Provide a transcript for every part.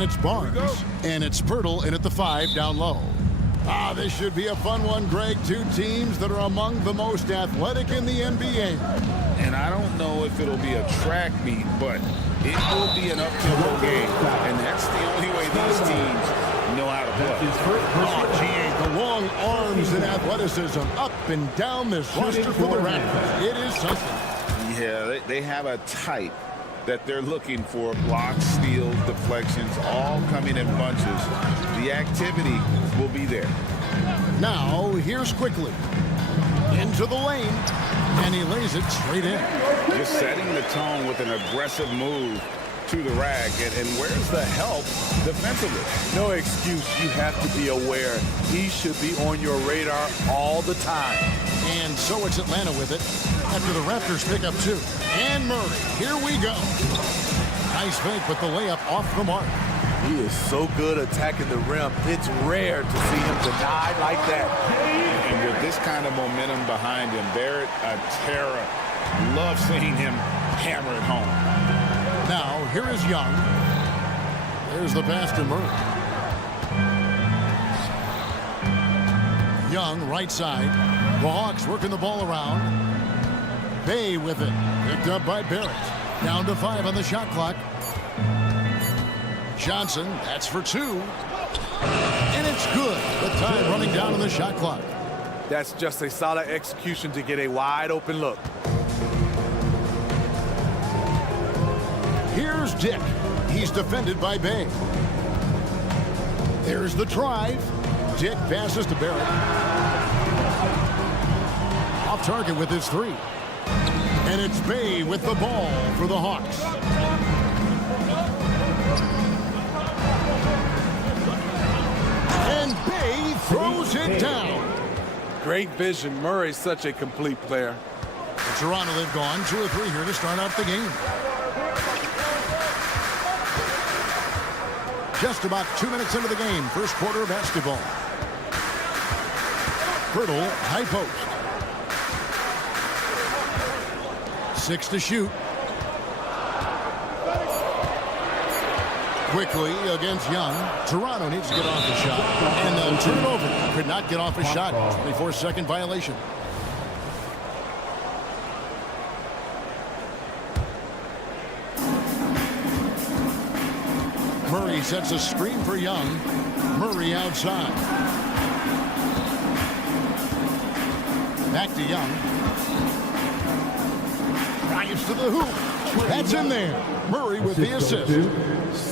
And it's Barnes. And it's Pirtle in at the 5 down low. This should be a fun one, Greg. Two teams that are among the most athletic in the NBA. And I don't know if it'll be a track meet, but it will be an up-tempo game. And that's the only way these teams know how to play. The long arms and athleticism up and down this roster for the Raptors. It is something. Yeah, they have a type that they're looking for. Blocks, steals, deflections, all coming in bunches. The activity will be there. Now, here's quickly. Into the lane, and he lays it straight in. Just setting the tone with an aggressive move to the rack. And where's the help defensively? No excuse. You have to be aware. He should be on your radar all the time. And so it's Atlanta with it after the Raptors pick up 2. And Murray, here we go. Nice fake, but the layup off the mark. He is so good attacking the rim. It's rare to see him denied like that. And with this kind of momentum behind him, Barrett, a terror. Love seeing him hammer it home. Now, here is Young. There's the pass to Murray. Young, right side. The Hawks working the ball around. Bay with it. Picked up by Barrett. Down to 5 on the shot clock. Johnson, that's for 2. And it's good. The time running down on the shot clock. That's just a solid execution to get a wide open look. Here's Dick. He's defended by Bay. There's the drive. Dick passes to Barrett. Off target with his 3. And it's Bay with the ball for the Hawks. And Bay throws it down. Great vision. Murray's such a complete player. Toronto, they've gone 2 or 3 here to start off the game. Just about 2 minutes into the game. First quarter of basketball. Pirtle, high post. 6 to shoot. Quickly against Young. Toronto needs to get off the shot. And the turnover. Could not get off a shot. 24-second violation. Murray sets a screen for Young. Murray outside. Back to Young. Drives to the hoop. That's in there. Murray with the assist.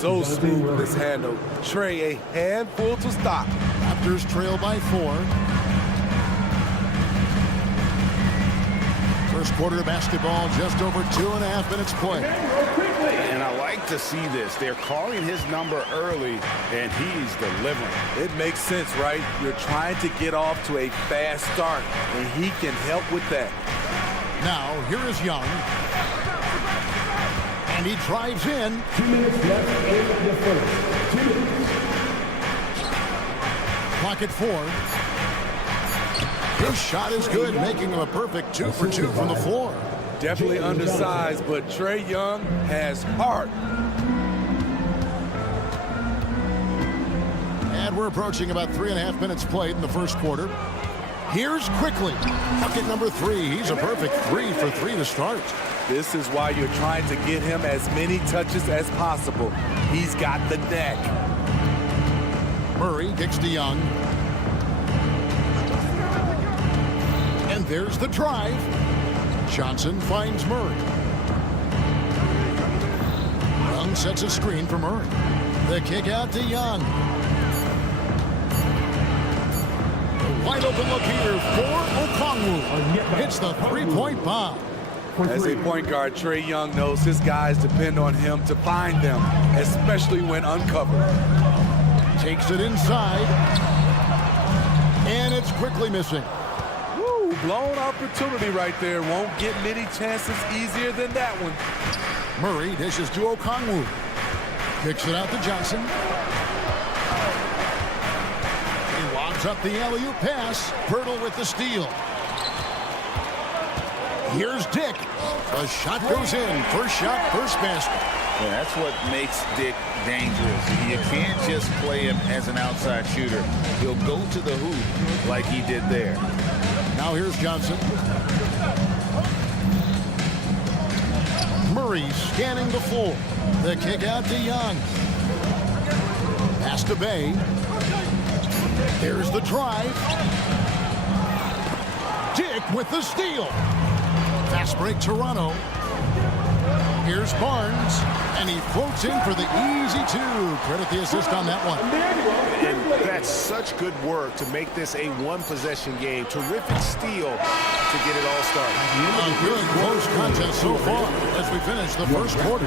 So smooth with his handle. Trey, a handful to stop. Raptors trail by 4. First quarter of basketball, just over 2.5 minutes played. And I like to see this. They're calling his number early, and he's delivering. It makes sense, right? You're trying to get off to a fast start, and he can help with that. Now, here is Young. And he drives in. 2 minutes left in the first. 2 minutes. Clock at 4. His shot is good, making him a perfect 2 for 2 from the floor. Definitely undersized, but Trey Young has heart. And we're approaching about 3.5 minutes played in the first quarter. Here's quickly. Bucket number 3. He's a perfect 3 for 3 to start. This is why you're trying to get him as many touches as possible. He's got the neck. Murray kicks to Young. And there's the drive. Johnson finds Murray. Young sets a screen for Murray. The kick out to Young. A wide open look here for Okongwu. Hits the 3-point bomb. As a point guard, Trey Young knows his guys depend on him to find them, especially when uncovered. Takes it inside. And it's quickly missing. Woo, blown opportunity right there. Won't get many chances easier than that one. Murray dishes to Okongwu. Kicks it out to Johnson. He lobs up the alley-oop pass. Pirtle with the steal. Here's Dick. The shot goes in. First shot, first basket. Yeah, that's what makes Dick dangerous. You can't just play him as an outside shooter. He'll go to the hoop like he did there. Now here's Johnson. Murray scanning the floor. The kick out to Young. Pass to Bay. Here's the drive. Dick with the steal. Fast break Toronto. Here's Barnes, and he floats in for the easy two. Credit the assist on that one. And that's such good work to make this a one-possession game. Terrific steal to get it all started. A good close contest so far as we finish the first quarter.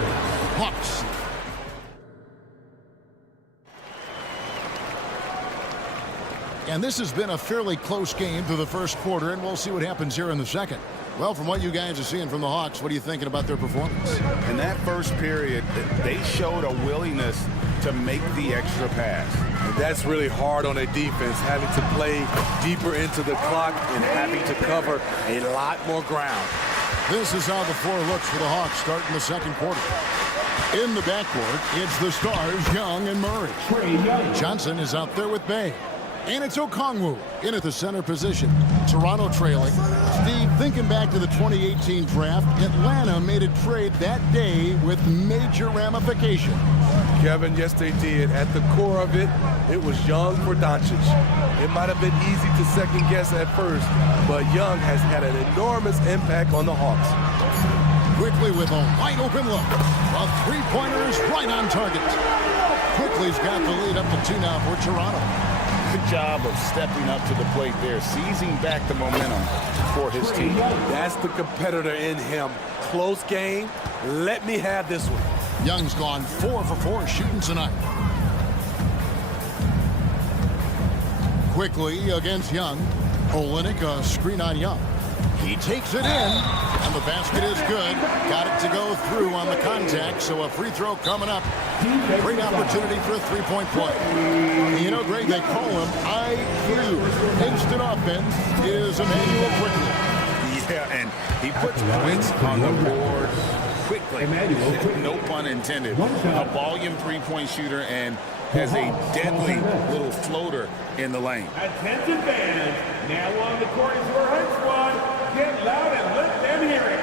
Hawks. And this has been a fairly close game through the first quarter, and we'll see what happens here in the second. Well, from what you guys are seeing from the Hawks, what are you thinking about their performance? In that first period, they showed a willingness to make the extra pass. And that's really hard on a defense, having to play deeper into the clock and having to cover a lot more ground. This is how the floor looks for the Hawks starting the second quarter. In the backcourt, it's the stars, Young and Murray. Johnson is out there with Bay. And it's Okongwu in at the center position. Toronto trailing. Steve, thinking back to the 2018 draft, Atlanta made a trade that day with major ramifications. Kevin, yes they did. At the core of it, it was Young for Doncic. It might have been easy to second guess at first, but Young has had an enormous impact on the Hawks. Quickly with a wide open look. A three-pointer is right on target. Quickly's got the lead up to 2 now for Toronto. Good job of stepping up to the plate there, seizing back the momentum for his team. That's the competitor in him. Close game. Let me have this one. Young's gone 4 for 4 shooting tonight. Quickly against Young. Olynyk, a screen on Young. He takes it in, and the basket is good. Got it to go through on the contact, so a free throw coming up. Great opportunity for a three-point play. You know, Greg, they call him IQ. Instant offense is Emmanuel Quickly. Yeah, and he puts points on the board quickly. No pun intended. A volume three-point shooter and has a deadly little floater in the lane. Attention fans, now on the court is your Hunt squad. Get loud and let them hear it.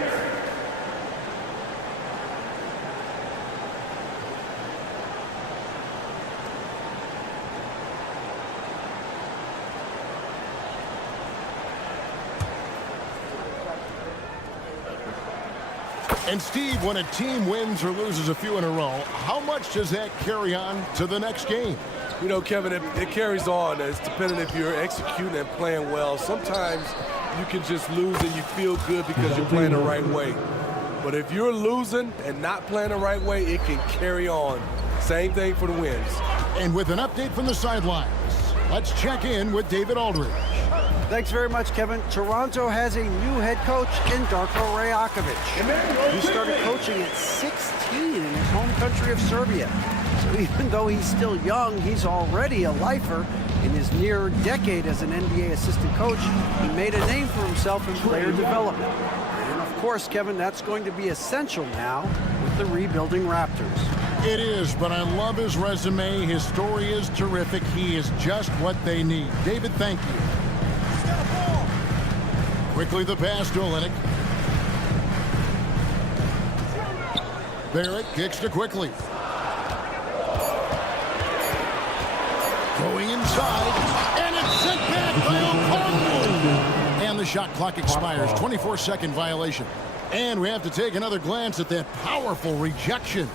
And Steve, when a team wins or loses a few in a row, how much does that carry on to the next game? You know, Kevin, it carries on. It's depending if you're executing and playing well. Sometimes you can just lose and you feel good because you're playing the right way. But if you're losing and not playing the right way, it can carry on. Same thing for the wins. And with an update from the sidelines, let's check in with David Aldridge. Thanks very much, Kevin. Toronto has a new head coach in Darko Rajakovic. He started coaching at 16 in his home country of Serbia. So even though he's still young, he's already a lifer. In his near decade as an NBA assistant coach, he made a name for himself in player development. And of course, Kevin, that's going to be essential now with the rebuilding Raptors. It is, but I love his resume. His story is terrific. He is just what they need. David, thank you. Quickly the pass to Olynyk. Barrett kicks to Quickly. Going inside, and it's sent back by Okongwu. And the shot clock expires. 24-second violation. And we have to take another glance at that powerful rejection.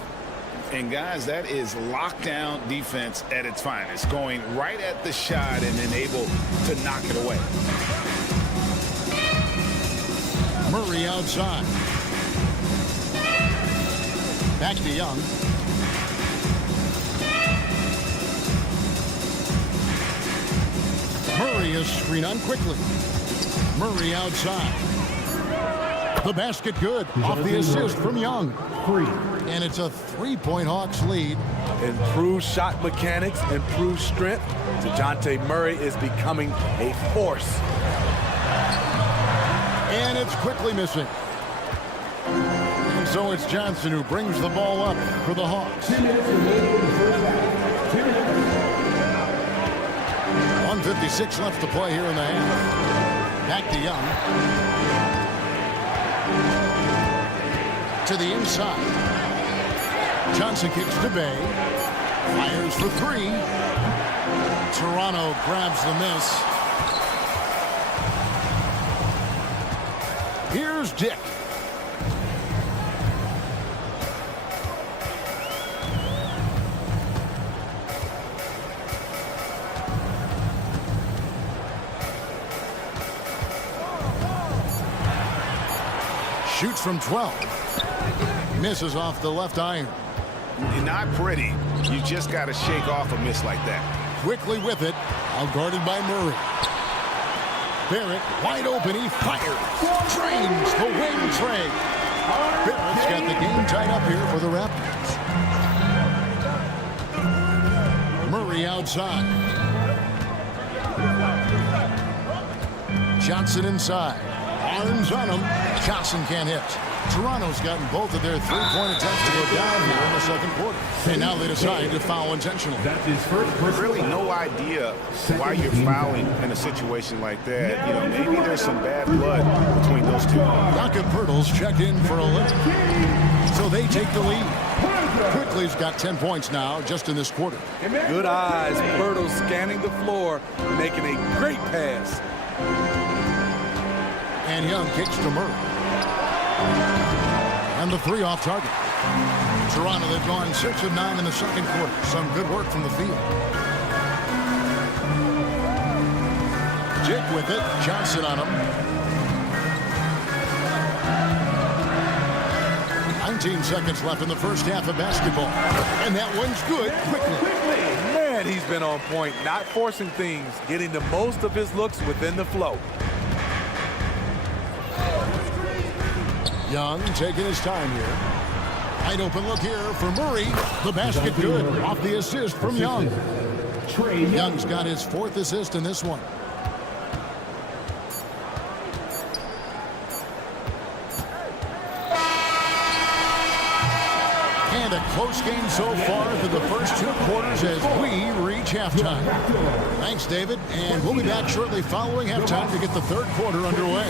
And guys, that is lockdown defense at its finest, going right at the shot and then able to knock it away. Murray outside. Back to Young. Murray is screen on Quickly. Murray outside. The basket good off the assist from Young. And it's a three-point Hawks lead. Improved shot mechanics, improved strength. DeJounte Murray is becoming a force. And it's Quickly missing. And So it's Johnson who brings the ball up for the Hawks. 1:56 left to play here in the half. Back to Young. To the inside. Johnson kicks to Bay. Fires for three. Toronto grabs the miss. Here's Dick. Shoots from 12. Misses off the left iron. Not pretty. You just got to shake off a miss like that. Quickly with it. Out guarded by Murray. Barrett wide open. He fires. Trains the wing trade. Barrett's got the game tied up here for the Raptors. Murray outside. Johnson inside. Arms on him. Johnson can't hit. Toronto's gotten both of their three-point attempts to go down here in the second quarter. And now they decide to foul intentionally. That's his first Really no idea why you're fouling in a situation like that. You know, maybe there's some bad blood between those two. Donovan Pirtle's checked in for a lift. So they take the lead. Quickly's got 10 points now just in this quarter. Good eyes. Pirtle scanning the floor, making a great pass. And Young kicks to Murray. And the three off target. Toronto, they've gone 6 of 9 in the second quarter. Some good work from the field. Jake with it. Johnson on him. 19 seconds left in the first half of basketball. And that one's good. Quickly. Man, he's been on point, not forcing things, getting the most of his looks within the flow. Young taking his time here. Wide open look here for Murray. The basket good. Off the assist from Young. Young's got his 4th assist in this one. And a close game so far through the first 2 quarters as we reach halftime. Thanks, David. And we'll be back shortly following halftime to get the third quarter underway.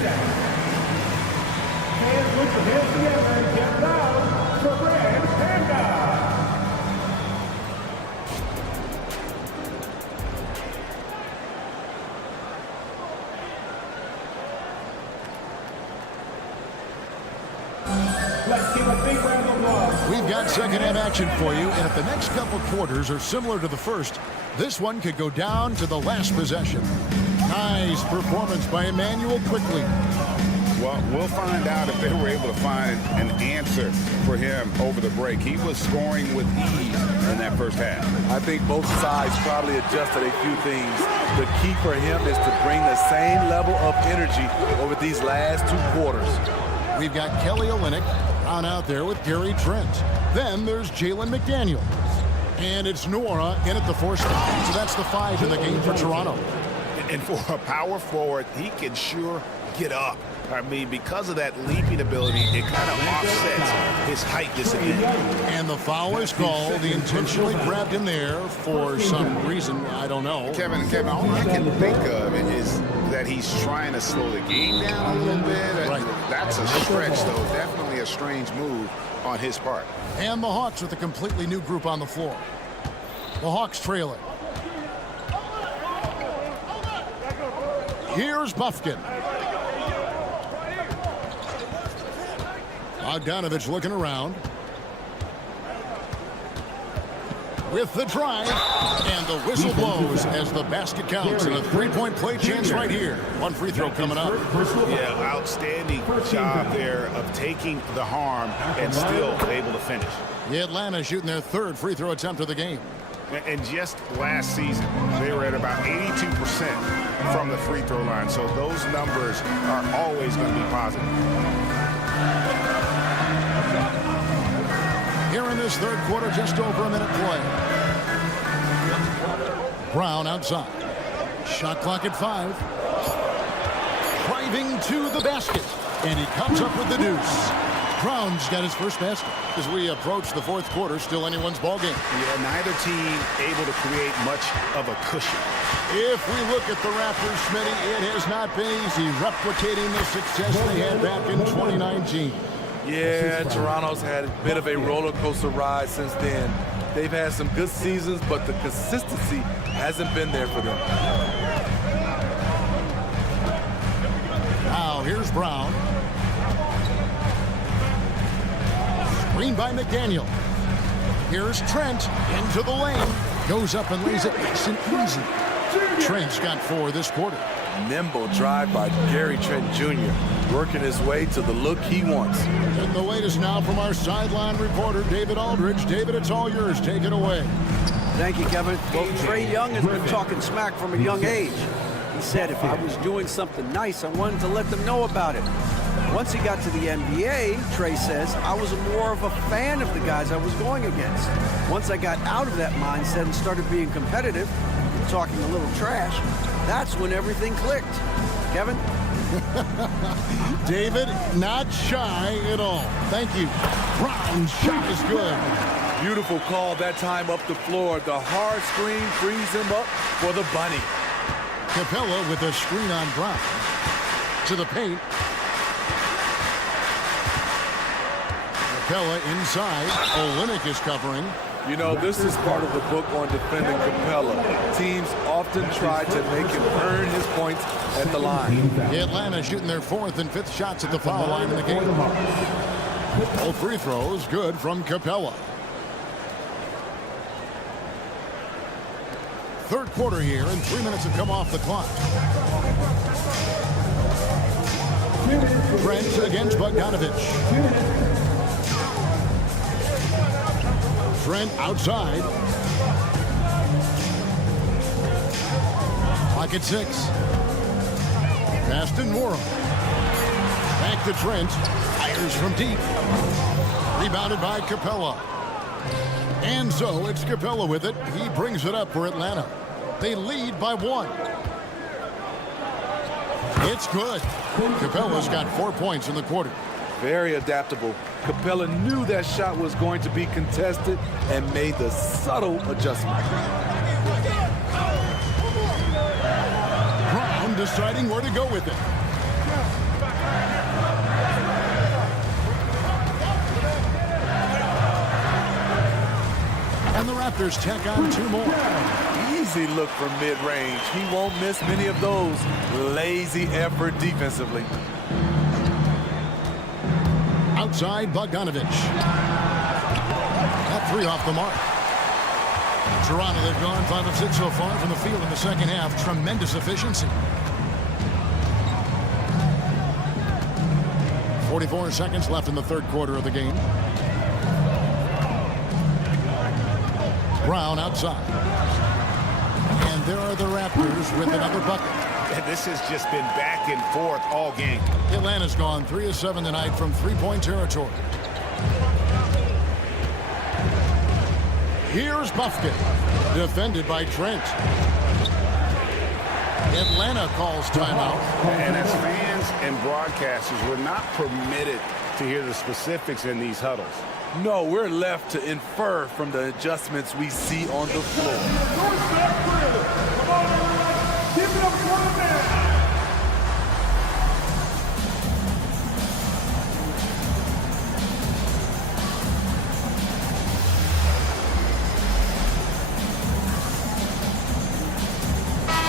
Hands with the hands together and get loud for Brad Panda. Let's give a big round of applause. We've got second half action for you, and if the next couple quarters are similar to the first, this one could go down to the last possession. Nice performance by Emmanuel Quickly. Well, we'll find out if they were able to find an answer for him over the break. He was scoring with ease in that first half. I think both sides probably adjusted a few things. The key for him is to bring the same level of energy over these last 2 quarters. We've got Kelly Olynyk on out there with Gary Trent. Then there's Jalen McDaniels. And it's Nora in at the 4 spot. So that's the 5 in the game for Toronto. And for a power forward, he can sure get up. I mean, because of that leaping ability, it kind of offsets his height disadvantage. And the foul is called. He intentionally grabbed him there for some reason. I don't know. Kevin, all I can think of is that he's trying to slow the game down a little bit. Right. That's a stretch, though. Definitely a strange move on his part. And the Hawks with a completely new group on the floor. The Hawks trail it. Here's Bufkin. Bogdanovich looking around. With the drive. And the whistle blows as the basket counts. And a 3-point play chance right here. 1 free throw coming up. Yeah, outstanding job there of taking the harm and still able to finish. The Atlanta shooting their 3rd free throw attempt of the game. And just last season, they were at about 82% from the free throw line. So those numbers are always going to be positive. Here in this 3rd quarter, just over a minute play. Brown outside. Shot clock at 5. Driving to the basket. And he comes up with the deuce. Brown's got his first basket. As we approach the fourth quarter, still anyone's ball game. Yeah, neither team able to create much of a cushion. If we look at the Raptors, Smitty, it has not been easy replicating the success they had back in 2019. Yeah, Toronto's had a bit of a roller coaster ride since then. They've had some good seasons, but the consistency hasn't been there for them. Now here's Brown. Screen by McDaniel. Here's Trent into the lane. Goes up and lays it nice and easy. Trent's got 4 this quarter. Nimble drive by Gary Trent Jr., working his way to the look he wants. And the latest now from our sideline reporter, David Aldridge. David, it's all yours. Take it away. Thank you, Kevin. Well, Trae Young has been talking smack from a young age. He said if I was doing something nice, I wanted to let them know about it. Once he got to the NBA, Trae says, I was more of a fan of the guys I was going against. Once I got out of that mindset and started being competitive, talking a little trash, that's when everything clicked. Kevin? David, not shy at all. Thank you. Brown's shot is good. Beautiful call that time up the floor. The hard screen frees him up for the bunny. Capella with a screen on Brown. To the paint. Capella inside. Olynyk is covering. You know, this is part of the book on defending Capella. Teams often try to make him earn his points at the line. Atlanta shooting their 4th and 5th shots at the foul line in the game. Both free throws good from Capella. Third quarter here, and 3 minutes have come off the clock. Trent against Bogdanovich. Trent outside. Clock at 6. Pass to Norham. Back to Trent. Fires from deep. Rebounded by Capella. And so it's Capella with it. He brings it up for Atlanta. They lead by 1. It's good. Capella's got 4 points in the quarter. Very adaptable. Capella knew that shot was going to be contested and made the subtle adjustment. Brown deciding where to go with it. And the Raptors tack on 2 more. Easy look from mid-range. He won't miss many of those. Lazy effort defensively. Outside Bogdanovich. That 3 off the mark. Toronto, they've gone 5 of 6 so far from the field in the second half. Tremendous efficiency. 44 seconds left in the third quarter of the game. Brown outside. And there are the Raptors with another bucket. This has just been back and forth all game. Atlanta's gone 3 of 7 tonight from 3-point territory. Here's Buffkin, defended by Trent. Atlanta calls timeout. And as fans and broadcasters, we're not permitted to hear the specifics in these huddles. No, we're left to infer from the adjustments we see on the floor. Give it up for the man.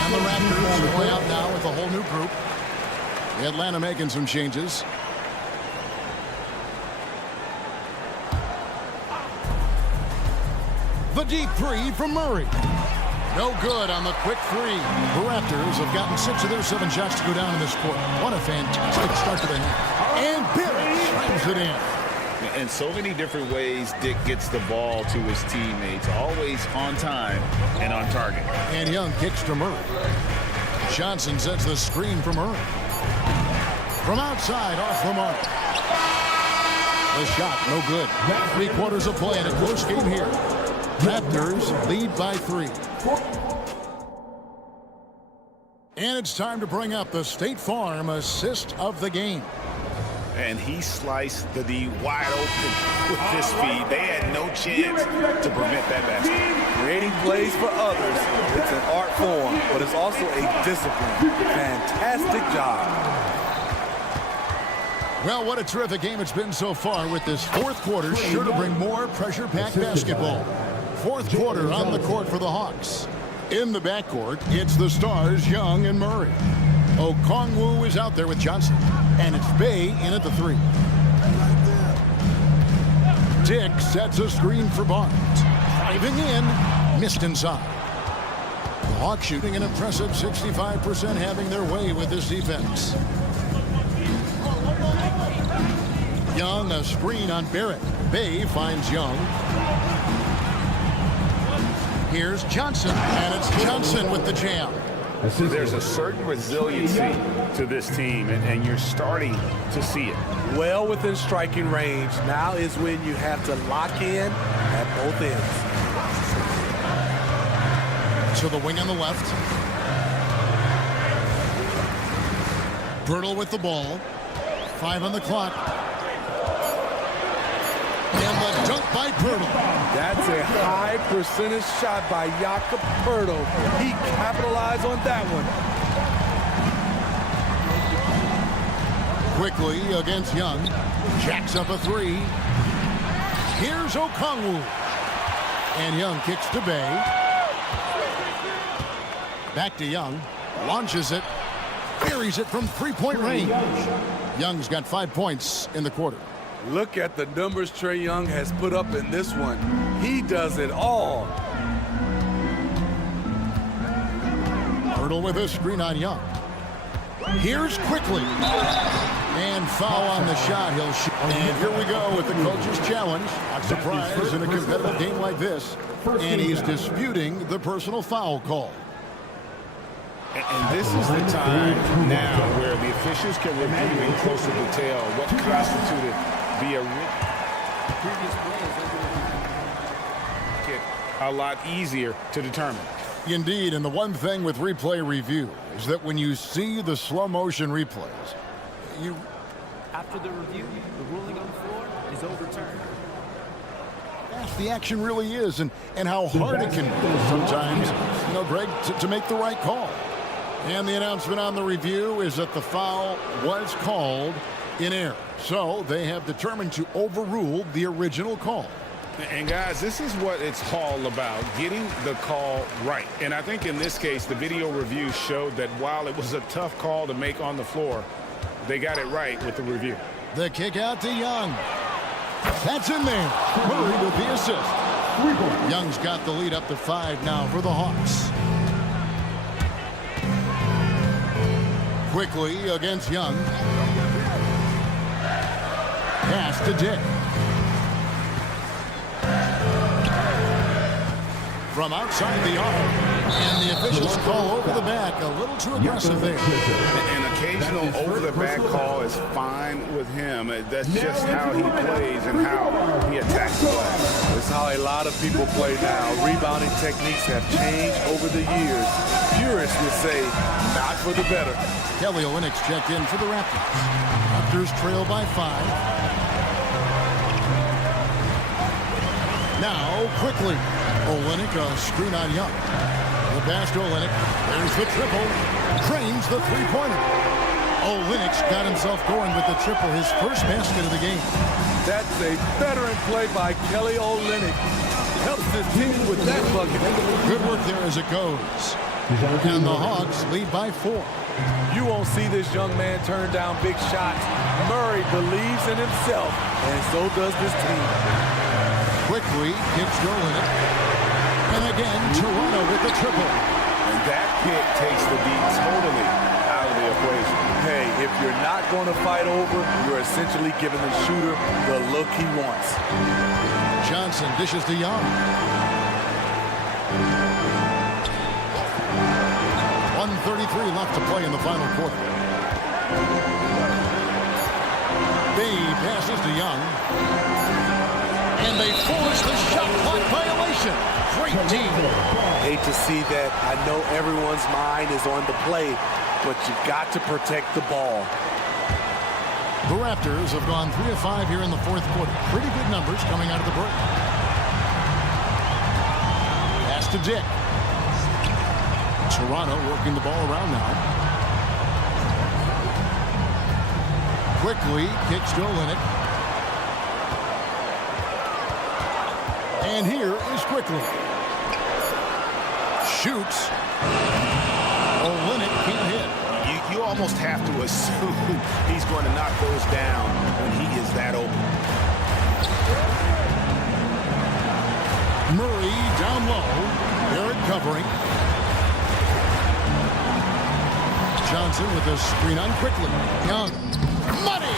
And the Raptors going out now with a whole new group. Atlanta making some changes. The deep 3 from Murray. No good on the quick 3. The Raptors have gotten 6 of their 7 shots to go down in this quarter. What a fantastic start to the half. And Barrett slams it in. In so many different ways, Dick gets the ball to his teammates, always on time and on target. And Young kicks to Murray. Johnson sets the screen for Murray. From outside, off the mark. The shot, no good. 3 quarters of play in a close game here. Raptors lead by 3. And it's time to bring up the State Farm assist of the game. And he sliced the D wide open with this feed. They had no chance to prevent that basket. Creating plays for others, it's an art form, but it's also a discipline. Fantastic job. Well, what a terrific game it's been so far with this fourth quarter. Sure to bring more pressure-packed basketball. Fourth quarter on the court for the Hawks. In the backcourt, it's the stars, Young and Murray. Okongwu is out there with Johnson. And it's Bay in at the 3. Dick sets a screen for Barnes. Driving in, missed inside. The Hawks shooting an impressive 65%, having their way with this defense. Young, a screen on Barrett. Bay finds Young. Here's Johnson, and it's Johnson with the jam. There's a certain resiliency to this team, and you're starting to see it. Well within striking range. Now is when you have to lock in at both ends. To the wing on the left. Birtle with the ball. 5 on the clock. And the dunk by Birtle. That's a high percentage shot by Jakob Pirtle. He capitalized on that one. Quickly against Young. Jacks up a 3. Here's Okongwu. And Young kicks to Bay. Back to Young. Launches it. Buries it from 3-point range. Young's got 5 points in the quarter. Look at the numbers Trae Young has put up in this one. He does it all. Pirtle with a screen on Young. Here's Quickly. And foul on the shot. He'll shoot. And here we go with the coach's challenge. Not surprised in a competitive game like this. And he's disputing the personal foul call. And this is the time now where the officials can review in closer detail what constituted the previous play. A lot easier to determine. Indeed, and the one thing with replay review is that when you see the slow motion replays, after the review, the ruling on the floor is overturned. Fast the action really is, and how hard it can be sometimes, Greg, to make the right call. And the announcement on the review is that the foul was called in error. So they have determined to overrule the original call. And guys, this is what it's all about, getting the call right. And I think in this case, the video review showed that while it was a tough call to make on the floor, they got it right with the review. The kick out to Young. That's in there. Murray with the assist. Young's got the lead up to 5 now for the Hawks. Quickly against Young. Pass to Dick. From outside the arc. And the officials call over the back. A little too aggressive there. An occasional over-the-back call is fine with him. That's just how he plays and how he attacks the glass. It's how a lot of people play now. Rebounding techniques have changed over the years. Purists would say, not for the better. Kelly Olynyk's checked in for the Raptors. Raptors trail by 5. Now, quickly. Olynyk, a screen on Young. The pass to Olynyk. There's the triple. Drains the three-pointer. Olynyk's got himself going with the triple, his first basket of the game. That's a veteran play by Kelly Olynyk. Helps his team with that bucket. Good work there as it goes. And the Hawks lead by 4. You won't see this young man turn down big shots. Murray believes in himself, and so does this team. Quickly kicks to Olynyk. And again, Toronto with the triple. And that pick takes the D totally out of the equation. Hey, if you're not going to fight over, you're essentially giving the shooter the look he wants. Johnson dishes to Young. 1:33 left to play in the final quarter. Bay passes to Young. And they force the shot clock violation. Great team. Hate to see that. I know everyone's mind is on the play, but you got to protect the ball. The Raptors have gone 3 of 5 here in the fourth quarter. Pretty good numbers coming out of the break. Pass to Dick. Toronto working the ball around now. Quickly kicks to Olynyk. And here is Quickly. Shoots. Olynyk can't hit. You almost have to assume he's going to knock those down when he is that open. Murray down low. Barrett covering. Johnson with a screen on Quickly. Young. Money!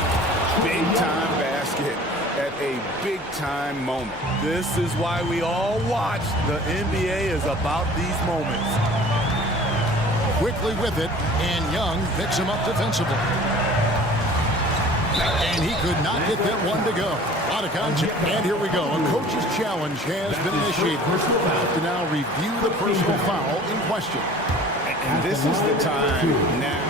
Big time basket at a big time moment. This is why we all watch. The NBA is about these moments. Quickly with it, and Young picks him up defensively. And he could not get that one to go. Out of contact. And here we go. A coach's challenge has been initiated. To now review the personal foul in question. And this is the time now.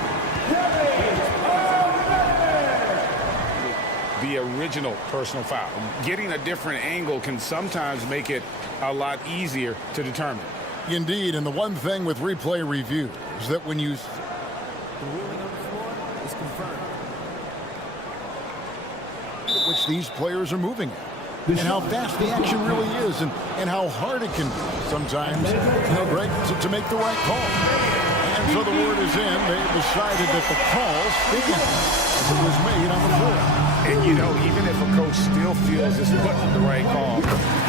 The original personal foul. Getting a different angle can sometimes make it a lot easier to determine. Indeed, and the one thing with replay review is that when you... The ruling on the floor is confirmed. which these players are moving at. And how fast the action really is, and how hard it can be sometimes, Greg, to make the right call. And so the word is in. They decided that the call was made on the floor. And, even if a coach still feels this wasn't the right call,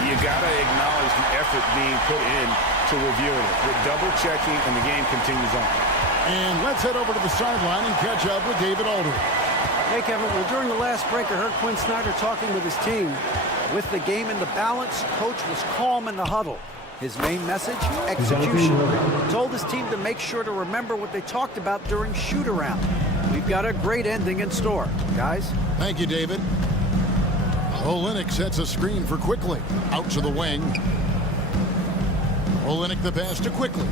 you got to acknowledge the effort being put in to reviewing it. With double-checking, and the game continues on. And let's head over to the sideline and catch up with David Aldridge. Hey, Kevin. Well, during the last break, I heard Quinn Snyder talking with his team. With the game in the balance, coach was calm in the huddle. His main message, execution. Told his team to make sure to remember what they talked about during shoot-around. We've got a great ending in store, guys. Thank you, David. Olynyk sets a screen for Quickly. Out to the wing. Olynyk the pass to Quickly.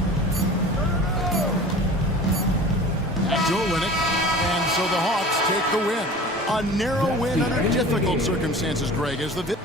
Back to Olynyk. And so the Hawks take the win. A narrow win under difficult circumstances, Greg, as the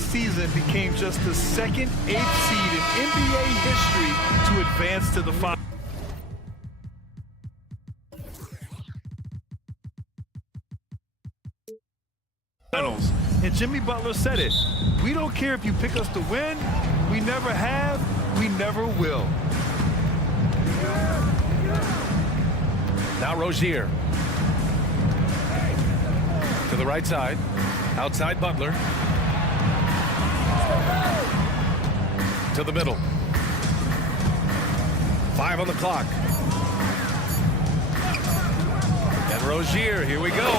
season became just the second 8th seed in NBA history to advance to the finals. And Jimmy Butler said it. We don't care if you pick us to win. We never have. We never will. Now Rozier. To the right side. Outside Butler. To the middle. 5 on the clock. And Rozier, here we go.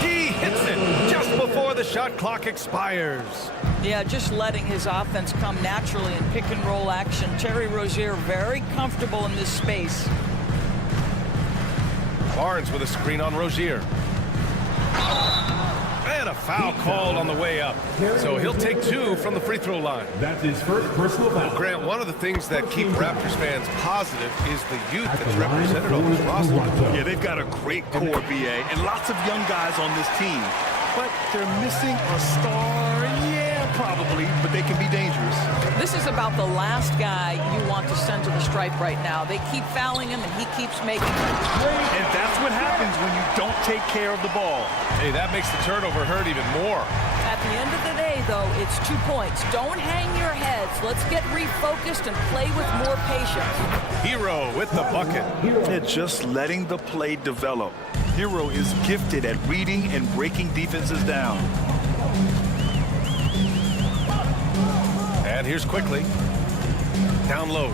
He hits it just before the shot clock expires. Yeah, just letting his offense come naturally in pick and roll action. Terry Rozier very comfortable in this space. Barnes with a screen on Rozier. And a foul called on the way up. So he'll take 2 from the free throw line. That's his first personal foul. Grant, one of the things that keep Raptors fans positive is the youth that's represented on this roster. Yeah, they've got a great core, BA, and lots of young guys on this team. But they're missing a star, yeah, probably, but they can be dangerous. This is about the last guy you want to send to the stripe right now. They keep fouling him, and he keeps making them. And that's what happens when you don't take care of the ball. Hey, that makes the turnover hurt even more. At the end of the day, though, it's 2 points. Don't hang your heads. Let's get refocused and play with more patience. Hero with the bucket. They're just letting the play develop. Hero is gifted at reading and breaking defenses down. And here's Quickly. Down low.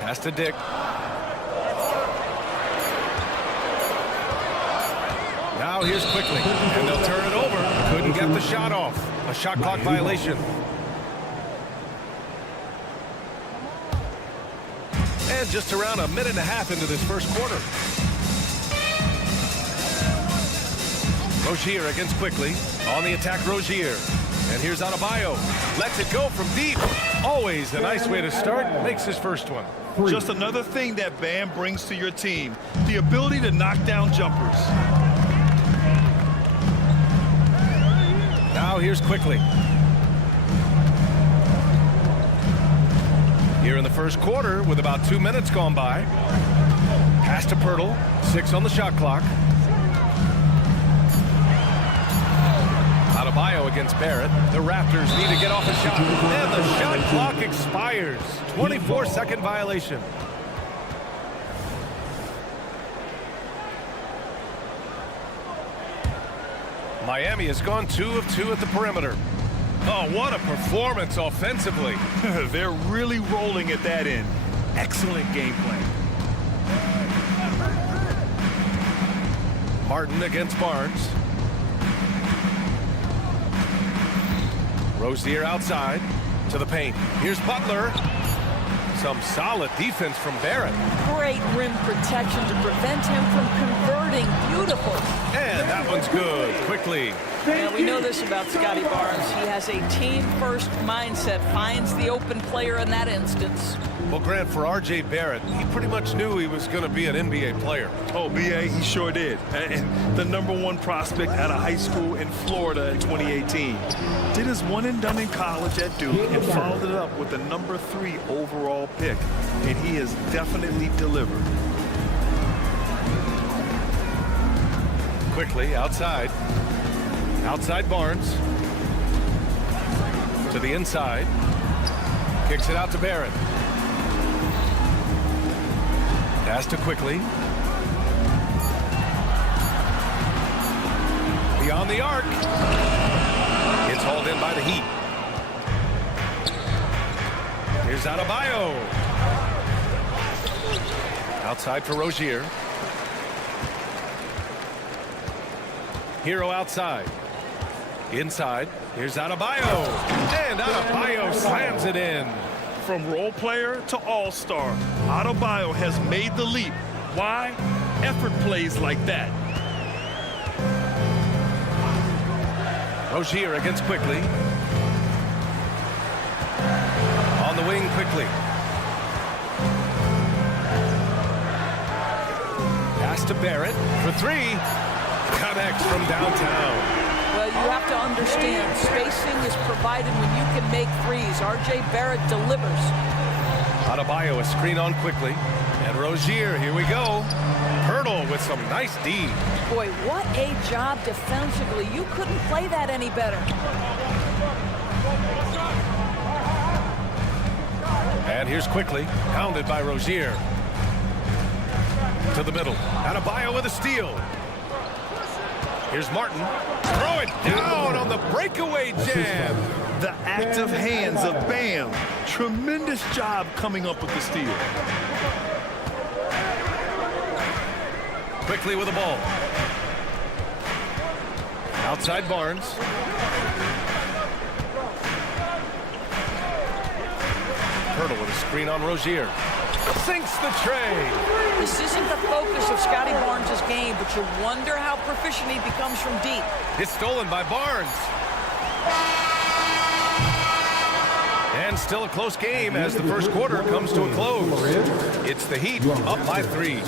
Pass to Dick. Now here's Quickly. And they'll turn it over. Couldn't get the shot off. A shot clock violation. And just around a minute and a half into this first quarter. Rozier against Quickly. On the attack, Rozier. And here's Adebayo. Lets it go from deep. Always a nice way to start. Makes his first one. Just another thing that Bam brings to your team. The ability to knock down jumpers. Now here's Quickly. Here in the first quarter with about 2 minutes gone by. Pass to Pirtle. 6 on the shot clock. Adebayo against Barrett. The Raptors need to get off a shot. And the shot clock expires. 24-second violation. Miami has gone 2 of 2 at the perimeter. Oh, what a performance offensively. They're really rolling at that end. Excellent game plan. Martin against Barnes. Rozier outside to the paint. Here's Butler. Some solid defense from Barrett. Great rim protection to prevent him from converting. Beautiful. And that one's good. Quickly. Yeah, we know this about Scotty Barnes. He has a team-first mindset, finds the open player in that instance. Well, Grant, for R.J. Barrett, he pretty much knew he was going to be an NBA player. Oh, B.A., he sure did. And the #1 prospect out of high school in Florida in 2018. Did his one and done in college at Duke and followed it up with the #3 overall pick. And he has definitely delivered. Quickly, outside. Outside Barnes. To the inside. Kicks it out to Barrett. Pass to Quickly. Beyond the arc. It's hauled in by the Heat. Here's Adebayo. Outside for Rozier. Hero outside. Inside. Here's Adebayo. And Adebayo slams it in. From role player to all-star, Adebayo has made the leap. Why? Effort plays like that. Rozier against Quickly. On the wing, Quickly. Pass Fakes to Barrett for three. Connects from downtown. Well, you have to understand, spacing is provided when you can make threes. R.J. Barrett delivers. Adebayo a screen on quickly. And Rozier, here we go. Hurdle with some nice D. Boy, what a job defensively. You couldn't play that any better. And here's quickly, pounded by Rozier. To the middle. Adebayo with a steal. Here's Martin. Throw it down on the breakaway jam. The active hands of Bam. Tremendous job coming up with the steal. Quickly with the ball. Outside Barnes. Hurdle with a screen on Rozier. Sinks the tray. This isn't the focus of Scotty Barnes' game, but you wonder how proficient he becomes from deep. It's stolen by Barnes. And still a close game as the first quarter comes to a close. It's the Heat up by 3.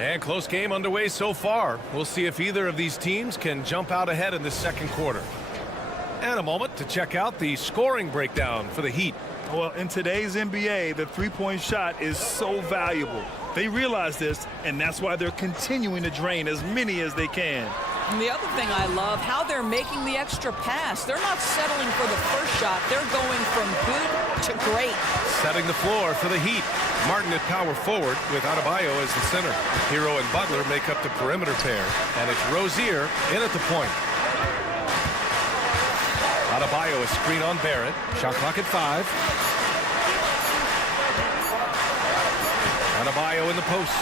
And close game underway so far. We'll see if either of these teams can jump out ahead in the second quarter. And a moment to check out the scoring breakdown for the Heat. Well, in today's NBA, the three-point shot is so valuable. They realize this, and that's why they're continuing to drain as many as they can. And the other thing I love, how they're making the extra pass. They're not settling for the first shot. They're going from good to great. Setting the floor for the Heat. Martin at power forward with Adebayo as the center. Hero and Butler make up the perimeter pair. And it's Rozier in at the point. Adebayo a screen on Barrett. Shot clock at 5. Adebayo in the post.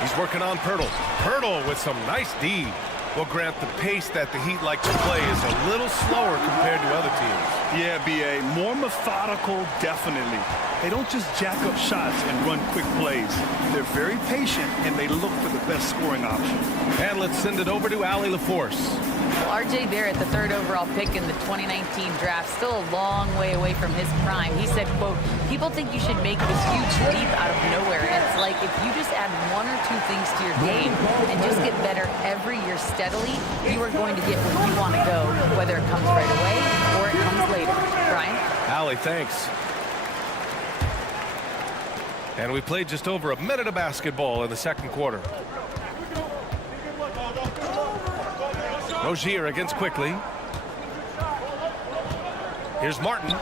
He's working on Pirtle. Pirtle with some nice D. Well, Grant, the pace that the Heat like to play is a little slower compared to other teams. Yeah, B.A. More methodical, definitely. They don't just jack up shots and run quick plays. They're very patient, and they look for the best scoring option. And let's send it over to Allie LaForce. Well, R.J. Barrett, the 3rd overall pick in the 2019 draft, still a long way away from his prime. He said, quote, people think you should make this huge leap out of nowhere. And it's like if you just add 1 or 2 things to your game and just get better every year steadily, you are going to get where you want to go, whether it comes right away or it comes later. Brian? Allie, thanks. And we played just over a minute of basketball in the second quarter. Rozier against quickly. Here's Martin.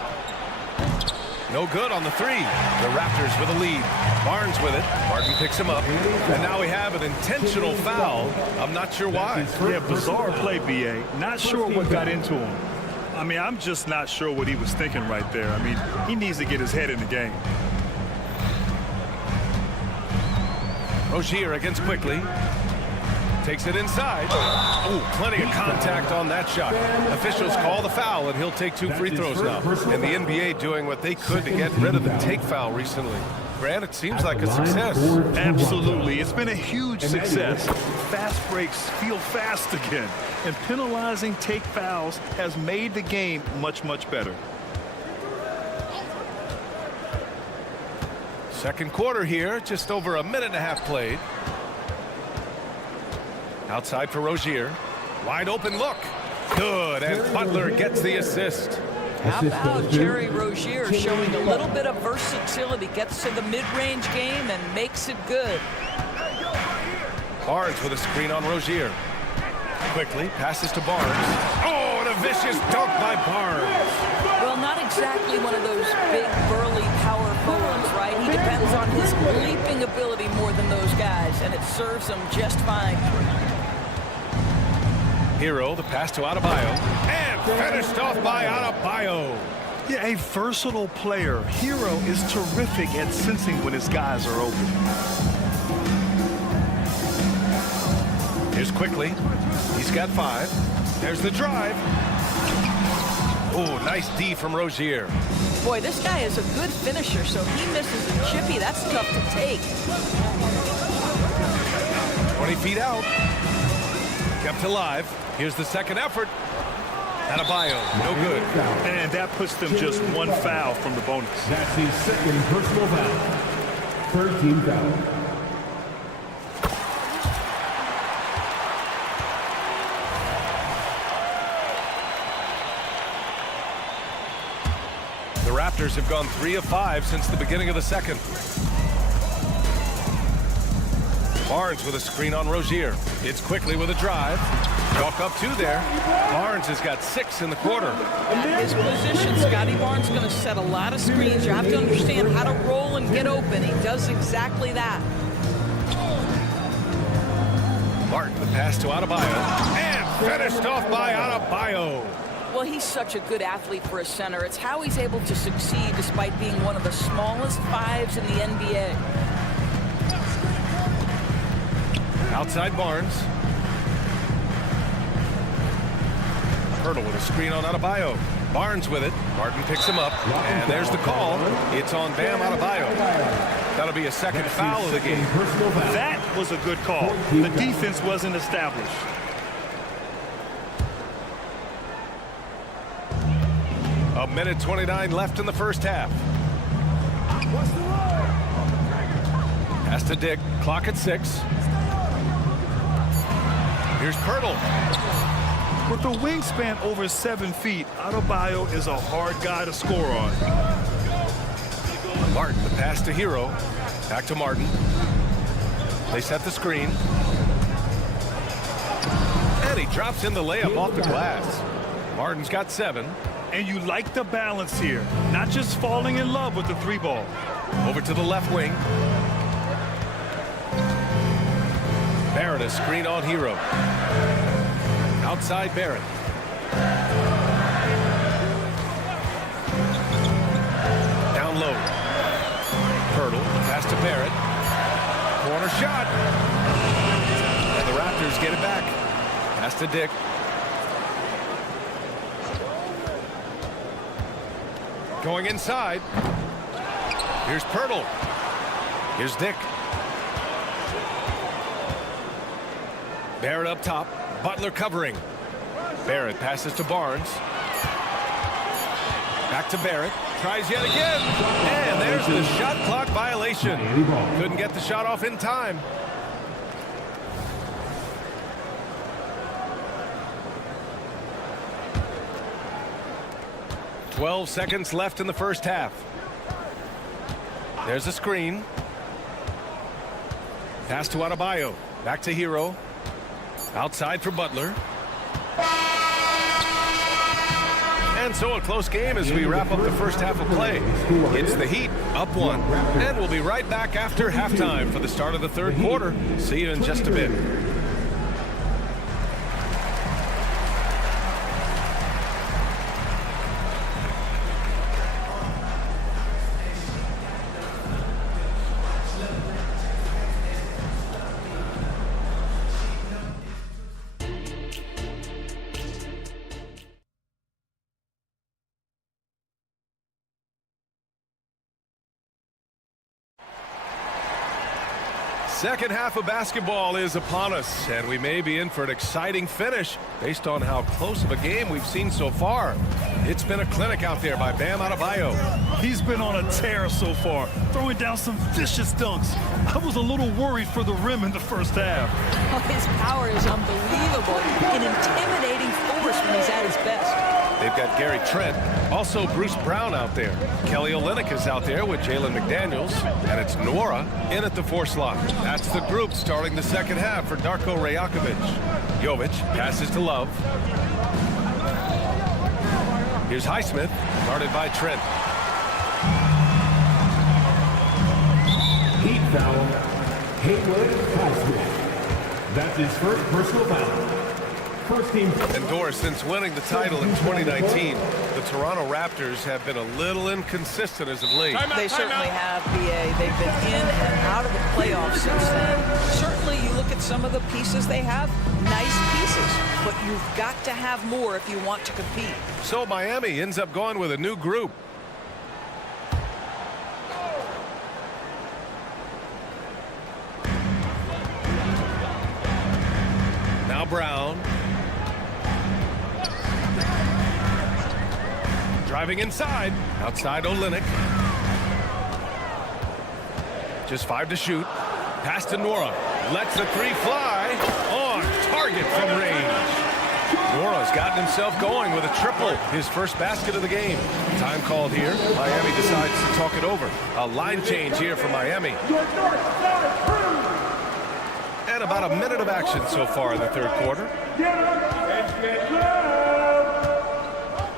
No good on the 3. The Raptors with a lead. Barnes with it. Martin picks him up. And now we have an intentional foul. I'm not sure why. Yeah, bizarre play, B.A. Not sure what got into him. I mean, I'm just not sure what he was thinking right there. I mean, he needs to get his head in the game. Rozier against quickly. Takes it inside. Ooh, plenty of contact on that shot. Officials call the foul, and he'll take 2 free throws now. And the NBA doing what they could to get rid of the take foul recently. Grant, it seems like a success. Absolutely. It's been a huge success. Fast breaks feel fast again. And penalizing take fouls has made the game much, much better. Second quarter here, just over a minute and a half played. Outside for Rozier. Wide open look. Good, and Butler gets the assist. How about Terry Rozier showing a little bit of versatility, gets to the mid-range game and makes it good. Barnes with a screen on Rozier. Quickly, passes to Barnes. Oh, and a vicious dunk by Barnes. Well, not exactly one of those big, burly power forwards, right? He depends on his leaping ability more than those guys, and it serves him just fine. Hero, the pass to Adebayo. And finished off by Adebayo. Yeah, a versatile player. Hero is terrific at sensing when his guys are open. Here's quickly. He's got 5. There's the drive. Oh, nice D from Rozier. Boy, this guy is a good finisher, so he misses a chippy. That's tough to take. 20 feet out. Kept alive. Here's the second effort. Adebayo, no good. And that puts them just one foul from the bonus. That's his second personal foul. Third team foul. The Raptors have gone 3 of 5 since the beginning of the second. Barnes with a screen on Rozier. It's quickly with a drive. Chalk up 2 there. Barnes has got 6 in the quarter. At his position, Scotty Barnes is going to set a lot of screens. You have to understand how to roll and get open. He does exactly that. Martin, the pass to Adebayo. And finished off by Adebayo. Well, he's such a good athlete for a center. It's how he's able to succeed despite being one of the smallest 5s in the NBA. Outside Barnes. Hurdle with a screen on Adebayo. Barnes with it. Martin picks him up. And there's the call. It's on Bam Adebayo. That'll be a second foul of the game. That was a good call. The defense wasn't established. A minute 29 left in the first half. Pass to Dick. Clock at 6. Here's Pirtle. With a wingspan over 7 feet, Adebayo is a hard guy to score on. Martin, the pass to Hero. Back to Martin. They set the screen. And he drops in the layup off the glass. Martin's got 7. And you like the balance here. Not just falling in love with the 3-ball. Over to the left wing. Barrett, a screen on Hero. Outside Barrett. Down low. Pirtle, pass to Barrett. Corner shot. And the Raptors get it back. Pass to Dick. Going inside. Here's Pirtle. Here's Dick. Barrett up top. Butler covering. Barrett passes to Barnes. Back to Barrett. Tries yet again. And there's the shot clock violation. Couldn't get the shot off in time. "12 seconds left in the first half. There's a screen. Pass to Adebayo. Back to Hero. Outside for Butler. And so a close game as we wrap up the first half of play. It's the Heat up 1. And we'll be right back after halftime for the start of the third quarter. See you in just a bit. Second half of basketball is upon us, and we may be in for an exciting finish based on how close of a game we've seen so far. It's been a clinic out there by Bam Adebayo. He's been on a tear so far, throwing down some vicious dunks. I was a little worried for the rim in the first half. Oh, his power is unbelievable. An intimidating force when he's at his best. They've got Gary Trent, also Bruce Brown out there. Kelly Olynyk is out there with Jalen McDaniels, and it's Nora in at the 4 slot. That's the group starting the second half for Darko Rajakovic. Jovic passes to Love. Here's Highsmith, guarded by Trent. Heat foul. Haywood Highsmith. That's his first personal foul. First team. And Doris, since winning the title in 2019, the Toronto Raptors have been a little inconsistent as of late. They certainly have, BA. They've been in and out of the playoffs since then. Certainly, you look at some of the pieces they have, nice pieces, but you've got to have more if you want to compete. So Miami ends up going with a new group. Now Brown. Driving inside. Outside Olynyk. Just 5 to shoot. Pass to Nora. Lets the 3 fly. On target from range. Nora's gotten himself going with a triple. His first basket of the game. Time called here. Miami decides to talk it over. A line change here for Miami. And about a minute of action so far in the third quarter.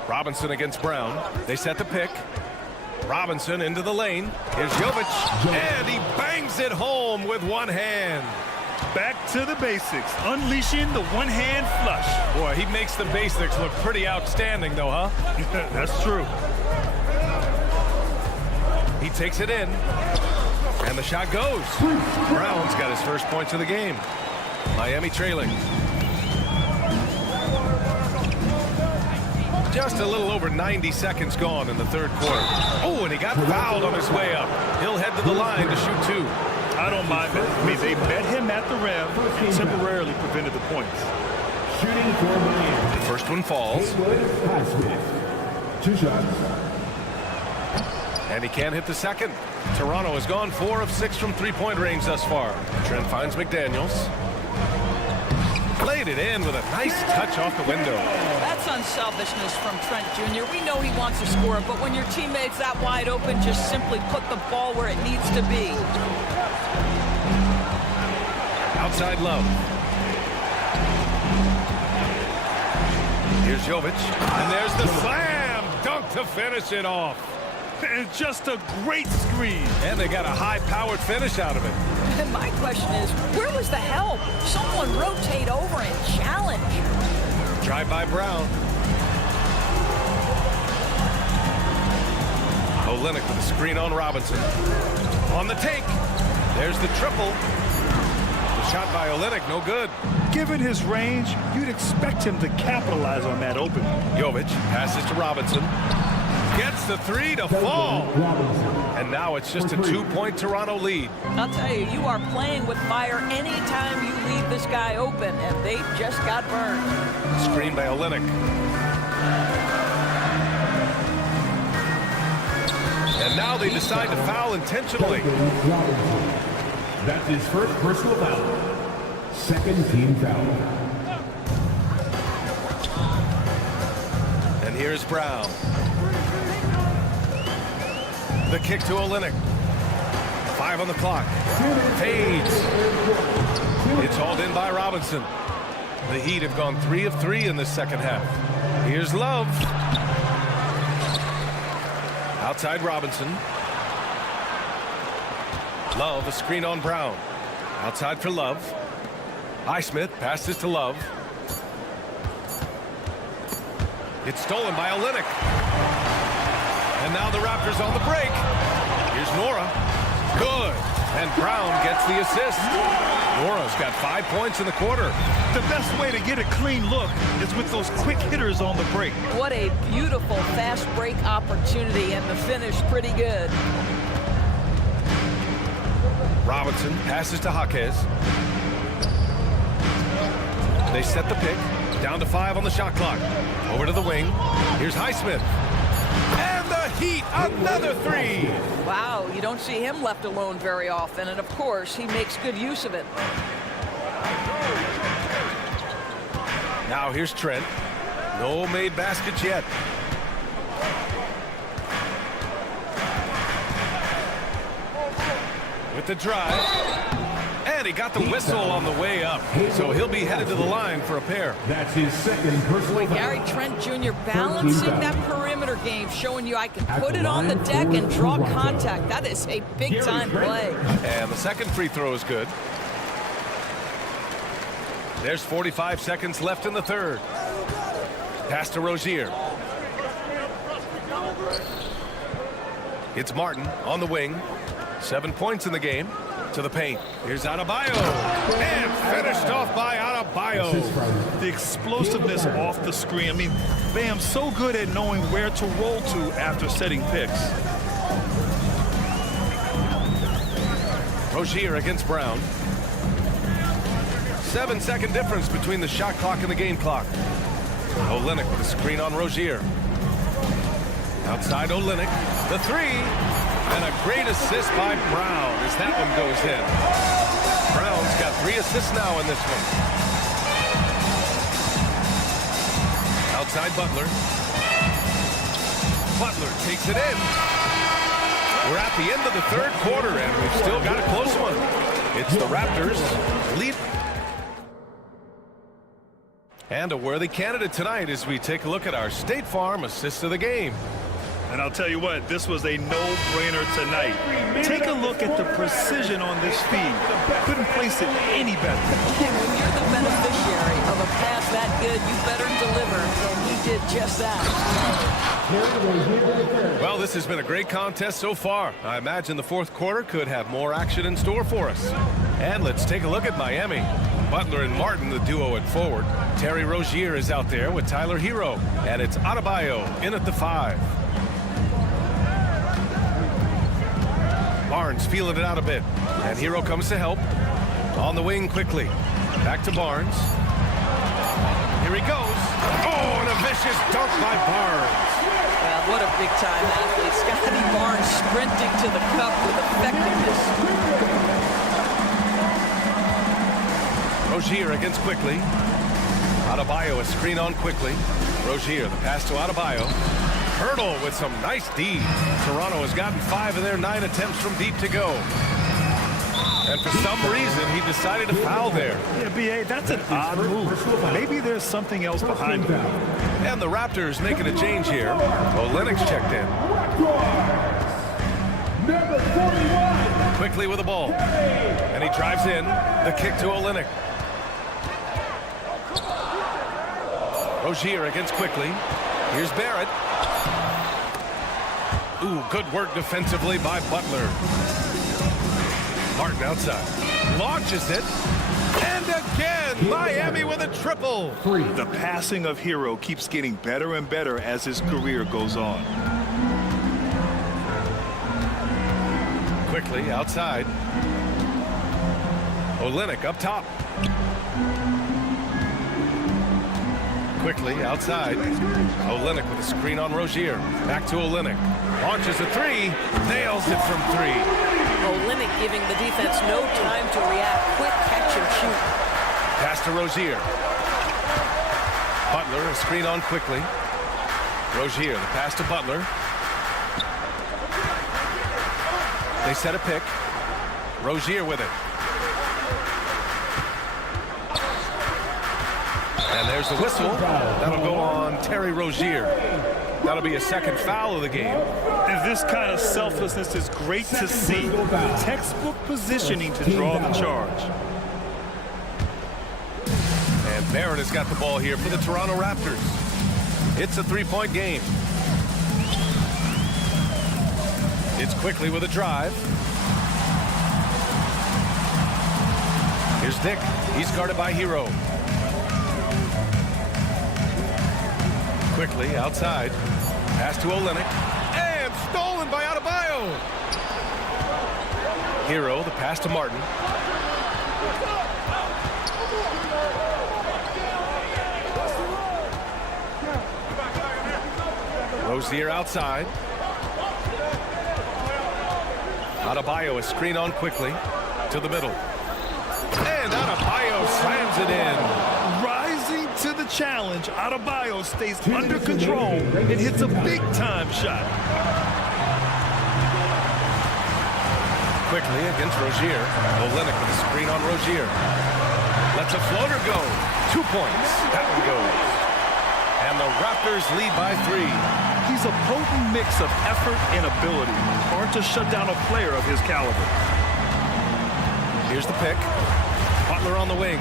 Robinson against Brown. They set the pick. Robinson into the lane. Here's Jovic. And he bangs it home with one hand. Back to the basics. Unleashing the one-hand flush. Boy, he makes the basics look pretty outstanding, though, huh? That's true. He takes it in. And the shot goes. Brown's got his first points of the game. Miami trailing. Just a little over 90 seconds gone in the third quarter. Oh, and he got fouled on his way up. He'll head to the line to shoot 2. I don't mind that. I mean, they met him at the rim and temporarily prevented the points. Shooting for Miami. The first one falls. 2 shots. And he can't hit the second. Toronto has gone 4 of 6 from three-point range thus far. Trent finds McDaniels. Played it in with a nice touch off the window. That's unselfishness from Trent Jr. We know he wants to score, but when your teammate's that wide open, just simply put the ball where it needs to be. Outside Love. Here's Jovic. And there's the slam dunk to finish it off. And just a great screen. And they got a high-powered finish out of it. And my question is, where was the help? Someone rotate over and challenge. Drive by Brown. Olynyk with a screen on Robinson. On the take. There's the triple. The shot by Olynyk, no good. Given his range, you'd expect him to capitalize on that open. Jovic passes to Robinson. Gets the 3 to fall. And now it's just a 2-point Toronto lead. I'll tell you, you are playing with fire anytime you leave this guy open, and they just got burned. Screen by Olynyk. And now they decide to foul intentionally. That's his first personal foul. Second team foul. And here's Brown. The kick to Olynyk. 5 on the clock. Fades. It's hauled in by Robinson. The Heat have gone 3 of 3 in the second half. Here's Love. Outside Robinson. Love, a screen on Brown. Outside for Love. Highsmith passes to Love. It's stolen by Olynyk. And now the Raptors on the break. Here's Nora. Good. And Brown gets the assist. Nora's got 5 points in the quarter. The best way to get a clean look is with those quick hitters on the break. What a beautiful fast break opportunity, and the finish pretty good. Robinson passes to Jaquez. They set the pick. Down to 5 on the shot clock. Over to the wing. Here's Highsmith. And the Heat, another 3. Wow, you don't see him left alone very often, and of course, he makes good use of it. Now here's Trent. No made baskets yet. With the drive. And he got the whistle on the way up. So he'll be headed to the line for a pair. That's his second personal foul. Gary Trent Jr. balancing that perimeter game, showing you I can put it on the deck and draw contact. That is a big-time play. And the second free throw is good. There's 45 seconds left in the third. Pass to Rozier. It's Martin on the wing. 7 points in the game. To the paint. Here's Adebayo. And finished off by Adebayo. The explosiveness off the screen. I mean, Bam's so good at knowing where to roll to after setting picks. Rozier against Brown. 7-second difference between the shot clock and the game clock. Olynyk with a screen on Rozier. Outside Olynyk. The three. And a great assist by Brown as that one goes in. Brown's got 3 assists now in this one. Outside Butler. Butler takes it in. We're at the end of the third quarter, and we've still got a close one. It's the Raptors lead. And a worthy candidate tonight as we take a look at our State Farm assist of the game. And I'll tell you what, this was a no-brainer tonight. Take a look at the precision on this feed. Couldn't place it any better. When you're the beneficiary of a pass that good, you better deliver, and he did just that. Well, this has been a great contest so far. I imagine the fourth quarter could have more action in store for us. And let's take a look at Miami. Butler and Martin, the duo at forward. Terry Rozier is out there with Tyler Hero. And it's Adebayo in at the 5. Barnes feeling it out a bit. And Hero comes to help. On the wing quickly. Back to Barnes. Here he goes. Oh, and a vicious dunk by Barnes. Well, what a big-time athlete. Scotty Barnes sprinting to the cup with effectiveness. Rozier against quickly. Adebayo a screen on quickly. Rozier, the pass to Adebayo. Hurdle with some nice D. Toronto has gotten 5 of their 9 attempts from deep to go. And for some reason, he decided to foul there. Yeah, B.A., that's an odd move. Maybe there's something else behind it. And the Raptors making a change here. Olynyk's checked in. Number 41. Quickly with the ball. And he drives in. The kick to Olynyk. Rozier against quickly. Here's Barrett. Ooh, good work defensively by Butler. Martin outside. Launches it. And again, Miami with a triple. The passing of Hero keeps getting better and better as his career goes on. Quickly outside. Olynyk up top. Quickly outside. Olynyk with a screen on Rozier. Back to Olynyk. Launches a 3. Nails it from 3. Olynyk giving the defense no time to react. Quick catch and shoot. Pass to Rozier. Butler a screen on quickly. Rozier the pass to Butler. They set a pick. Rozier with it. And there's the whistle. That'll go on Terry Rozier. That'll be a second foul of the game. And this kind of selflessness is great to see. Textbook positioning to draw the charge. And Barrett has got the ball here for the Toronto Raptors. It's a 3-point game. It's quickly with a drive. Here's Dick. He's guarded by Hero. Quickly outside. Pass to Olynyk. And stolen by Adebayo. Hero, the pass to Martin. Rozier outside. Adebayo a screen on quickly. To the middle. And Adebayo slams it in. Rising to the challenge, Adebayo stays under control and hits a big-time shot. Quickly against Rozier. Olynyk with a screen on Rozier. Lets a floater go. 2 points. That one goes. And the Raptors lead by 3. He's a potent mix of effort and ability. Hard to shut down a player of his caliber. Here's the pick. Butler on the wing.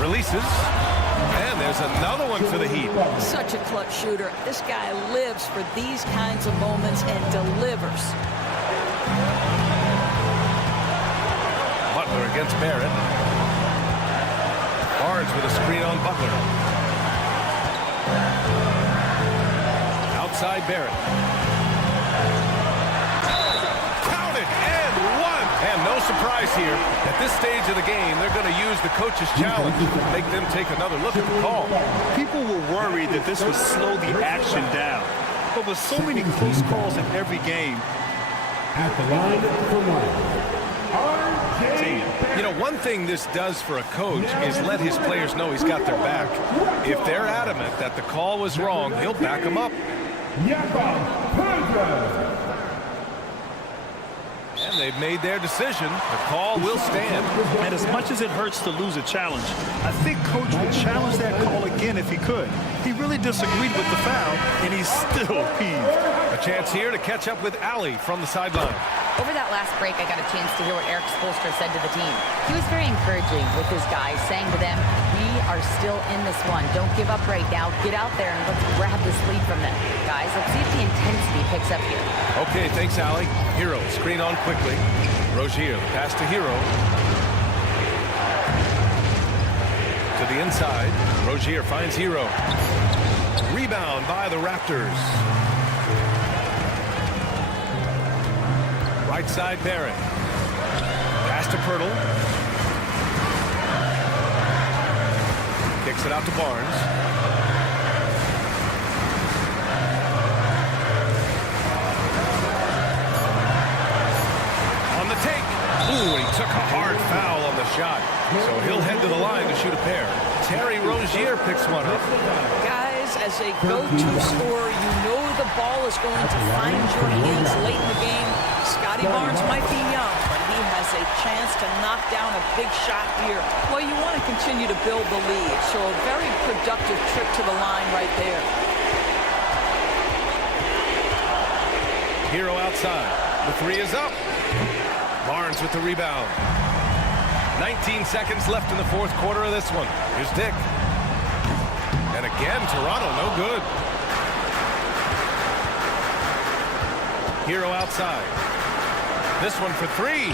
Releases. And there's another one for the Heat. Such a clutch shooter. This guy lives for these kinds of moments and delivers. Butler against Barrett. Barnes with a screen on Butler. Outside Barrett. Count it and 1. And no surprise here. At this stage of the game, they're going to use the coach's challenge to make them take another look at the call. People were worried that this would slow the action down. But with so many close calls in every game, At the line for one, You know, one thing this does for a coach is let his players know he's got their back. If they're adamant that the call was wrong, he'll back them up. And they've made their decision. The call will stand. and as much as it hurts to lose a challenge, I think Coach would challenge that call again if he could. He really disagreed with the foul, and he's still peeved. A chance here to catch up with Allie from the sideline. Over that last break, I got a chance to hear what Eric Spoelstra said to the team. He was very encouraging with his guys, saying to them, we are still in this one. Don't give up right now. Get out there and let's grab this lead from them. Guys, let's see if the intensity picks up here. Okay, thanks, Allie. Hero, screen on quickly. Rozier, the pass to Hero. To the inside. Rozier finds Hero. Rebound by the Raptors. Right side, Barrett. Pass to Pirtle. Kicks it out to Barnes. On the take. Ooh, he took a hard foul on the shot. So he'll head to the line to shoot a pair. Terry Rozier picks one up. Guys, as a go-to scorer, you know the ball is going to find your hands late in the game. Scotty Barnes might be young, but he has a chance to knock down a big shot here. Well, you want to continue to build the lead, so a very productive trip to the line right there. Hero outside. The three is up. Barnes with the rebound. 19 seconds left in the fourth quarter of this one. Here's Dick. And again, Toronto no good. Hero outside. This one for three.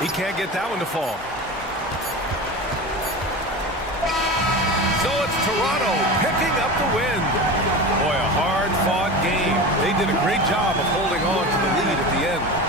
He can't get that one to fall. So it's Toronto picking up the win. Boy, a hard-fought game. They did a great job of holding on to the lead at the end.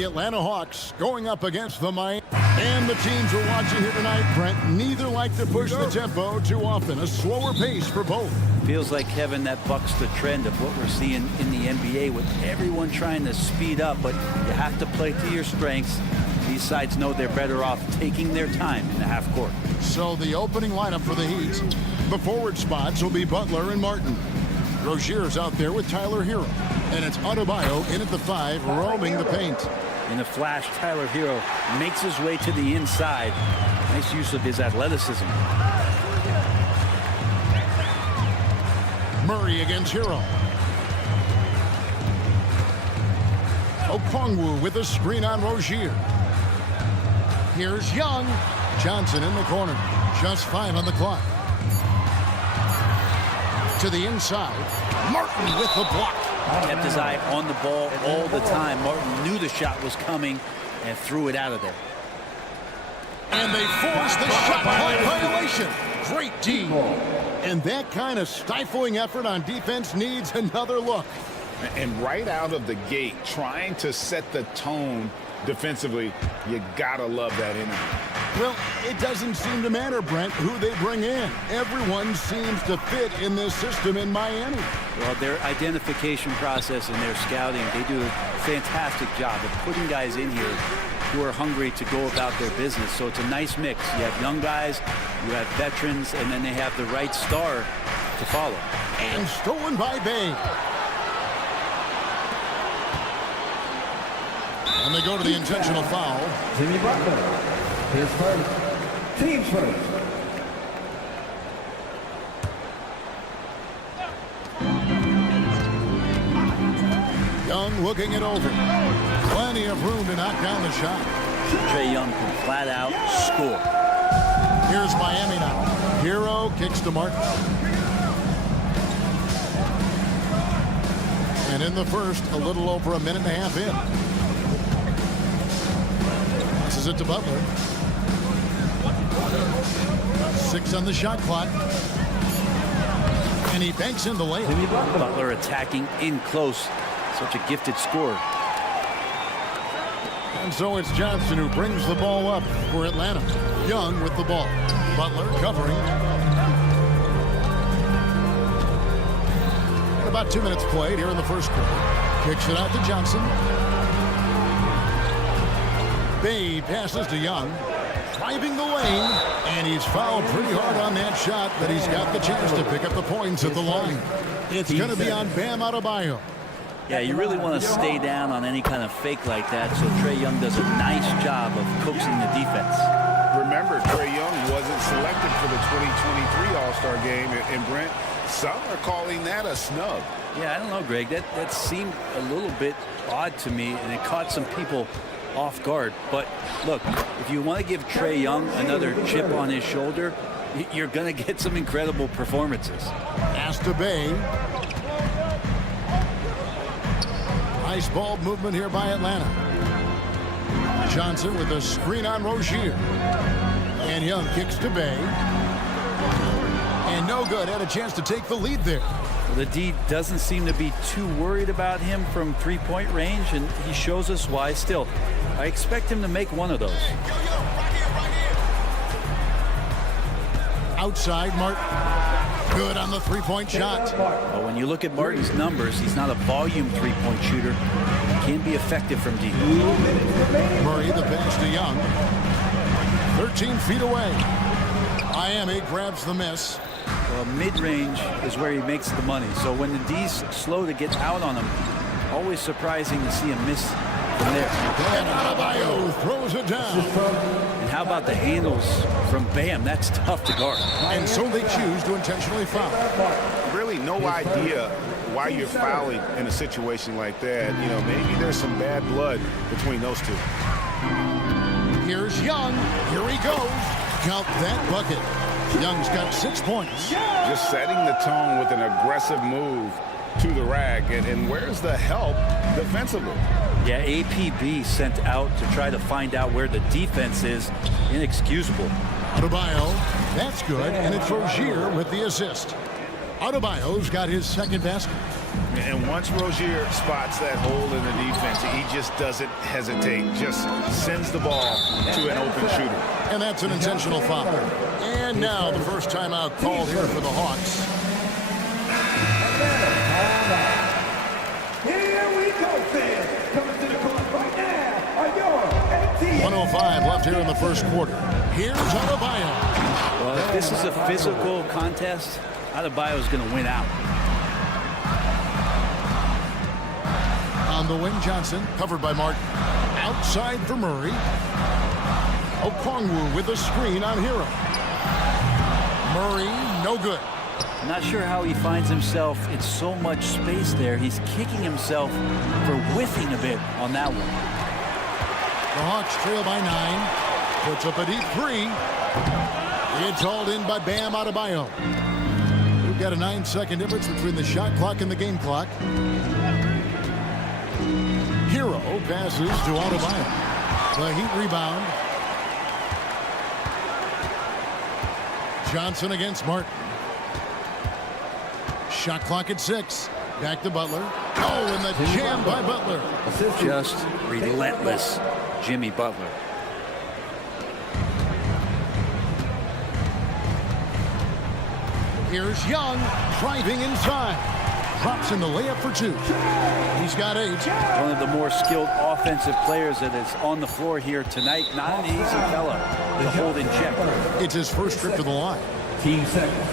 The Atlanta Hawks going up against the Miami. And the teams we're watching here tonight, Brent, neither like to push the tempo too often. A slower pace for both. Feels like, Kevin, that bucks the trend of what we're seeing in the NBA with everyone trying to speed up, but you have to play to your strengths. These sides know they're better off taking their time in the half court. So the opening lineup for the Heat. The forward spots will be Butler and Martin. Rozier's out there with Tyler Hero. And it's Adebayo in at the 5, roaming the paint. In a flash, Tyler Hero makes his way to the inside. Nice use of his athleticism. Murray against Hero. Okongwu with a screen on Rozier. Here's Young. Johnson in the corner. Just 5 on the clock. To the inside. Martin with the block. Kept his eye on the ball all the time. Martin knew the shot was coming and threw it out of there. And they forced the shot clock violation. Great D. And that kind of stifling effort on defense needs another look. And right out of the gate, trying to set the tone defensively, you gotta love that energy. Well, it doesn't seem to matter, Brent, who they bring in. Everyone seems to fit in this system in Miami. Well, their identification process and their scouting, they do a fantastic job of putting guys in here who are hungry to go about their business. So it's a nice mix. You have young guys, you have veterans, and then they have the right star to follow. And stolen by Bay. And they go to the intentional foul. Jimmy Butler. His first. Team first. Young looking it over. Plenty of room to knock down the shot. Trae Young can flat out score. Here's Miami now. Hero kicks to Martin. And in the first, a little over a minute and a half in. Passes it to Butler. 6 on the shot clock. And he banks in the layup. Butler attacking in close. Such a gifted scorer. And so it's Johnson who brings the ball up for Atlanta. Young with the ball. Butler covering. About 2 minutes played here in the first quarter. Kicks it out to Johnson. Bay passes to Young. Driving the lane. And he's fouled pretty hard on that shot, but he's got the chance to pick up the points at the line. It's going to be on Bam Adebayo. Yeah, you really want to stay down on any kind of fake like that, so Trae Young does a nice job of coaxing the defense. Remember, Trae Young wasn't selected for the 2023 All-Star game, and Brent, some are calling that a snub. Yeah, I don't know, Greg. That seemed a little bit odd to me, and it caught some people off guard. But look, if you want to give Trae Young another chip on his shoulder, you're going to get some incredible performances. Pass to Bay. Nice ball movement here by Atlanta. Johnson with a screen on Rozier. And Young kicks to Bay. And no good. Had a chance to take the lead there. Well, the D doesn't seem to be too worried about him from three-point range, and he shows us why. Still, I expect him to make one of those. Outside, Martin. Good on the three-point shot. Well, when you look at Martin's numbers, he's not a volume three-point shooter. He can be effective from deep. Murray, the pass to Young. 13 feet away. Miami grabs the miss. Well, mid-range is where he makes the money. So when the D's slow to get out on him, always surprising to see him miss from there. And Adebayo throws it down. And how about the handles from Bam? That's tough to guard. And so they choose to intentionally foul. Really no idea why you're fouling in a situation like that. You know, maybe there's some bad blood between those two. Here's Young. Here he goes. Count that bucket. Young's got 6 points. Just setting the tone with an aggressive move to the rack. And where's the help defensively? Yeah, APB sent out to try to find out where the defense is. Inexcusable. Adebayo, that's good, and it's Rozier with the assist. Adebayo's got his second basket. And once Rozier spots that hole in the defense, he just doesn't hesitate, just sends the ball to an open shooter. And that's an intentional foul. And now the first timeout called here for the Hawks. Here we go, fans. Coming to the court right now are your 18. 1:05 left here in the first quarter. Here's Adebayo. Well, if this is a physical contest, Adebayo is going to win out. On the wing, Johnson, covered by Martin. Outside for Murray. Okongwu with a screen on Hero. Murray, no good. Not sure how he finds himself in so much space there. He's kicking himself for whiffing a bit on that one. The Hawks trail by 9. Puts up a deep three. It's hauled in by Bam Adebayo. We've got a 9-second difference between the shot clock and the game clock. Hero passes to Adebayo. The Heat rebound. Johnson against Martin. Shot clock at 6. Back to Butler. Oh, and the jam by Butler. Just relentless Jimmy Butler. Here's Young driving inside. Drops in the layup for 2. He's got 8. One of the more skilled offensive players that is on the floor here tonight. Not an easy fella to hold in check. It's his first trip to the line. Team seconds.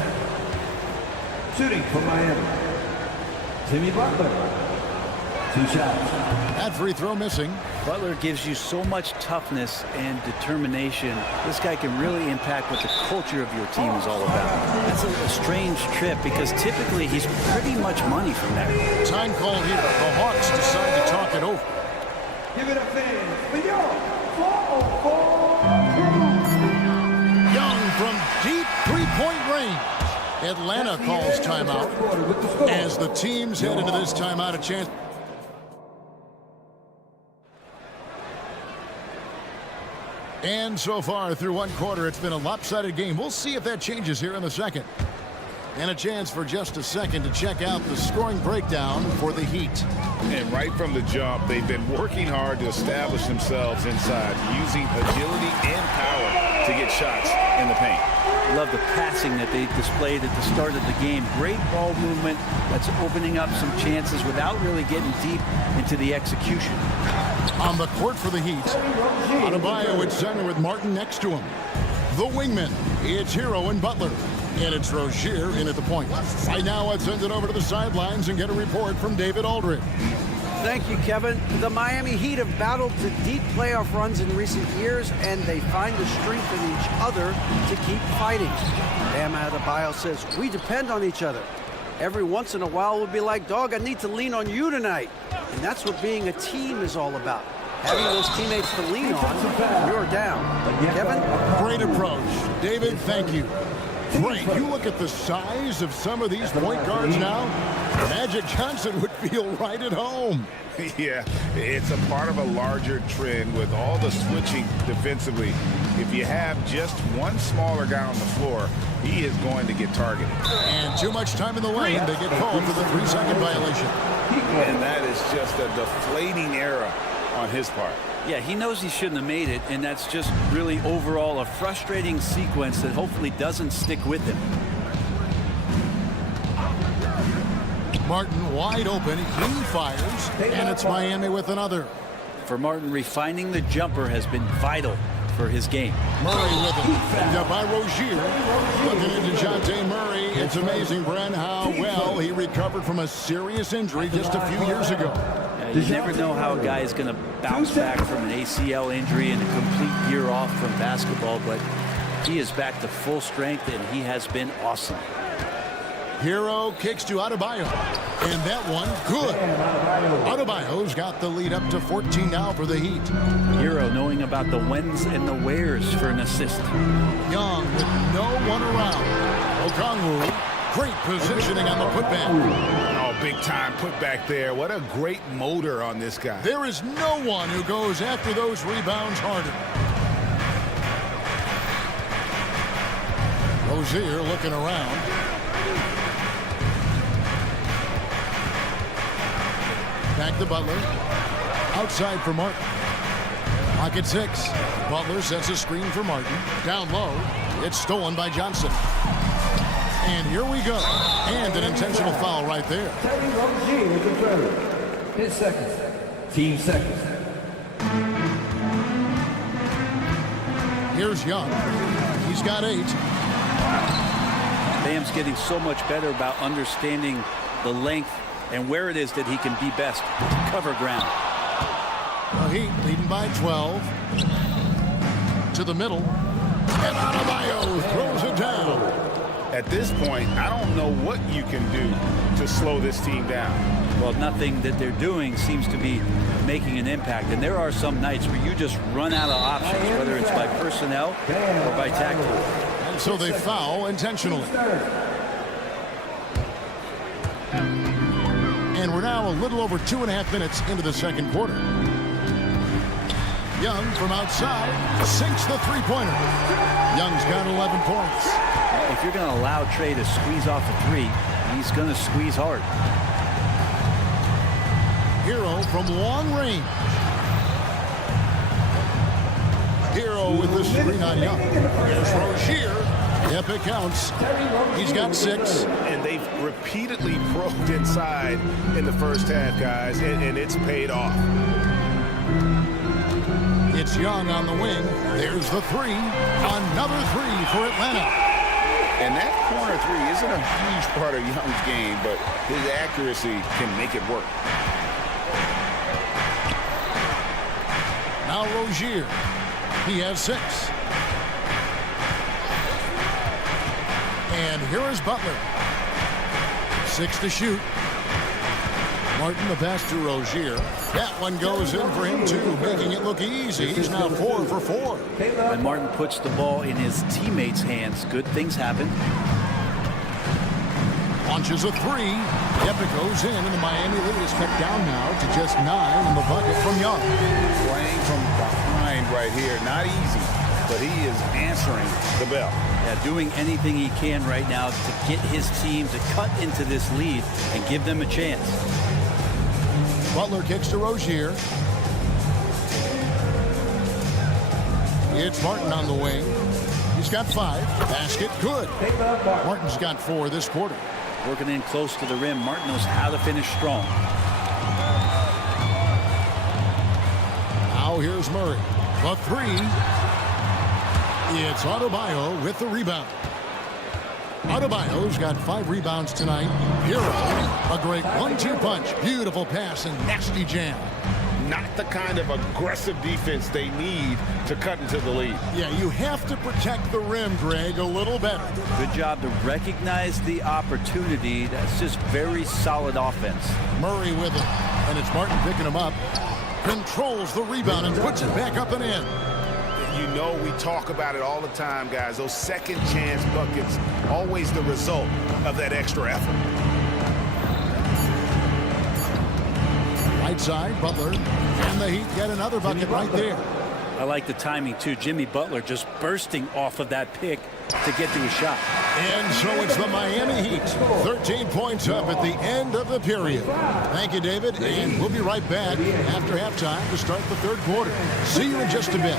Shooting for Miami. Jimmy Butler. 2 shots. That free throw missing. Butler gives you so much toughness and determination. This guy can really impact what the culture of your team is all about. That's a strange trip because typically he's pretty much money from there. Time called here. The Hawks decide to talk it over. Give it up, fans. For your 404 Young from deep three-point range. Atlanta calls timeout. As the teams head into this timeout, a chance. And so far through one quarter, it's been a lopsided game. We'll see if that changes here in the second. And a chance for just a second to check out the scoring breakdown for the Heat. And right from the jump, they've been working hard to establish themselves inside, using agility and power to get shots in the paint. Love the passing that they displayed at the start of the game. Great ball movement that's opening up some chances without really getting deep into the execution. On the court for the Heat, Adebayo at center with Martin next to him. The wingman, it's Hero and Butler. And it's Rozier in at the point. Right now, let's send it over to the sidelines and get a report from David Aldridge. Thank you, Kevin. The Miami Heat have battled to deep playoff runs in recent years, and they find the strength in each other to keep fighting. Bam Adebayo says, we depend on each other. Every once in a while, we'll be like, dog, I need to lean on you tonight. And that's what being a team is all about. Having those teammates to lean on when you're down. Kevin? Great approach. David, thank you. Great. You look at the size of some of these point guards now. Magic Johnson would feel right at home. Yeah, it's a part of a larger trend with all the switching defensively. If you have just one smaller guy on the floor, he is going to get targeted. And too much time in the lane. They get called for the 3-second violation. And that is just a deflating error on his part. Yeah, he knows he shouldn't have made it, and that's just really overall a frustrating sequence that hopefully doesn't stick with him. Martin wide open. He fires, and it's Miami with another. For Martin, refining the jumper has been vital for his game. Murray with it. Picked up by Rozier. Looking into Jonte Murray. It's amazing, Bren, how well he recovered from a serious injury just a few years ago. You never know how a guy is going to bounce back from an ACL injury and a complete year off from basketball, but he is back to full strength, and he has been awesome. Hero kicks to Adebayo, and that one good. Adebayo's got the lead up to 14 now for the Heat. Hero knowing about the whens and the wheres for an assist. Young with no one around. Okongwu, great positioning on the putback. Big time putback there. What a great motor on this guy. There is no one who goes after those rebounds harder. Rozier looking around. Back to Butler. Outside for Martin. Pocket 6. Butler sets a screen for Martin. Down low. It's stolen by Johnson. And here we go. And an intentional foul right there. Terry Romario with the third. His second. Team second. Here's Young. He's got 8. Bam's getting so much better about understanding the length and where it is that he can be best. Cover ground. The Heat leading by 12. To the middle. And Adebayo throws it down. At this point, I don't know what you can do to slow this team down. Well, nothing that they're doing seems to be making an impact. And there are some nights where you just run out of options, whether it's by personnel or by tactical. And so they foul intentionally. And we're now a little over 2.5 minutes into the second quarter. Young from outside sinks the three-pointer. Young's got 11 points. If you're going to allow Trey to squeeze off a 3, he's going to squeeze hard. Hero from long range. Hero with the screen on Young. Here's Rozier. Yep, it counts. He's got 6. And they've repeatedly probed inside in the first half, guys, and it's paid off. It's Young on the wing. There's the 3. Another 3 for Atlanta. And that corner 3 isn't a huge part of Young's game, but his accuracy can make it work. Now Rozier. He has 6. And here is Butler. 6 to shoot. Martin the pass to Rozier. That one goes in for him too, making it look easy. He's now 4 for 4. When Martin puts the ball in his teammates' hands, good things happen. Launches a 3. Yep, it goes in, and the Miami lead is cut down now to just 9 in the bucket from Young. Playing from behind right here, not easy, but he is answering the bell. Yeah, doing anything he can right now to get his team to cut into this lead and give them a chance. Butler kicks to Rozier. It's Martin on the wing. He's got 5. Basket, good. Martin's got 4 this quarter. Working in close to the rim, Martin knows how to finish strong. Now here's Murray. The 3. It's Adebayo with the rebound. Adebayo's got 5 rebounds tonight. Hero, a great 1-2 punch. Beautiful pass and nasty jam. Not the kind of aggressive defense they need to cut into the lead. Yeah, you have to protect the rim, Greg, a little better. Good job to recognize the opportunity. That's just very solid offense. Murray with it, and it's Martin picking him up. Controls the rebound and puts it back up and in. You know, we talk about it all the time, guys. Those second chance buckets, always the result of that extra effort. Right side, Butler, and the Heat get another bucket right there. I like the timing, too. Jimmy Butler just bursting off of that pick to get to his shot. And so it's the Miami Heat, 13 points up at the end of the period. Thank you, David, and we'll be right back after halftime to start the third quarter. See you in just a bit.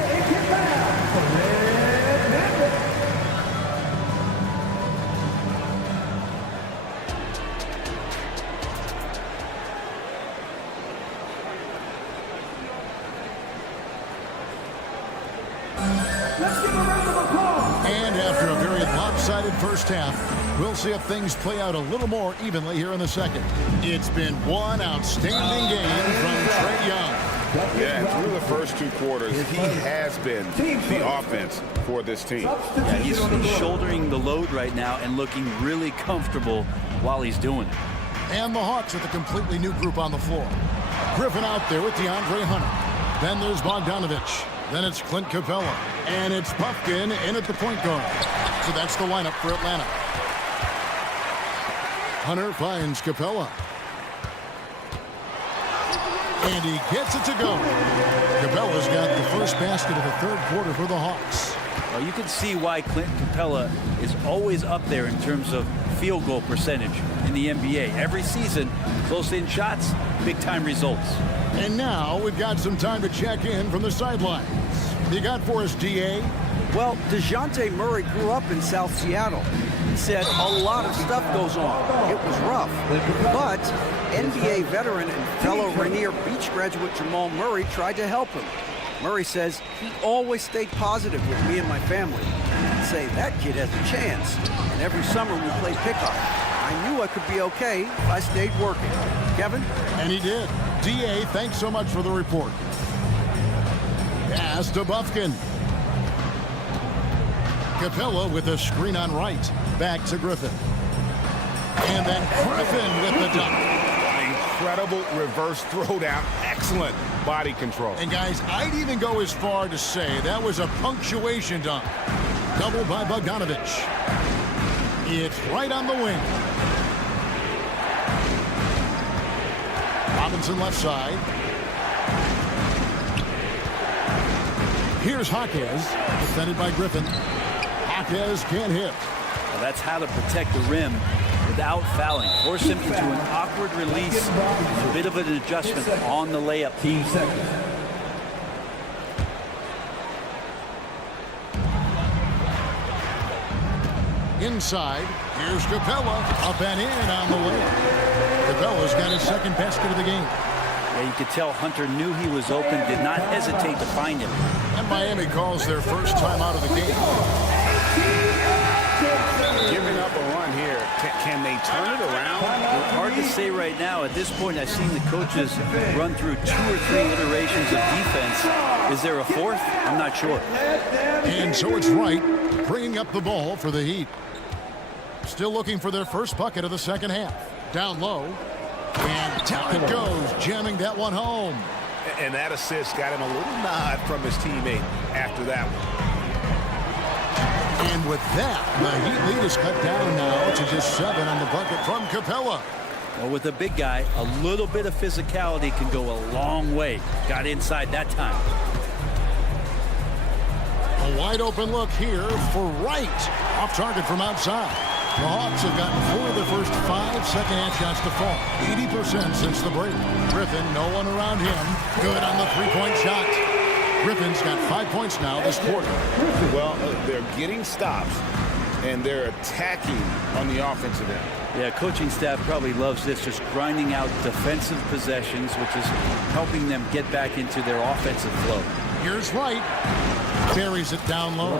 And after a very lopsided first half, we'll see if things play out a little more evenly here in the second. It's been one outstanding game from Trae Young. Yeah, and through the first 2 quarters, he has been the offense for this team. Yeah, he's shouldering the load right now and looking really comfortable while he's doing it. And the Hawks with a completely new group on the floor. Griffin out there with DeAndre Hunter. Then there's Bogdanovich. Then it's Clint Capella. And it's Puffkin in at the point guard. So that's the lineup for Atlanta. Hunter finds Capella. And he gets it to go. Capella's got the first basket of the third quarter for the Hawks. Well, you can see why Clint Capella is always up there in terms of field goal percentage. in the NBA. Every season, close-in shots, big-time results. And now we've got some time to check in from the sidelines. You got for us, DA? Well, DeJounte Murray grew up in South Seattle. He said a lot of stuff goes on. It was rough. But NBA veteran and fellow Rainier Beach graduate Jamal Murray tried to help him. Murray says he always stayed positive with me and my family. He'd say, that kid has a chance. And every summer we played pickup. I knew I could be okay if I stayed working. Kevin? And he did. DA, thanks so much for the report. Pass to Bufkin. Capella with a screen on right. Back to Griffin. And then Griffin with the dunk. Incredible reverse throwdown. Excellent body control. And guys, I'd even go as far to say that was a punctuation dunk. Double by Bogdanovich. It's right on the wing. Robinson left side. Here's Jaquez, defended by Griffin. Jaquez can't hit. Well, that's how to protect the rim without fouling. Force him into an awkward release. A bit of an adjustment on the layup. 15 seconds. Inside, here's Capella. Up and in on the way. Capella's got his second basket of the game. Yeah, you could tell Hunter knew he was open, did not hesitate to find him. And Miami calls their first time out of the game. Giving up a run here. Can they turn it around? Well, hard to say right now. At this point, I've seen the coaches run through 2 or 3 iterations of defense. Is there a fourth? I'm not sure. And so it's Wright bringing up the ball for the Heat. Still looking for their first bucket of the second half. Down low. And down it goes, jamming that one home. And that assist got him a little nod from his teammate after that one. And with that, the Heat lead is cut down now to just 7 on the bucket from Capella. Well, with a big guy, a little bit of physicality can go a long way. Got inside that time. A wide open look here for Wright. Off target from outside. The Hawks have gotten 4 of their first 5 second-half shots to fall. 80% since the break. Griffin, no one around him. Good on the three-point shot. Griffin's got 5 points now this quarter. Well, they're getting stops, and they're attacking on the offensive end. Yeah, coaching staff probably loves this, just grinding out defensive possessions, which is helping them get back into their offensive flow. Here's Wright. Carries it down low.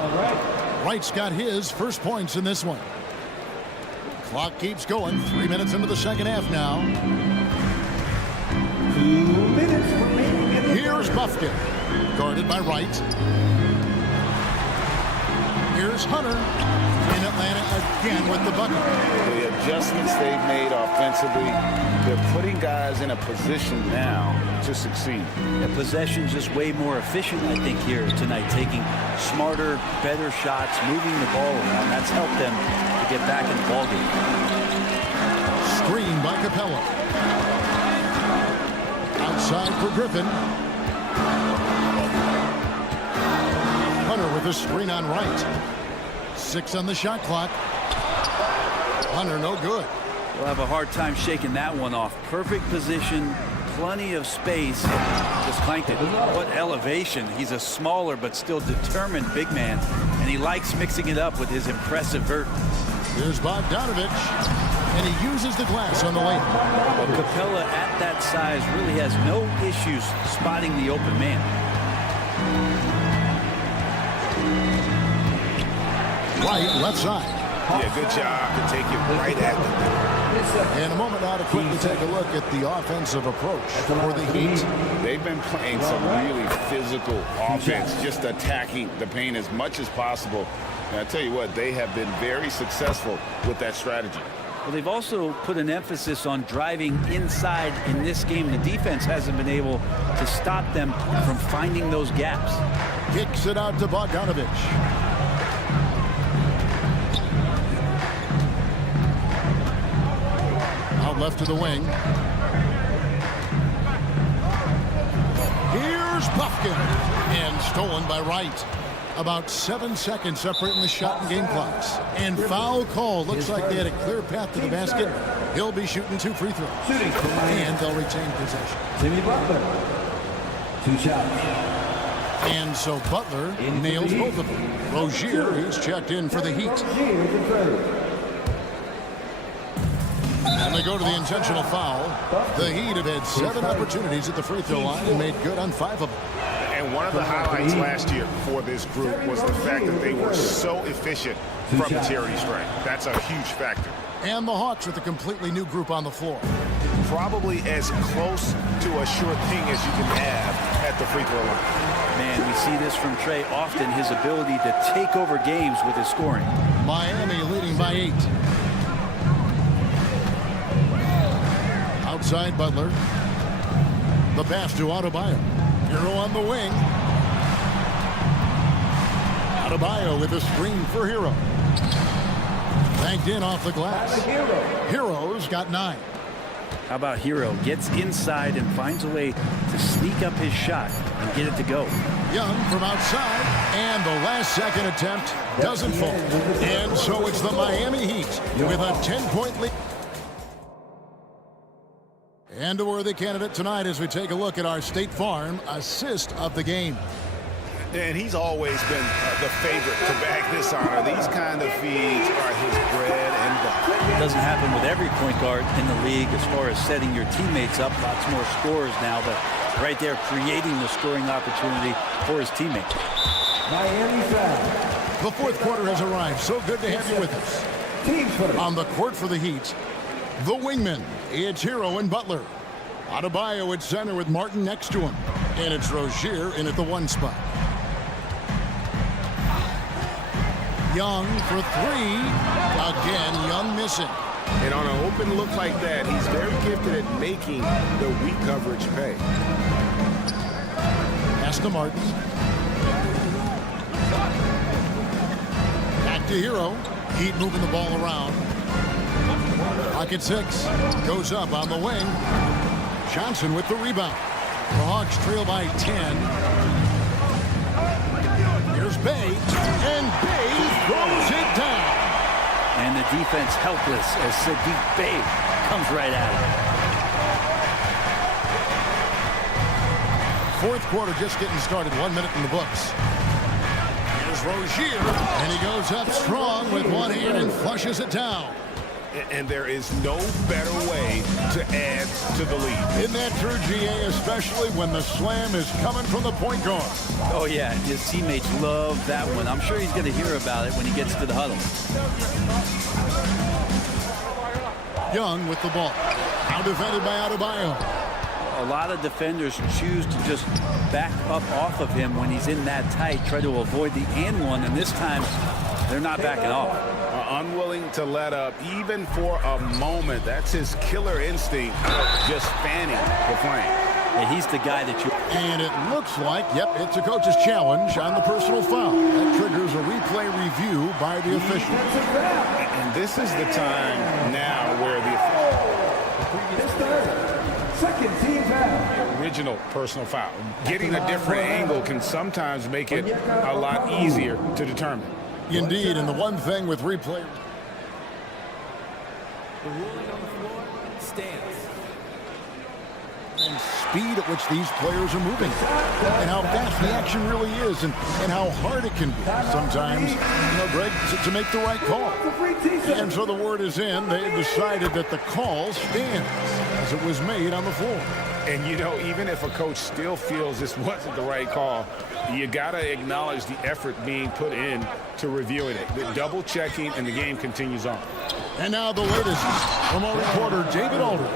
Wright's got his first points in this one. Clock keeps going. 3 minutes into the second half now. 2 minutes remaining. Here's Bufkin. Guarded by Wright. Here's Hunter. In Atlanta again with the bucket. The adjustments they've made offensively, they're putting guys in a position now to succeed. The possession's just way more efficient, I think, here tonight. Taking smarter, better shots, moving the ball around. That's helped them to get back in the ballgame. Screen by Capella. Outside for Griffin. Hunter with a screen on Wright. 6 on the shot clock. Hunter no good. We'll have a hard time shaking that one off. Perfect position, plenty of space. Just clanked it. What elevation. He's a smaller but still determined big man, and he likes mixing it up with his impressive vert. Here's Bogdanovich, and he uses the glass on the layup. Well, Capella at that size really has no issues spotting the open man. Right, left side. Yeah, good job to take it right at them. In a moment now to quickly take a look at the offensive approach for the Heat. They've been playing some really physical offense, just attacking the paint as much as possible. And I tell you what, they have been very successful with that strategy. Well, they've also put an emphasis on driving inside in this game. The defense hasn't been able to stop them from finding those gaps. Kicks it out to Bogdanovich. Out left to the wing. Here's Bufkin. And stolen by Wright. About 7 seconds separating the shot and game clocks. And foul call. Looks like they had a clear path to the basket. He'll be shooting 2 free throws. And they'll retain possession. Jimmy Butler. 2 shots. And so Butler nails both of them. Rozier, he's checked in for the Heat. And they go to the intentional foul. The Heat have had 7 opportunities at the free throw line and made good on 5 of them. And one of the highlights last year for this group was the fact that they were so efficient from charity stripe. That's a huge factor. And the Hawks with a completely new group on the floor. Probably as close to a sure thing as you can have at the free throw line. Man, we see this from Trey often, his ability to take over games with his scoring. Miami leading by 8. Outside Butler. The pass to Adebayo. Hero on the wing. Adebayo with a screen for Hero. Banked in off the glass. Hero's got 9. How about Hero? Gets inside and finds a way to sneak up his shot and get it to go. Young from outside, and the last second attempt doesn't fall. And so it's the Miami Heat with a 10-point lead. And a worthy candidate tonight as we take a look at our State Farm assist of the game. And he's always been the favorite to bag this honor. These kind of feeds are his bread and butter. It doesn't happen with every point guard in the league as far as setting your teammates up. Lots more scorers now, but right there creating the scoring opportunity for his teammates. Miami foul. The fourth quarter has arrived. So good to have you with us. On the court for the Heat, the wingmen. It's Hero and Butler. Adebayo at center with Martin next to him. And it's Rozier in at the 1 spot. Young for 3. Again, Young missing. And on an open look like that, he's very gifted at making the weak coverage pay. Pass to Martin. Back to Hero. Heat moving the ball around. Clock at 6. Goes up on the wing. Johnson with the rebound. The Hawks trail by 10. Here's Bay. And Bay throws it down. And the defense helpless as Sadiq Bey comes right at it. Fourth quarter just getting started. 1 minute in the books. Here's Rozier. And he goes up strong with one hand and flushes it down. And there is no better way to add to the lead. Isn't that true, GA, especially when the slam is coming from the point guard? Oh, yeah. His teammates love that one. I'm sure he's going to hear about it when he gets to the huddle. Young with the ball. Now defended by Adebayo. A lot of defenders choose to just back up off of him when he's in that tight, try to avoid the and one, and this time they're not backing off. Unwilling to let up even for a moment. That's his killer instinct, just fanning the flame. And he's the guy that you... And it looks like, yep, it's a coach's challenge on the personal foul. That triggers a replay review by the official. And this is the time now where Second team foul. the original personal foul. Getting a different angle can sometimes make it a lot easier to determine. Indeed, and the one thing with replay... The ruling on the floor stands. And speed at which these players are moving. And how fast the action really is and how hard it can be. Sometimes, Greg, to make the right call. And so the word is in. They've decided that the call stands as it was made on the floor. And, even if a coach still feels this wasn't the right call, you got to acknowledge the effort being put in to reviewing it. The double checking, and the game continues on. And now the latest from our reporter, David Aldridge.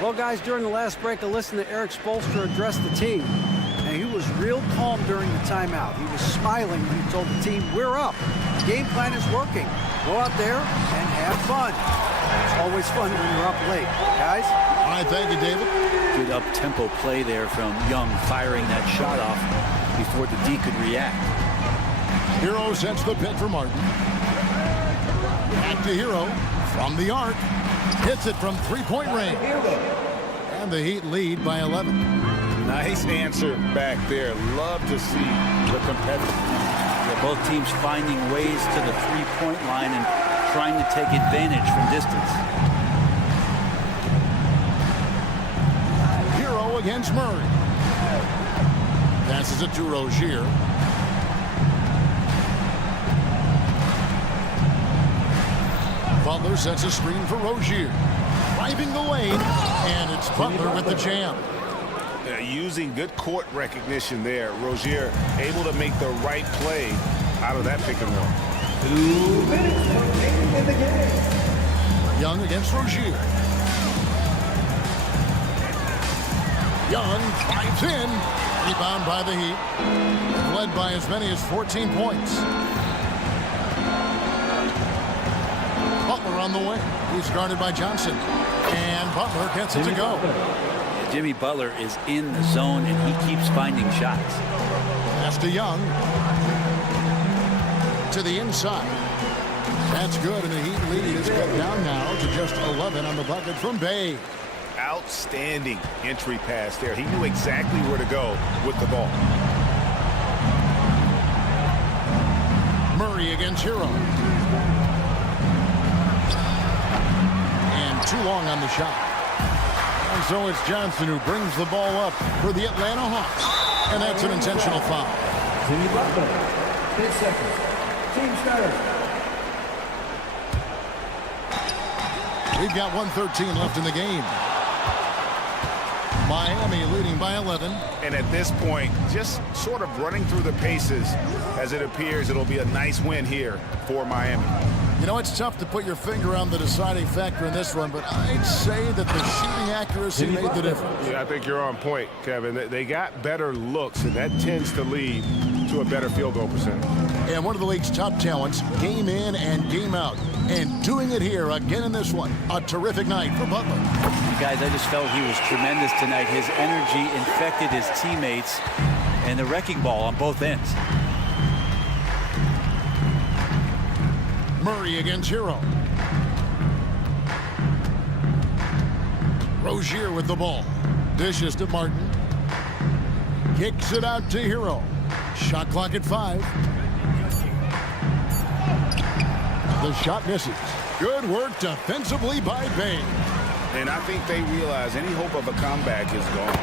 Well, guys, during the last break, I listened to Eric Spoelstra address the team. And he was real calm during the timeout. He was smiling when he told the team, we're up. The game plan is working. Go out there and have fun. It's always fun when you're up late. Guys? All right, thank you, David. Good up-tempo play there from Young, firing that shot off before the D could react. Hero sets the pick for Martin. Back to Hero from the arc. Hits it from three-point range. And the Heat lead by 11. Nice answer back there. Love to see the competitive. Both teams finding ways to the three-point line and trying to take advantage from distance. Hero against Murray. Passes it to Rozier. Butler sets a screen for Rozier. Driving the lane, and it's Butler with the jam. Using good court recognition there. Rozier able to make the right play out of that pick and roll. 2 minutes remaining in the game. Young against Rozier. Young drives in. Rebound by the Heat. Led by as many as 14 points. Butler on the wing. He's guarded by Johnson. And Butler gets it to go. Jimmy Butler is in the zone, and he keeps finding shots. Pass to Young. To the inside. That's good, and the Heat lead is cut down now to just 11 on the bucket from Bay. Outstanding entry pass there. He knew exactly where to go with the ball. Murray against Hero. And too long on the shot. And so it's Johnson who brings the ball up for the Atlanta Hawks. And that's an intentional foul. Jimmy Butler, 10 seconds. Team starter. We've got 1:13 left in the game. Miami leading by 11. And at this point, just sort of running through the paces as it appears it'll be a nice win here for Miami. You know, it's tough to put your finger on the deciding factor in this one, but I'd say that the shooting accuracy made the difference. Yeah, I think you're on point, Kevin. They got better looks, and that tends to lead to a better field goal percentage. And one of the league's top talents, game in and game out. And doing it here again in this one. A terrific night for Butler. Guys, I just felt he was tremendous tonight. His energy infected his teammates, and the wrecking ball on both ends. Murray against Hero. Rozier with the ball. Dishes to Martin. Kicks it out to Hero. Shot clock at 5. The shot misses. Good work defensively by Bay. And I think they realize any hope of a comeback is gone.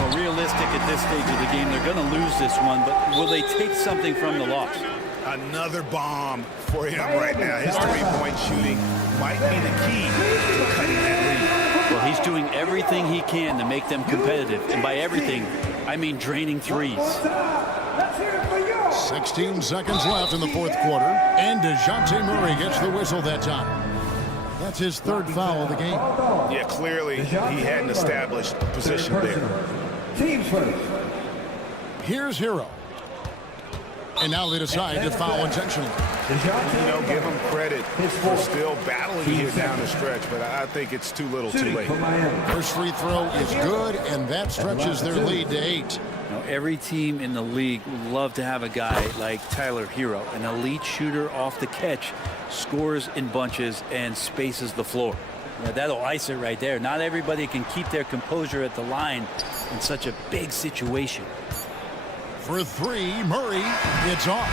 Well, realistic at this stage of the game, they're going to lose this one, but will they take something from the loss? Another bomb for him right now. His three-point shooting might be the key to cutting that lead. Well, he's doing everything he can to make them competitive. And by everything, I mean draining threes. 16 seconds left in the fourth quarter. And DeJounte Murray gets the whistle that time. That's his third foul of the game. Yeah, clearly he hadn't established position there. Team first. Here's Hero. And now they decide to foul intentionally. You know, give him credit for still battling here down the stretch, but I think it's too little too late. First free throw is good, and that stretches their lead to 8. Now, every team in the league would love to have a guy like Tyler Hero, an elite shooter off the catch, scores in bunches, and spaces the floor. Yeah, that'll ice it right there. Not everybody can keep their composure at the line in such a big situation. For 3, Murray, it's off.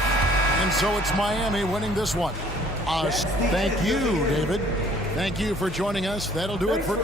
And so it's Miami winning this one. Thank you, David. Thank you for joining us. That'll do it for...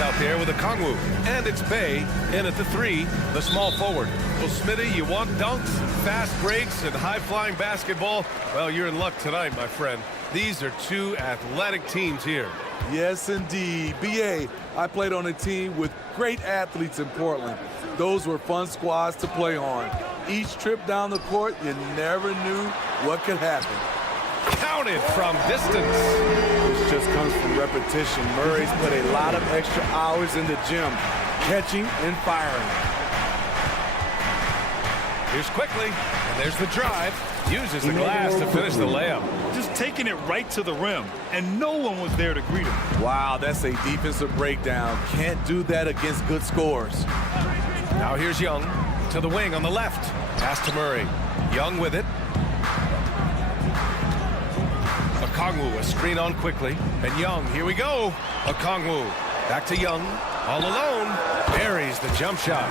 out there with Okongwu. And it's Bay in at the 3, the small forward. Well, Smitty, you want dunks, fast breaks, and high-flying basketball? Well, you're in luck tonight, my friend. These are two athletic teams here. Yes, indeed. BA, I played on a team with great athletes in Portland. Those were fun squads to play on. Each trip down the court, you never knew what could happen. Counted from distance. This just comes from repetition. Murray's put a lot of extra hours in the gym, catching and firing. Here's quickly, and there's the drive. Uses the glass to finish the layup. Just taking it right to the rim, and no one was there to greet him. Wow, that's a defensive breakdown. Can't do that against good scores. Now here's Young to the wing on the left. Pass to Murray. Young with it. Okongwu, a screen on quickly. And Young, here we go. Okongwu, back to Young. All alone. Buries the jump shot.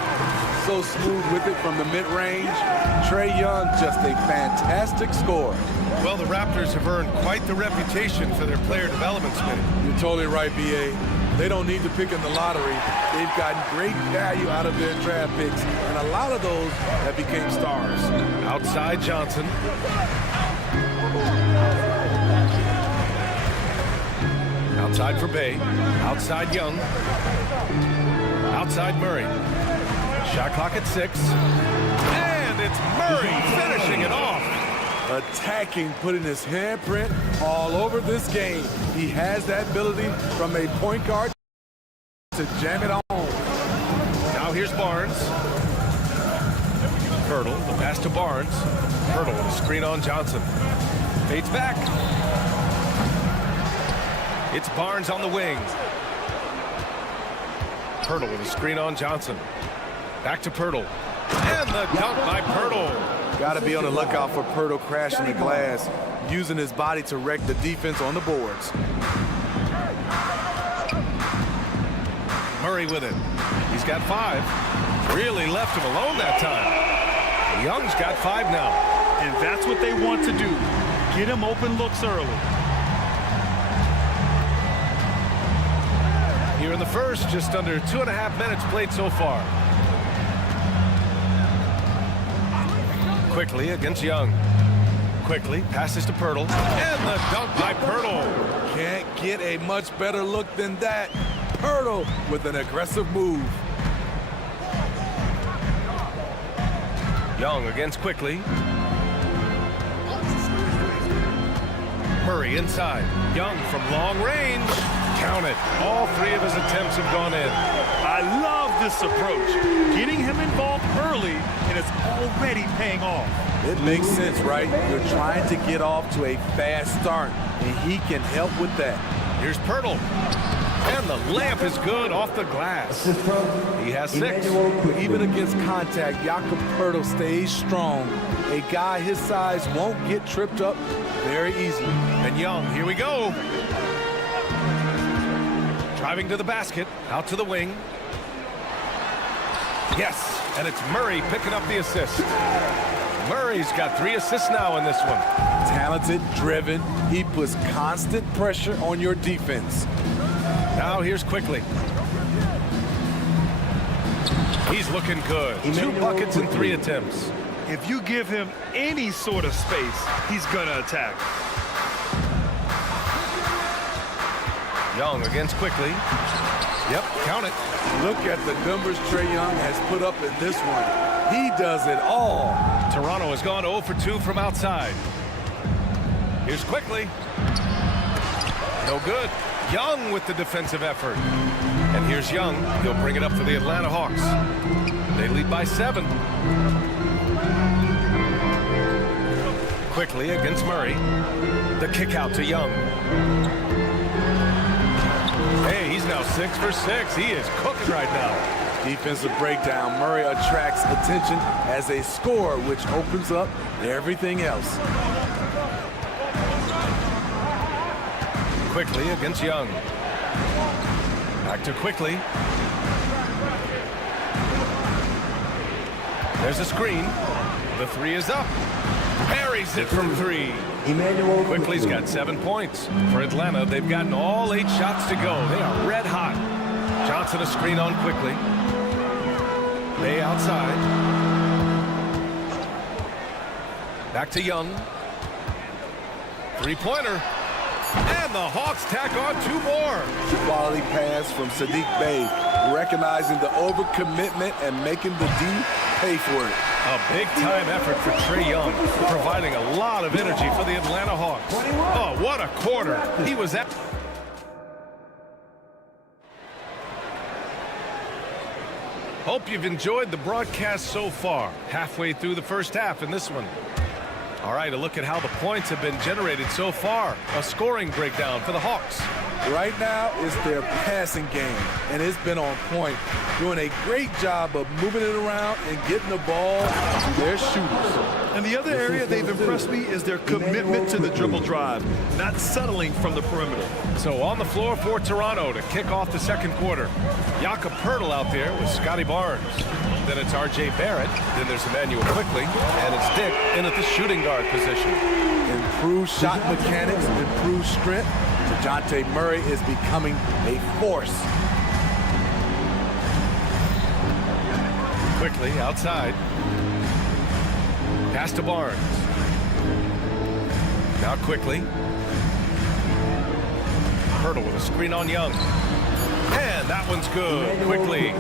So smooth with it from the mid-range. Trae Young, just a fantastic scorer. Well, the Raptors have earned quite the reputation for their player development, Smitty. You're totally right, B.A. They don't need to pick in the lottery. They've gotten great value out of their draft picks, and a lot of those have became stars. Outside Johnson. Outside for Bay. Outside Young. Outside Murray. Shot clock at 6. And it's Murray finishing it off. Attacking, putting his handprint all over this game. He has that ability from a point guard to jam it home. Now here's Barnes. Hurdle, the pass to Barnes. Hurdle with a screen on Johnson. Fades back. It's Barnes on the wing. Hurdle with a screen on Johnson. Back to Pirtle. And the dunk by Pirtle. Got to be on the lookout for Pirtle crashing the glass, using his body to wreck the defense on the boards. Murray with it. He's got 5. Really left him alone that time. Young's got 5 now. And that's what they want to do. Get him open looks early. Here in the first, just under 2.5 minutes played so far. Quickly against Young. Quickly passes to Pirtle. And the dunk by Pirtle. Can't get a much better look than that. Pirtle with an aggressive move. Young against Quickly. Murray inside. Young from long range. Count it. All 3 of his attempts have gone in. I love this approach. Getting him involved early, and it's already paying off. It makes sense, right? You're trying to get off to a fast start, and he can help with that. Here's Pirtle. And the layup is good off the glass. He has 6. Even against contact, Jakob Pirtle stays strong. A guy his size won't get tripped up very easily. And Young, here we go. Driving to the basket, out to the wing. Yes, and it's Murray picking up the assist. Murray's got 3 assists now in this one. Talented, driven. He puts constant pressure on your defense. Now here's Quickly. He's looking good. 2 buckets in 3 attempts. If you give him any sort of space, he's gonna attack. Young against Quickly. Yep, count it. Look at the numbers Trae Young has put up in this one. He does it all. Toronto has gone 0 for 2 from outside. Here's Quickly. No good. Young with the defensive effort. And here's Young. He'll bring it up for the Atlanta Hawks. They lead by 7. Quickly against Murray. The kick out to Young. Hey, he's now 6 for 6. He is cooking right now. Defensive breakdown. Murray attracts attention as a scorer, which opens up everything else. Quickly against Young. Back to Quickly. There's a screen. The 3 is up. Buries it from 3. Quickly's got 7 points. For Atlanta, they've gotten all 8 shots to go. They are red hot. Johnson a screen on quickly. Bay outside. Back to Young. Three-pointer. And the Hawks tack on 2 more. Quality pass from Sadiq Bey, recognizing the overcommitment and making the D pay for it. A big-time effort for Trae Young, providing a lot of energy for the Atlanta Hawks. Oh, what a quarter. He was at... Hope you've enjoyed the broadcast so far. Halfway through the first half in this one. All right, a look at how the points have been generated so far. A scoring breakdown for the Hawks. Right now is their passing game, and it's been on point. Doing a great job of moving it around and getting the ball to their shooters. And the other area they've impressed me is their commitment to the dribble drive, not settling from the perimeter. So on the floor for Toronto to kick off the second quarter. Jakob Poeltl out there with Scotty Barnes. Then it's R.J. Barrett. Then there's Emmanuel Quickly. And it's Dick in at the shooting guard position. Improved shot mechanics, improved strength. DeJounte Murray is becoming a force. Quickly outside. Pass to Barnes. Now Quickly. Poeltl with a screen on Young. And that one's good. Quickly.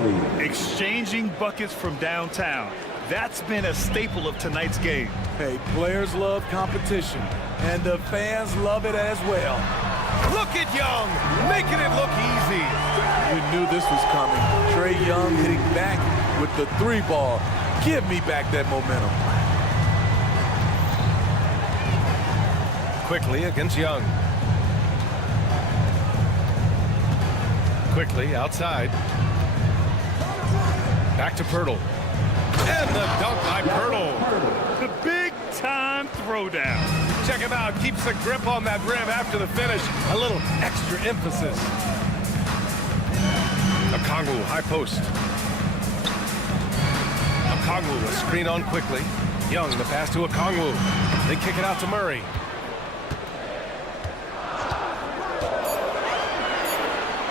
Exchanging buckets from downtown. That's been a staple of tonight's game. Hey, players love competition, and the fans love it as well. Look at Young, making it look easy. You knew this was coming. Trae Young hitting back with the 3-ball. Give me back that momentum. Quickly against Young. Quickly outside. Back to Poeltl. And the dunk by Poeltl. The big-time throwdown. Check him out. Keeps the grip on that rim after the finish. A little extra emphasis. Okongwu, high post. Okongwu, a screen on Quickly. Young, the pass to Okongwu. They kick it out to Murray.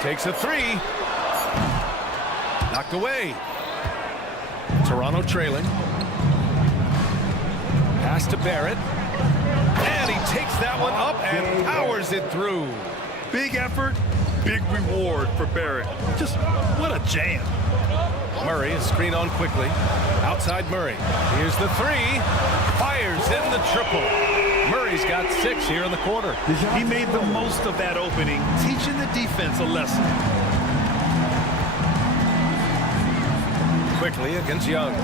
Takes a 3. Knocked away. Toronto trailing. Pass to Barrett. And he takes that one up and powers it through. Big effort, big reward for Barrett. Just what a jam. Murray is screen on Quickly. Outside Murray. Here's the 3. Fires in the triple. Murray's got 6 here in the quarter. He made the most of that opening, teaching the defense a lesson. Quickly against Young.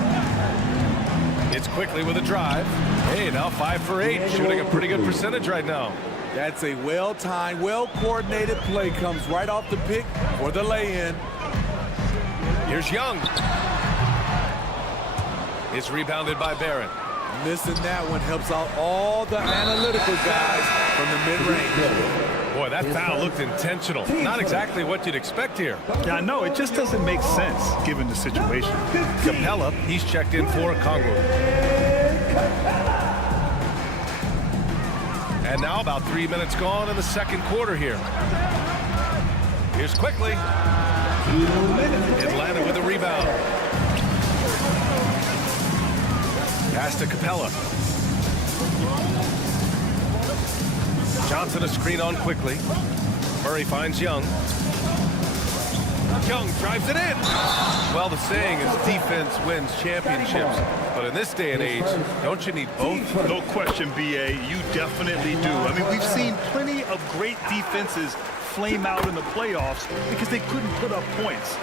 It's Quickly with a drive. Hey, now 5 for 8, shooting a pretty good percentage right now. That's a well-timed, well-coordinated play. Comes right off the pick for the lay-in. Here's Young. It's rebounded by Barrett. Missing that one helps out all the analytical guys from the mid-range. Boy, that foul looked intentional. Not exactly what you'd expect here. Yeah, I know. It just doesn't make sense given the situation. Capella, he's checked in for Okongwu. And now about 3 minutes gone in the second quarter here. Here's Quickly. Atlanta with a rebound. Pass to Capella. Johnson a screen on Quickly. Murray finds Young. Young drives it in. Well, the saying is defense wins championships. But in this day and age, don't you need both? No question, B.A. You definitely do. I mean, we've seen plenty of great defenses flame out in the playoffs because they couldn't put up points.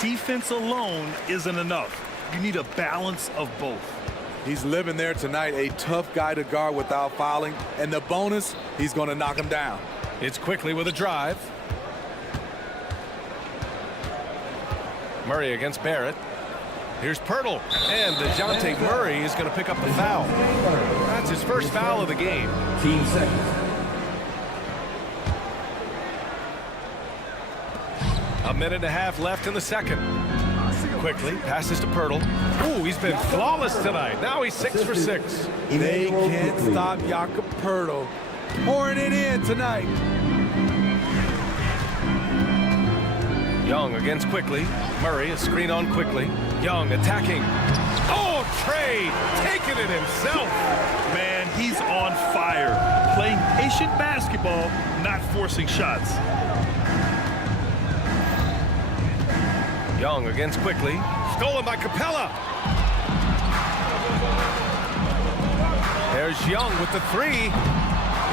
Defense alone isn't enough. You need a balance of both. He's living there tonight, a tough guy to guard without fouling. And the bonus, he's going to knock him down. It's Quickly with a drive. Murray against Barrett. Here's Poeltl. And DeJounte Murray is going to pick up the foul. That's his first foul of the game. 15 seconds. A minute and a half left in the second. Quickly passes to Poeltl. Ooh, he's been flawless tonight. Now he's 6 for 6. They can't stop Jakob Poeltl pouring it in tonight. Young against Quickly. Murray, a screen on Quickly. Young attacking. Oh, Trey taking it himself. Man, he's on fire. Playing patient basketball, not forcing shots. Young against Quickly. Stolen by Capella. There's Young with the three.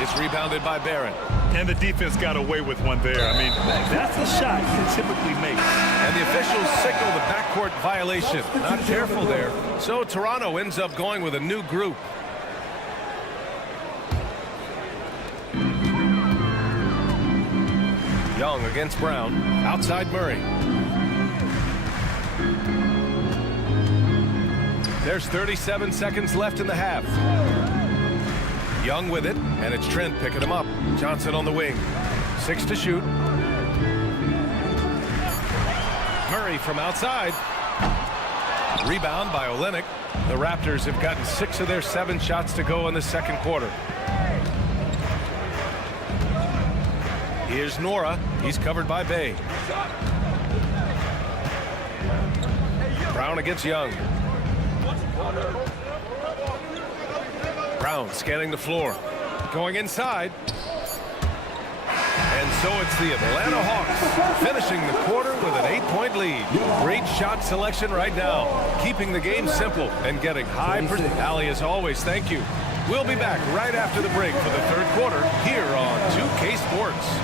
It's rebounded by Barron. And the defense got away with one there. I mean, that's the shot you typically make. And the officials signal the backcourt violation. Not careful there. So Toronto ends up going with a new group. Young against Brown. Outside Murray. There's 37 seconds left in the half. Young with it, and it's Trent picking him up. Johnson on the wing. 6 to shoot. Murray from outside. Rebound by Olynyk. The Raptors have gotten 6 of their 7 shots to go in the second quarter. Here's Nora. He's covered by Bay. Brown against Young. Brown scanning the floor. Going inside. And so it's the Atlanta Hawks finishing the quarter with an 8-point lead. Great shot selection right now. Keeping the game simple and getting high. Allie, as always, thank you. We'll be back right after the break for the third quarter here on 2K Sports.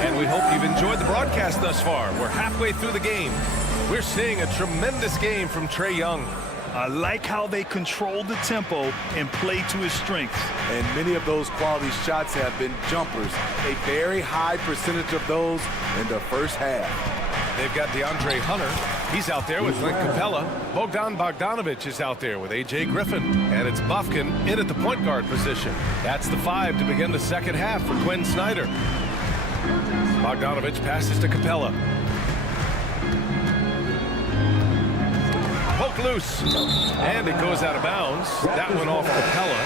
And we hope you've enjoyed the broadcast thus far. We're halfway through the game. We're seeing a tremendous game from Trae Young. I like how they control the tempo and play to his strengths. And many of those quality shots have been jumpers. A very high percentage of those in the first half. They've got DeAndre Hunter. He's out there with Clint Capella. Bogdan Bogdanovic is out there with A.J. Griffin. And it's Bufkin in at the point guard position. That's the 5 to begin the second half for Quinn Snyder. Bogdanovic passes to Capella. Poked loose. And it goes out of bounds. That one off Capella.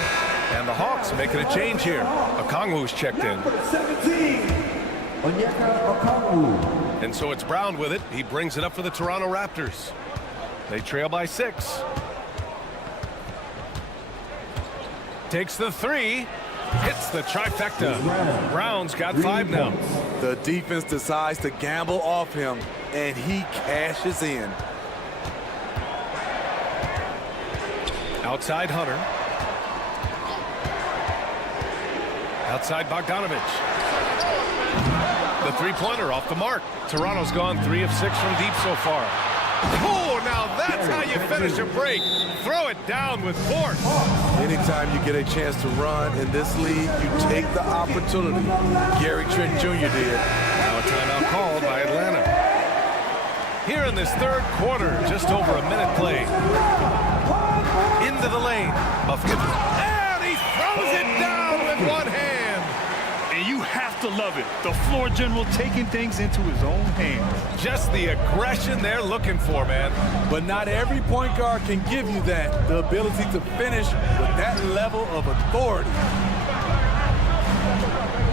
And the Hawks making a change here. Okongwu's checked in. 17, Onyeka Okongwu. And so it's Brown with it. He brings it up for the Toronto Raptors. They trail by 6. Takes the 3. Hits the trifecta. Brown's got 5 now. The defense decides to gamble off him, and he cashes in. Outside Hunter. Outside Bogdanovic. The three-pointer off the mark. Toronto's gone 3 of 6 from deep so far. Oh, now that's how you finish a break. Throw it down with force. Anytime you get a chance to run in this league, you take the opportunity. Gary Trent Jr. did. Now a timeout called by Atlanta. Here in this third quarter, just over a minute play. Into the lane. Bufkin. And he throws it down with one hand. And you have to love it. The floor general taking things into his own hands. Just the aggression they're looking for, man. But not every point guard can give you that. The ability to finish with that level of authority.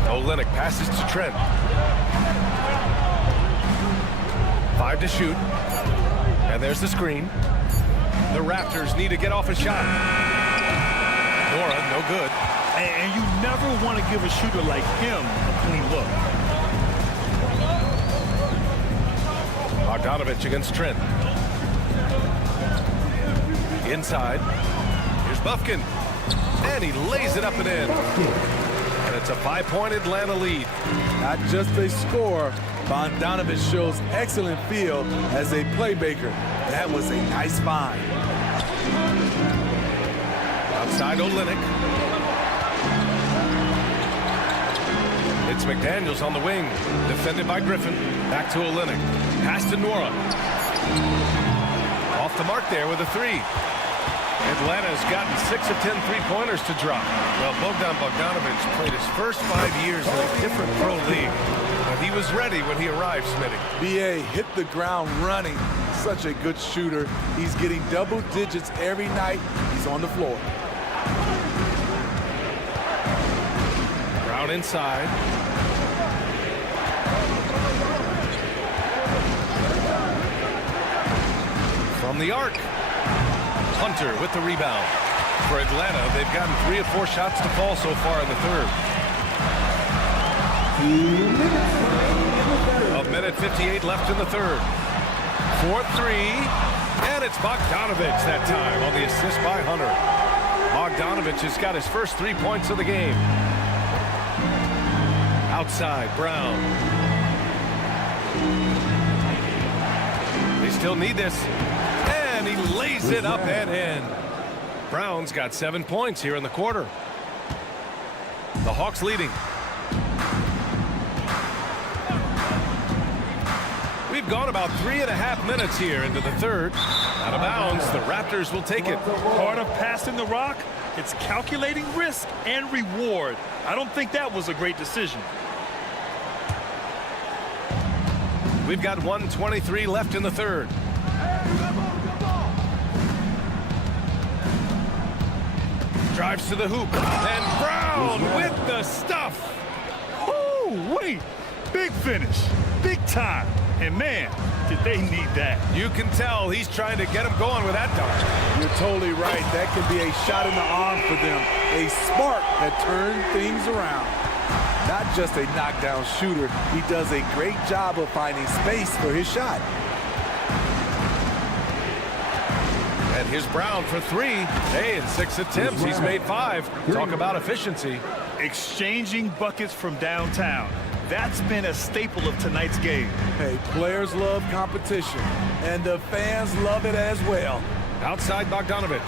Olynyk passes to Trent. 5 to shoot. And there's the screen. The Raptors need to get off a shot. Nora, no good. And you never want to give a shooter like him a clean look. Bogdanovic against Trent. Inside. Here's Bufkin. And he lays it up and in. And it's a 5-point Atlanta lead. Not just a score, Bogdanovic shows excellent feel as a playmaker. That was a nice find. Outside Olynyk. It's McDaniels on the wing. Defended by Griffin. Back to Olynyk. Pass to Nora. Off the mark there with a 3. Atlanta's gotten 6 of 10 three-pointers to drop. Well, Bogdanovich played his first 5 years in a different pro league. But he was ready when he arrived, Smitty. B.A. hit the ground running. Such a good shooter. He's getting double digits every night he's on the floor. Brown inside. From the arc. Hunter with the rebound. For Atlanta, they've gotten 3 of 4 shots to fall so far in the third. A minute 58 left in the third. 4-3. And it's Bogdanovich that time on the assist by Hunter. Bogdanovich has got his first 3 points of the game. Outside, Brown. They still need this. And he lays it up and in. Brown's got 7 points here in the quarter. The Hawks leading. We've gone about 3.5 minutes here into the third. Out of bounds, the Raptors will take it. Part of passing the rock, it's calculating risk and reward. I don't think that was a great decision. We've got 1:23 left in the third. Drives to the hoop. And Brown with the stuff. Oh, wait. Big finish. Big time. And man, did they need that. You can tell he's trying to get him going with that dunk. You're totally right. That can be a shot in the arm for them. A spark that turned things around. Not just a knockdown shooter. He does a great job of finding space for his shot. And here's Brown for 3. Hey, in 6 attempts, he's made 5. Talk about efficiency. Exchanging buckets from downtown. That's been a staple of tonight's game. Hey, players love competition, and the fans love it as well. Outside Bogdanovich.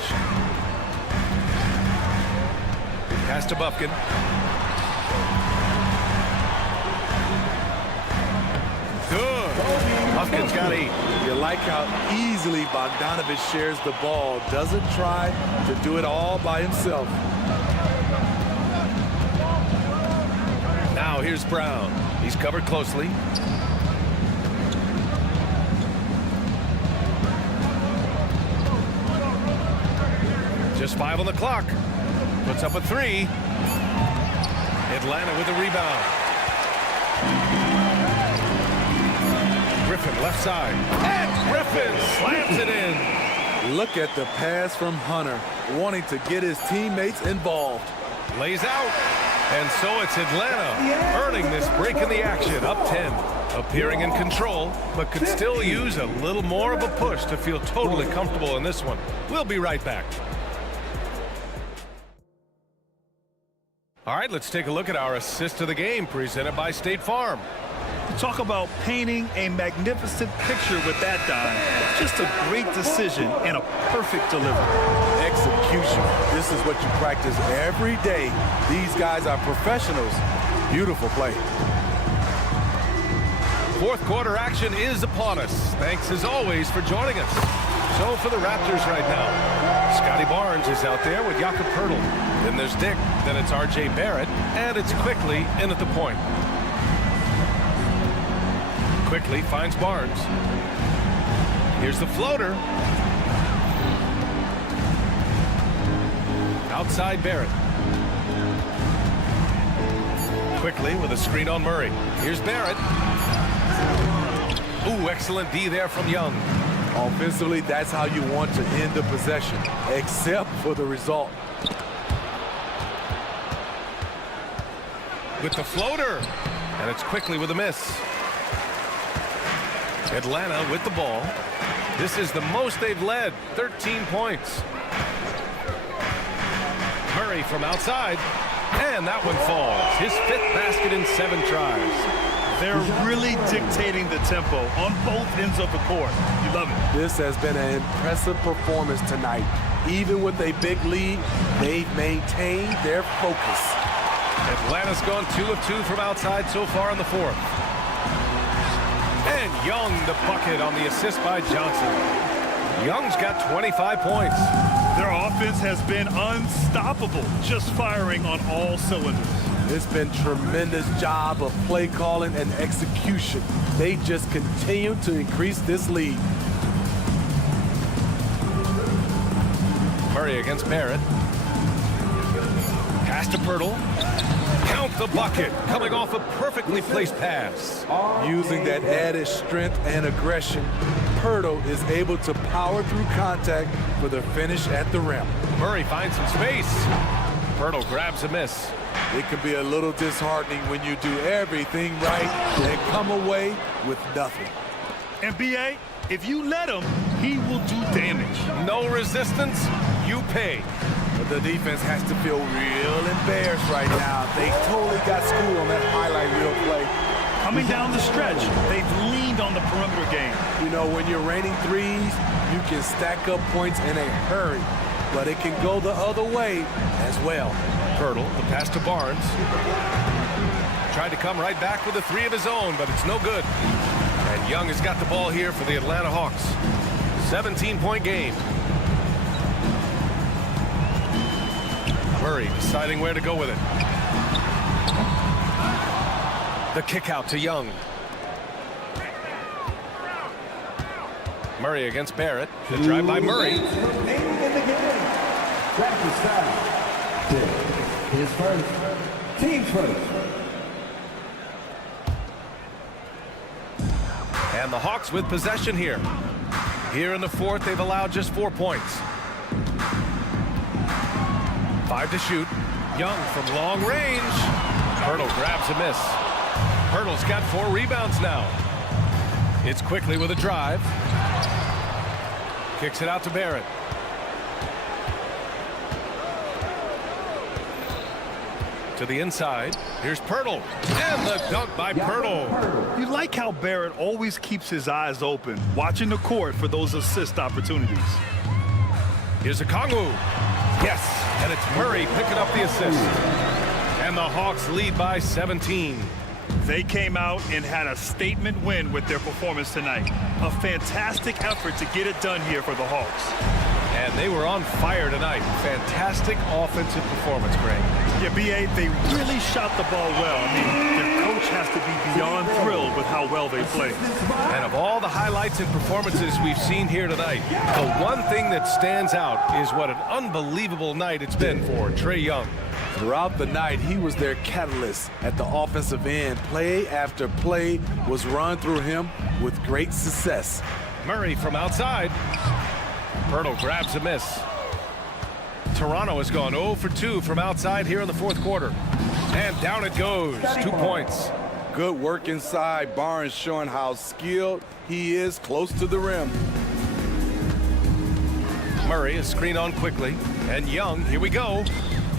Pass to Bufkin. Good. Bufkin's got 8. You like how easily Bogdanovich shares the ball. Doesn't try to do it all by himself. Now here's Brown. He's covered closely. Just 5 on the clock. Puts up a 3. Atlanta with a rebound. Griffin left side. And Griffin slams it in. Look at the pass from Hunter, wanting to get his teammates involved. Lays out. And so it's Atlanta earning this break in the action, up 10. Appearing in control, but could still use a little more of a push to feel totally comfortable in this one. We'll be right back. All right, let's take a look at our assist of the game presented by State Farm. Talk about painting a magnificent picture with that dime. Just a great decision and a perfect delivery. Execution. This is what you practice every day. These guys are professionals. Beautiful play. Fourth quarter action is upon us. Thanks as always for joining us. So for the Raptors right now, Scotty Barnes is out there with Jakob Poeltl. Then there's Dick. Then it's R.J. Barrett. And it's Quickly in at the point. Quickly finds Barnes. Here's the floater. Outside Barrett. Quickly with a screen on Murray. Here's Barrett. Ooh, excellent D there from Young. Offensively, that's how you want to end the possession, except for the result. With the floater. And it's Quickly with a miss. Atlanta with the ball. This is the most they've led, 13 points. Murray from outside, and that one falls. His 5th basket in 7 tries. They're really dictating the tempo on both ends of the court. You love it. This has been an impressive performance tonight. Even with a big lead, they've maintained their focus. Atlanta's gone 2 of 2 from outside so far in the 4th. And Young the bucket on the assist by Johnson. Young's got 25 points. Their offense has been unstoppable, just firing on all cylinders. It's been tremendous job of play calling and execution. They just continue to increase this lead. Murray against Barrett. Pass to Pirtle. Count the bucket. Coming off a perfectly placed pass. Using that added strength and aggression, Pirtle is able to power through contact for the finish at the rim. Murray finds some space. Pirtle grabs a miss. It can be a little disheartening when you do everything right and come away with nothing. And B.A., if you let him, he will do damage. No resistance, you pay. But the defense has to feel real embarrassed right now. They totally got schooled on that highlight reel play. Coming down the stretch, they've leaned on the perimeter game. You know, when you're raining threes, you can stack up points in a hurry. But it can go the other way as well. Pirtle, the pass to Barnes. Tried to come right back with a three of his own, but it's no good. And Young has got the ball here for the Atlanta Hawks. 17-point game. Murray deciding where to go with it. The kick out to Young. Murray against Barrett. The drive by Murray. His first. Team first. And the Hawks with possession here. Here in the fourth, they've allowed just 4 points. 5 to shoot. Young from long range. Pirtle grabs a miss. Pirtle's got 4 rebounds now. It's quickly with a drive. Kicks it out to Barrett. To the inside. Here's Pirtle. And the dunk by Pirtle. You like how Barrett always keeps his eyes open, watching the court for those assist opportunities. Here's a Kongwu. Yes, and it's Murray picking up the assist. And the Hawks lead by 17. They came out and had a statement win with their performance tonight. A fantastic effort to get it done here for the Hawks. And they were on fire tonight. Fantastic offensive performance, Greg. Yeah, B.A., they really shot the ball well. I mean, their coach has to be beyond thrilled with how well they played. And of all the highlights and performances we've seen here tonight, the one thing that stands out is what an unbelievable night it's been for Trae Young. Throughout the night, he was their catalyst at the offensive end. Play after play was run through him with great success. Murray from outside. Pirtle grabs a miss. Toronto has gone 0 for 2 from outside here in the fourth quarter. And down it goes. 2 points. Good work inside. Barnes showing how skilled he is close to the rim. Murray is screened on quickly. And Young, here we go.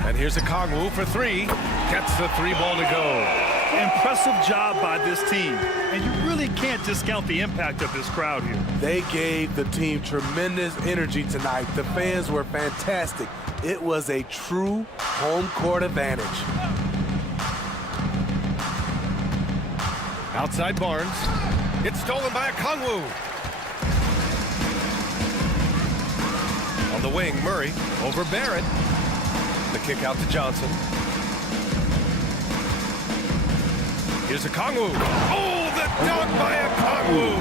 And here's a Kongwu for 3. Gets the 3 ball to go. Impressive job by this team. And you really can't discount the impact of this crowd here. They gave the team tremendous energy tonight. The fans were fantastic. It was a true home court advantage. Outside Barnes. It's stolen by a Kongwu. On the wing, Murray over Barrett. The kick out to Johnson. Here's a Kongwu. Oh, the dunk by a Kongwu.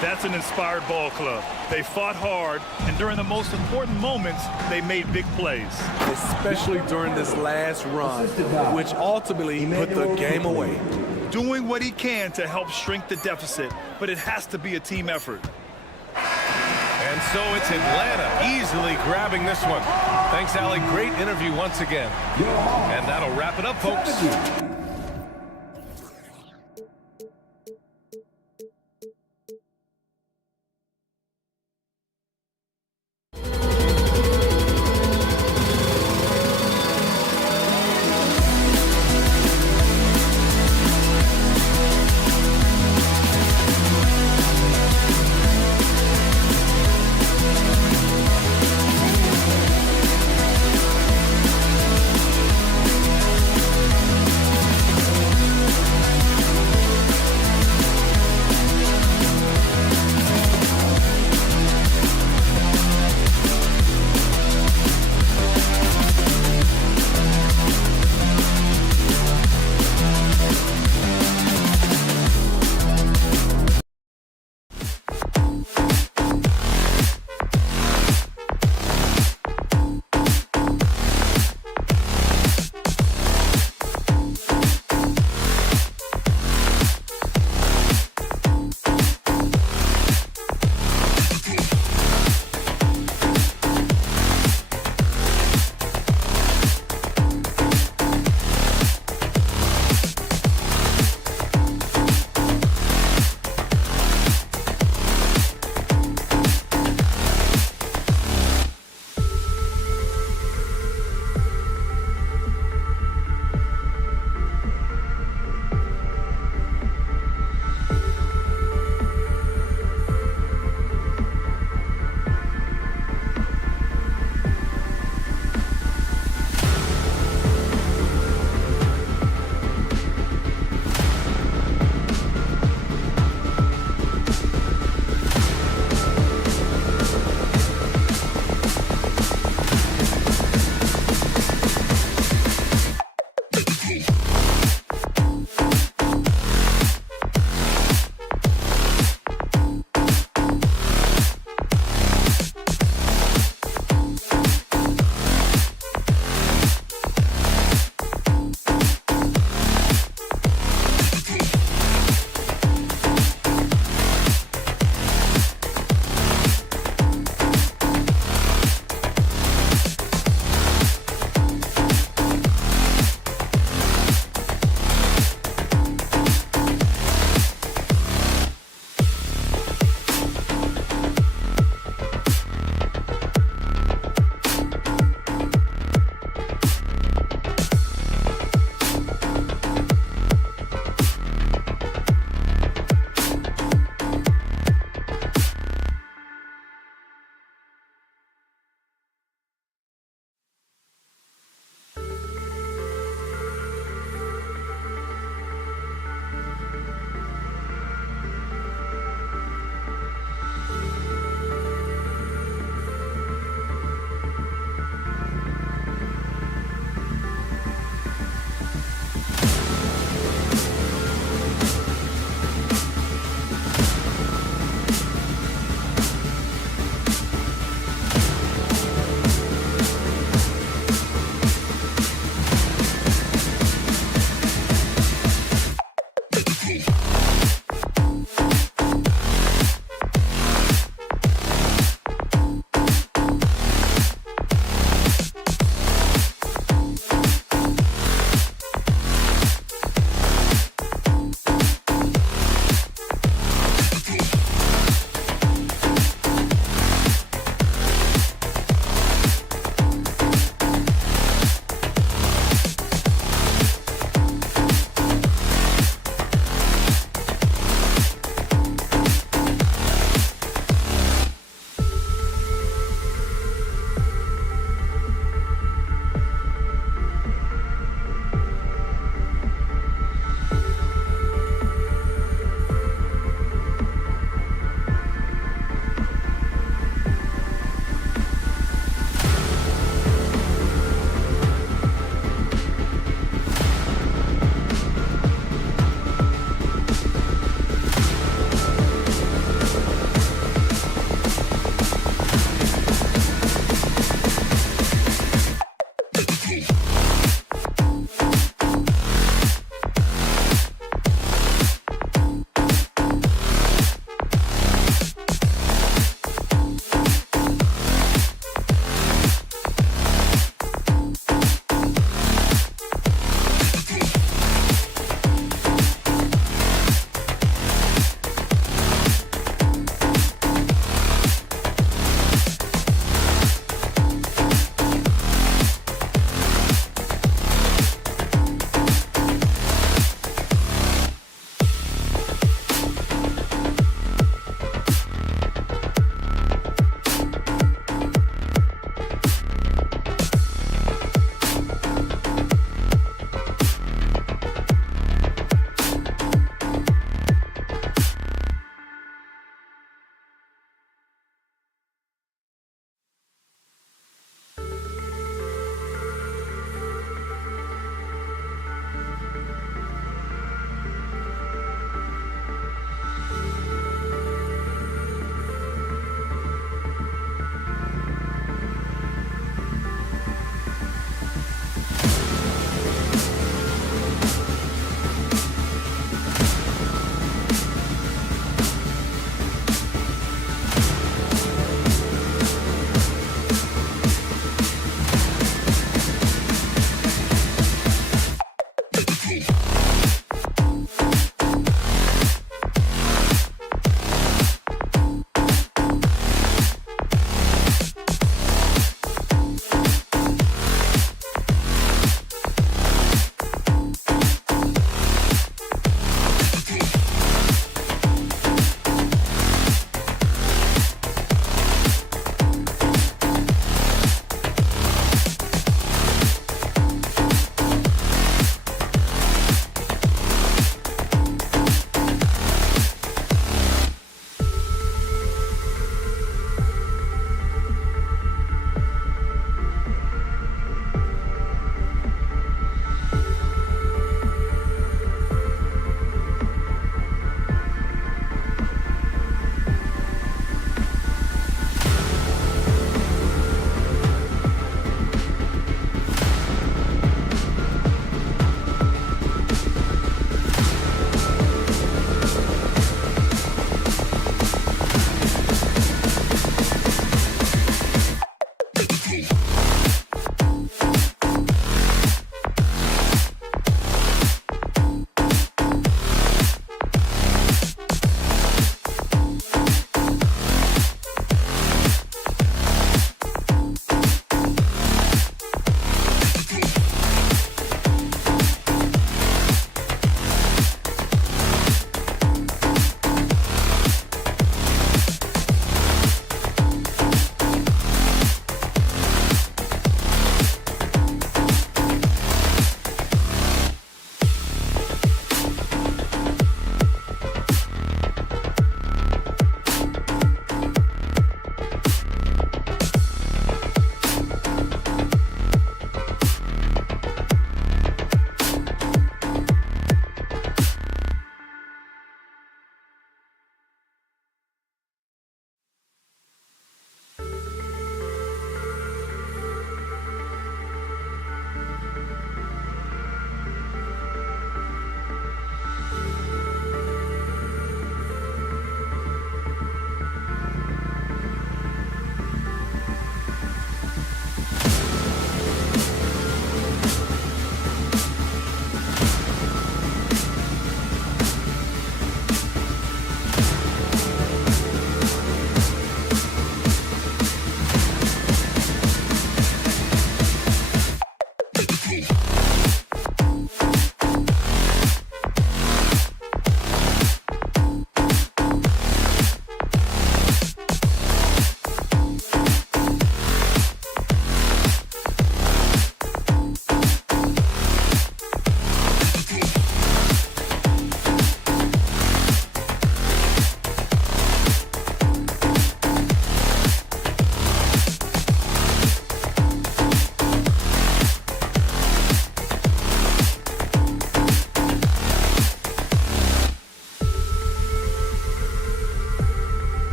That's an inspired ball club. They fought hard, and during the most important moments, they made big plays. Especially during this last run, which ultimately put the game away. Doing what he can to help shrink the deficit, but it has to be a team effort. And so it's Atlanta easily grabbing this one. Thanks, Allie. Great interview once again. And that'll wrap it up, folks.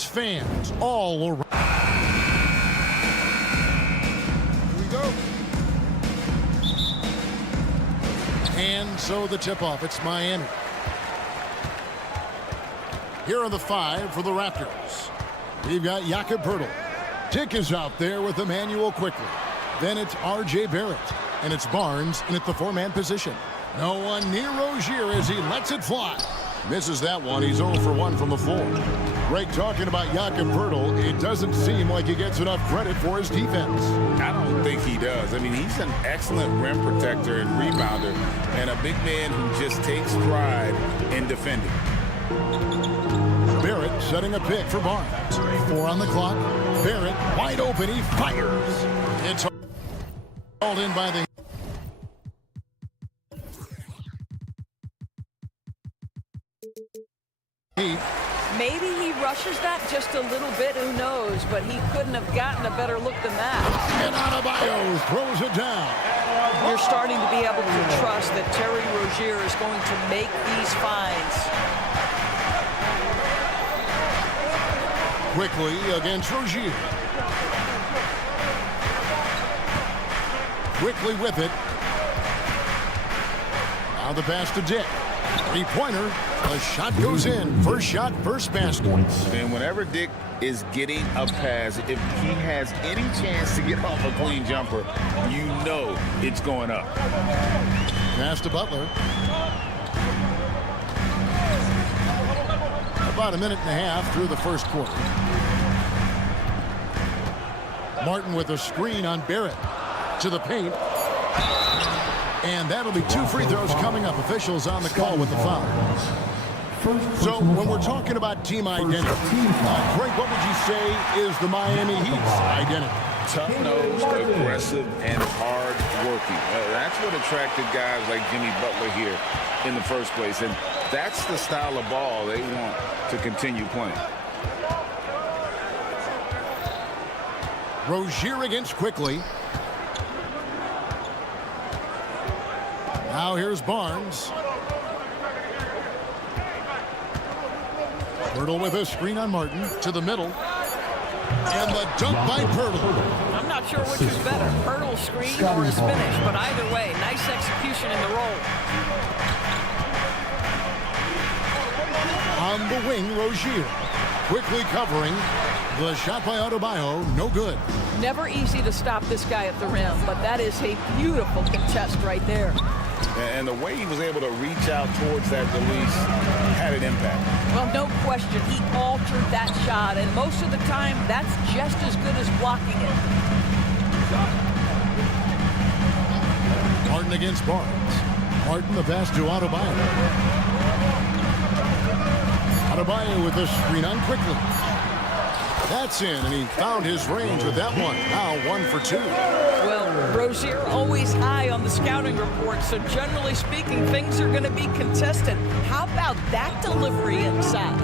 It's fans all around. Here we go. And so the tip-off. It's Miami. Here are the 5 for the Raptors. We've got Jakob Poeltl. Dick is out there with Emmanuel quickly. Then it's R.J. Barrett. And it's Barnes in at the 4-man position. No one near Rozier as he lets it fly. Misses that one. He's 0 for 1 from the floor. Greg talking about Jakob Poeltl. It doesn't seem like he gets enough credit for his defense. I don't think he does. I mean, he's an excellent rim protector and rebounder and a big man who just takes pride in defending. Barrett setting a pick for Barnes. 4 on the clock. Barrett wide open. He fires. It's hauled in by the Heat. Maybe he rushes that just a little bit, who knows, but he couldn't have gotten a better look than that. And Adebayo throws it down. You're starting to be able to trust that Terry Rozier is going to make these finds. Quickly against Rozier. Quickly with it. Now the pass to Dick. 3-pointer. The shot goes in. First shot, first basket. And whenever Dick is getting a pass, if he has any chance to get off a clean jumper, you know it's going up. Pass to Butler. About a minute and a half through the first quarter. Martin with a screen on Barrett. To the paint. And that'll be 2 free throws coming up. Officials on the call with the foul. So when we're talking about team identity, Greg, what would you say is the Miami Heat's identity? Tough-nosed, aggressive, and hard-working. That's what attracted guys like Jimmy Butler here in the first place. And that's the style of ball they want to continue playing. Rozier against Quickly. Now here's Barnes. Poeltl with a screen on Martin to the middle. And the dunk by Poeltl. I'm not sure which is better, Poeltl's screen or his finish, but either way, nice execution in the roll. On the wing, Rozier. Quickly covering. The shot by Adebayo, no good. Never easy to stop this guy at the rim, but that is a beautiful contest right there. And the way he was able to reach out towards that release had an impact. Well, no question, he altered that shot, and most of the time, that's just as good as blocking it. Martin against Barnes. Martin the pass to Adebayo. Adebayo with the screen on Quickly. That's in, and he found his range with that one. Now 1 for 2. Well, Rozier always high on the scouting report, so generally speaking, things are going to be contested. How about that delivery inside?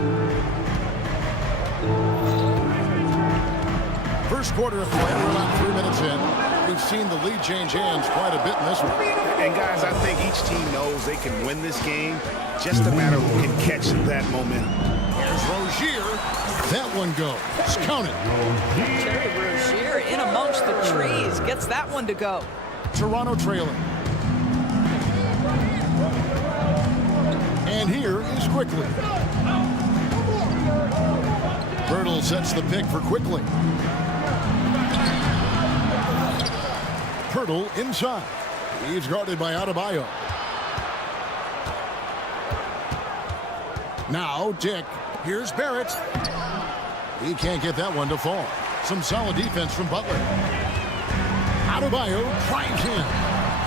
First quarter of play, we're about 3 minutes in. We've seen the lead change hands quite a bit in this one. And guys, I think each team knows they can win this game. Just a matter of who can catch that momentum. Here's Rozier. That one goes. Count it. Terry Rozier in amongst the trees gets that one to go. Toronto trailing. And here is Quickly. Poeltl sets the pick for Quickly. Poeltl inside. He's guarded by Adebayo. Now Dick. Here's Barrett. He can't get that one to fall. Some solid defense from Butler. Adebayo drives in.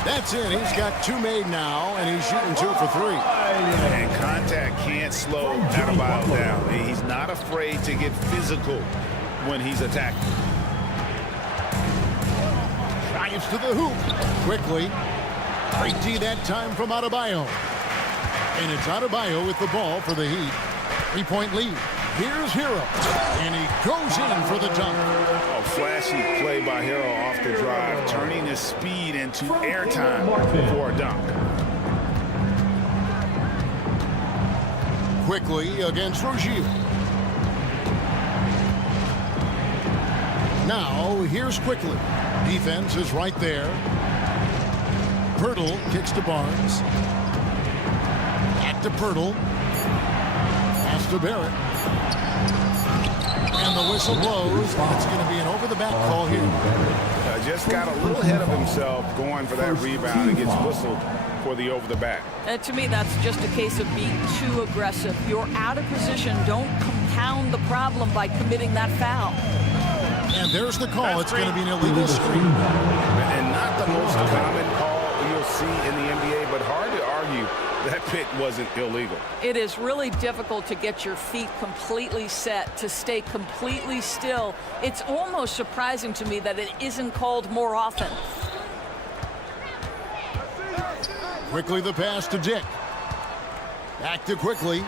That's in. He's got 2 made now, and he's shooting 2 for 3. And contact can't slow Adebayo down. He's not afraid to get physical when he's attacking. Drives to the hoop. Quickly. Great D that time from Adebayo. And it's Adebayo with the ball for the Heat. 3-point lead. Here's Hero. And he goes in for the dunk. A flashy play by Hero off the drive, turning his speed into airtime for a dunk. Quickly against Rozier. Now, here's Quickly. Defense is right there. Pirtle kicks to Barnes. Back to Pirtle. Pass to Barrett. And the whistle blows. It's going to be an over-the-back call here. Just got a little ahead of himself going for that rebound and gets whistled for the over-the-back. To me, that's just a case of being too aggressive. You're out of position. Don't compound the problem by committing that foul. And there's the call. It's going to be an illegal screen. And not the most common call you'll see in the NBA, but hard to argue that pick wasn't illegal. It is really difficult to get your feet completely set, to stay completely still. It's almost surprising to me that it isn't called more often. Quickly the pass to Dick. Back to Quickly.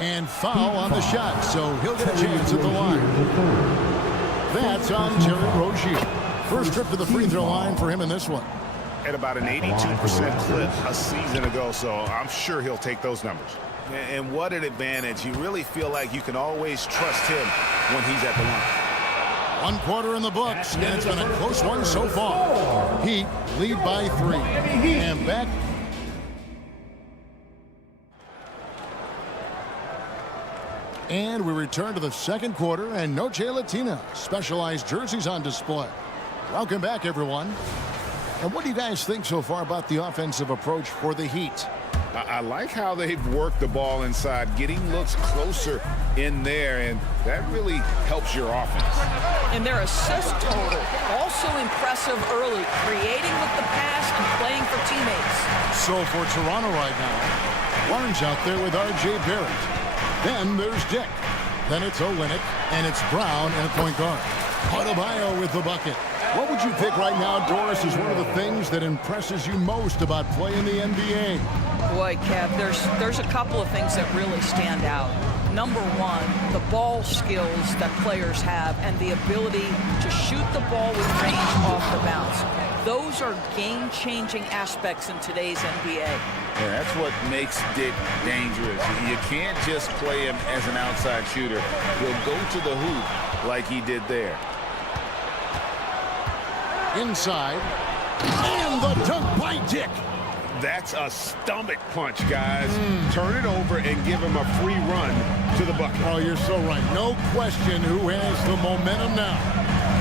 And foul on the shot, so he'll get a chance at the line. That's on Terry Rozier. First trip to the free throw line for him in this one. At about an 82% clip a season ago, so I'm sure he'll take those numbers. And what an advantage. You really feel like you can always trust him when he's at the line. 1 quarter in the books, and it's been a close one so far. Heat lead by 3. And back. And we return to the second quarter, and Noche Latina specialized jerseys on display. Welcome back, everyone. And what do you guys think so far about the offensive approach for the Heat? I like how they've worked the ball inside, getting looks closer in there, and that really helps your offense. And their assist total, also impressive early, creating with the pass and playing for teammates. So for Toronto right now, Barnes out there with R.J. Barrett. Then there's Dick. Then it's Olynyk, and it's Brown and a point guard. Adebayo with the bucket. What would you pick right now, Doris, is one of the things that impresses you most about playing the NBA? Boy, Kev, there's a couple of things that really stand out. Number one, the ball skills that players have and the ability to shoot the ball with range off the bounce. Those are game-changing aspects in today's NBA. Yeah, that's what makes Dick dangerous. You can't just play him as an outside shooter. He'll go to the hoop like he did there. Inside, and the dunk by Dick. That's a stomach punch, guys. Turn it over and give him a free run to the bucket. Oh, you're so right. No question who has the momentum now.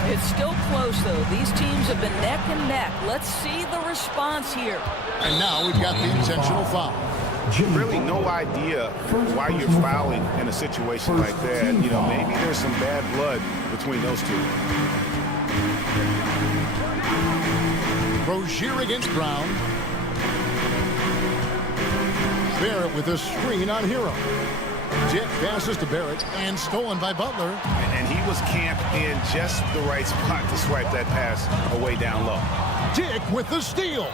It's still close, though. These teams have been neck and neck. Let's see the response here. And now we've got the intentional foul. Really no idea why you're fouling in a situation like that. You know, maybe there's some bad blood between those two. Rozier against Brown. Barrett with a screen on Hero. Dick passes to Barrett and stolen by Butler. And he was camped in just the right spot to swipe that pass away down low. Dick with the steal.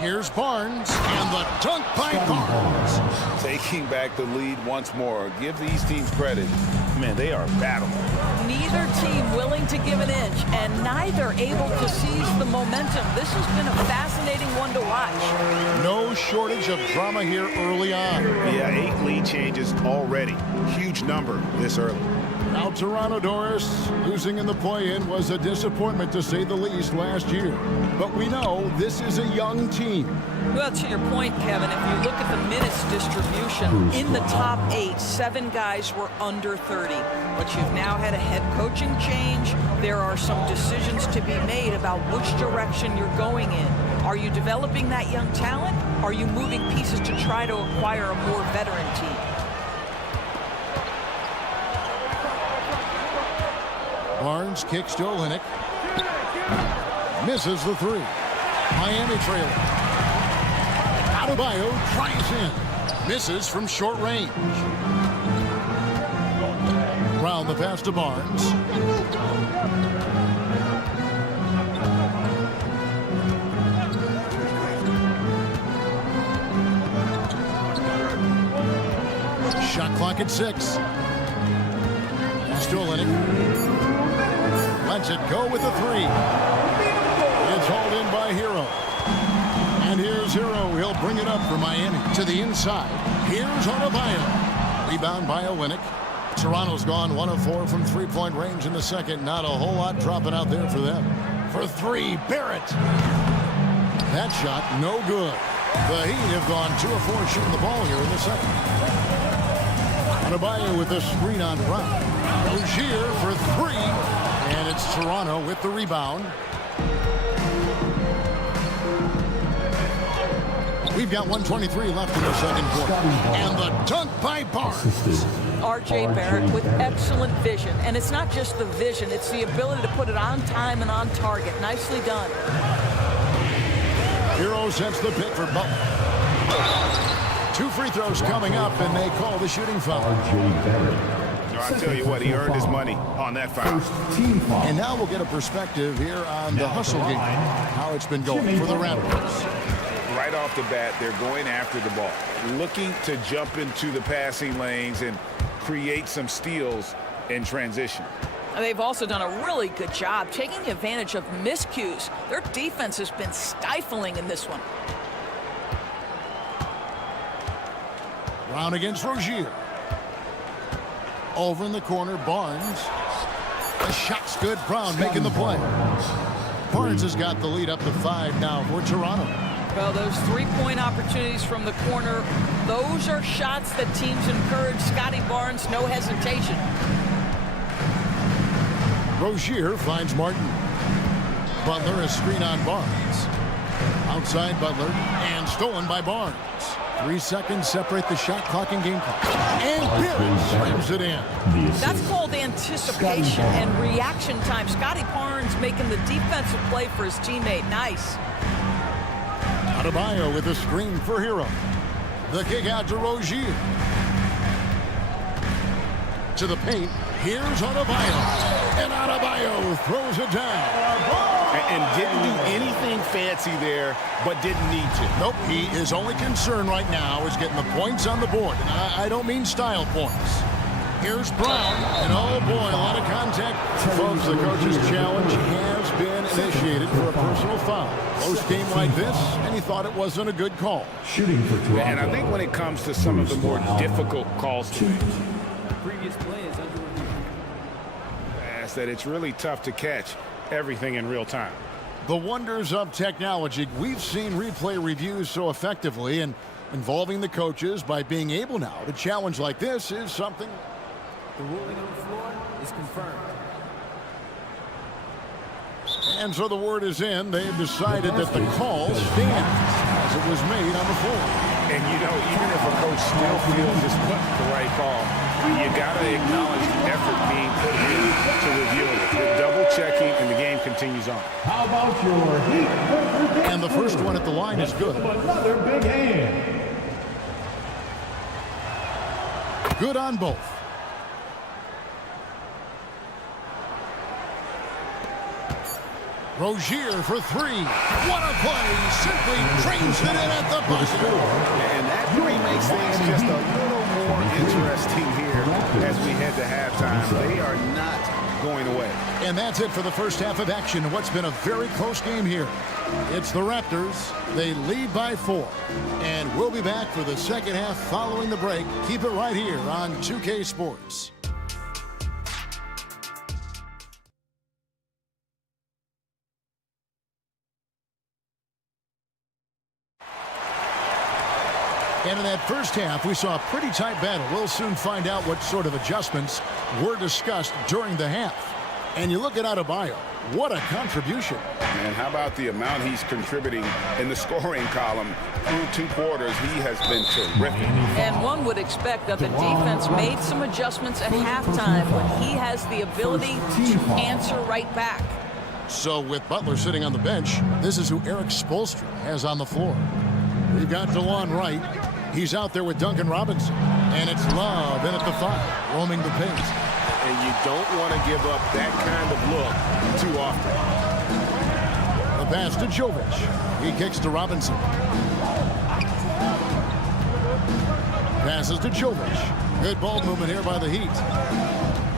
Here's Barnes, and the dunk by Barnes. Taking back the lead once more. Give these teams credit. Man, they are battling. Neither team willing to give an inch, and neither able to seize the momentum. This has been a fascinating one to watch. No shortage of drama here early on. Yeah, 8 lead changes already. Huge number this early. Now Toronto, Doris, losing in the play-in was a disappointment to say the least last year. But we know this is a young team. Well, to your point, Kevin, if you look at the minutes distribution, in the top 8, 7 guys were under 30. But you've now had a head coaching change. There are some decisions to be made about which direction you're going in. Are you developing that young talent? Are you moving pieces to try to acquire a more veteran team? Barnes kicks to Olynyk. Misses the 3. Miami trailing. Adebayo tries in. Misses from short range. Brown the pass to Barnes. Shot clock at 6. Pass to Olynyk. Lets it go with the 3. It's hauled in by Hero. And here's Hero. He'll bring it up for Miami to the inside. Here's Adebayo. Rebound by Olynyk. Toronto's gone 1 of 4 from three-point range in the second. Not a whole lot dropping out there for them. For three, Barrett. That shot, no good. The Heat have gone 2 of 4 shooting the ball here in the second. Adebayo with a screen on Brown. Rozier for three. And it's Toronto with the rebound. We've got 1:23 left in the second quarter. And the dunk by Barnes. R.J. Barrett with excellent vision. And it's not just the vision, it's the ability to put it on time and on target. Nicely done. Hero sets the pick for Butler. 2 free throws coming up, and they call the shooting foul. I tell you what, he earned his money on that foul. And now we'll get a perspective here on the hustle game, how it's been going for the Raptors. Right off the bat, they're going after the ball, looking to jump into the passing lanes and create some steals in transition. They've also done a really good job taking advantage of miscues. Their defense has been stifling in this one. Brown against Rozier. Over in the corner, Barnes. The shot's good. Brown making the play. Barnes has got the lead up to 5 now for Toronto. Well, those three-point opportunities from the corner, those are shots that teams encourage. Scotty Barnes, no hesitation. Rozier finds Martin. Butler a screen on Barnes. Outside Butler and stolen by Barnes. 3 seconds separate the shot clock and game clock. And Barrett slams it in. That's called anticipation and reaction time. Scotty Barnes making the defensive play for his teammate. Nice. Adebayo with a screen for Hero. The kick out to Rozier. To the paint. Here's Adebayo. And Adebayo throws it down. And didn't do anything fancy there, but didn't need to. Nope, his only concern right now is getting the points on the board. And I don't mean style points. Here's Brown, and oh boy, a lot of contact. Folks, the coach's challenge has been initiated for a personal foul. Close game like this, and he thought it wasn't a good call. Shooting for Toronto. And I think when it comes to some of the more difficult calls to make, Previous play is under review. that it's really tough to catch everything in real time. The wonders of technology. We've seen replay reviews so effectively, and involving the coaches by being able now to challenge like this is something. The ruling on the floor is confirmed. And so the word is in. They've decided that the call stands as it was made on the floor. And, you know, even if a coach still feels this wasn't the right call, you got to acknowledge the effort being put in to review it. They're double-checking, and the game continues on. How about your Heat? And the first one at the line is good. Another big hand. Good on both. Rozier for three. What a play. Simply trains it in at the buzzer. And that three makes things just a little more interesting here as we head to halftime. They are not going away. And that's it for the first half of action. What's been a very close game here. It's the Raptors. They lead by 4. And we'll be back for the second half following the break. Keep it right here on 2K Sports. And in that first half, we saw a pretty tight battle. We'll soon find out what sort of adjustments were discussed during the half. And you look at Adebayo, what a contribution. And how about the amount he's contributing in the scoring column through 2 quarters? He has been terrific. And one would expect that the defense made some adjustments at halftime when he has the ability to answer right back. So with Butler sitting on the bench, this is who Eric Spoelstra has on the floor. We've got DeLon Wright. He's out there with Duncan Robinson. And it's Love in at the 5, roaming the pace. And you don't want to give up that kind of look too often. The pass to Jovic. He kicks to Robinson. Passes to Jovic. Good ball movement here by the Heat.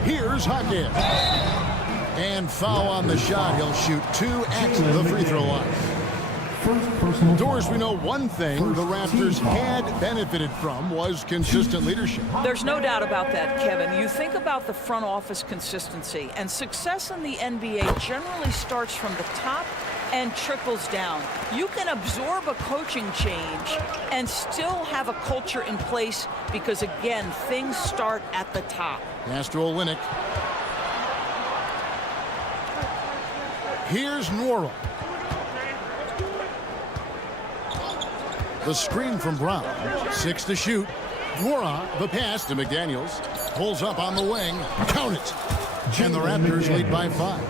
Here's Hawkins. And foul on the shot. He'll shoot 2 at the free throw line. Doris, we know one thing the Raptors had benefited from was consistent leadership. There's no doubt about that, Kevin. You think about the front office consistency, and success in the NBA generally starts from the top and trickles down. You can absorb a coaching change and still have a culture in place because, again, things start at the top. Pass to Olynyk. Here's Nwora. The screen from Brown. 6 to shoot. Nwora, the pass to McDaniels. Pulls up on the wing. Count it. And the Raptors lead by 5.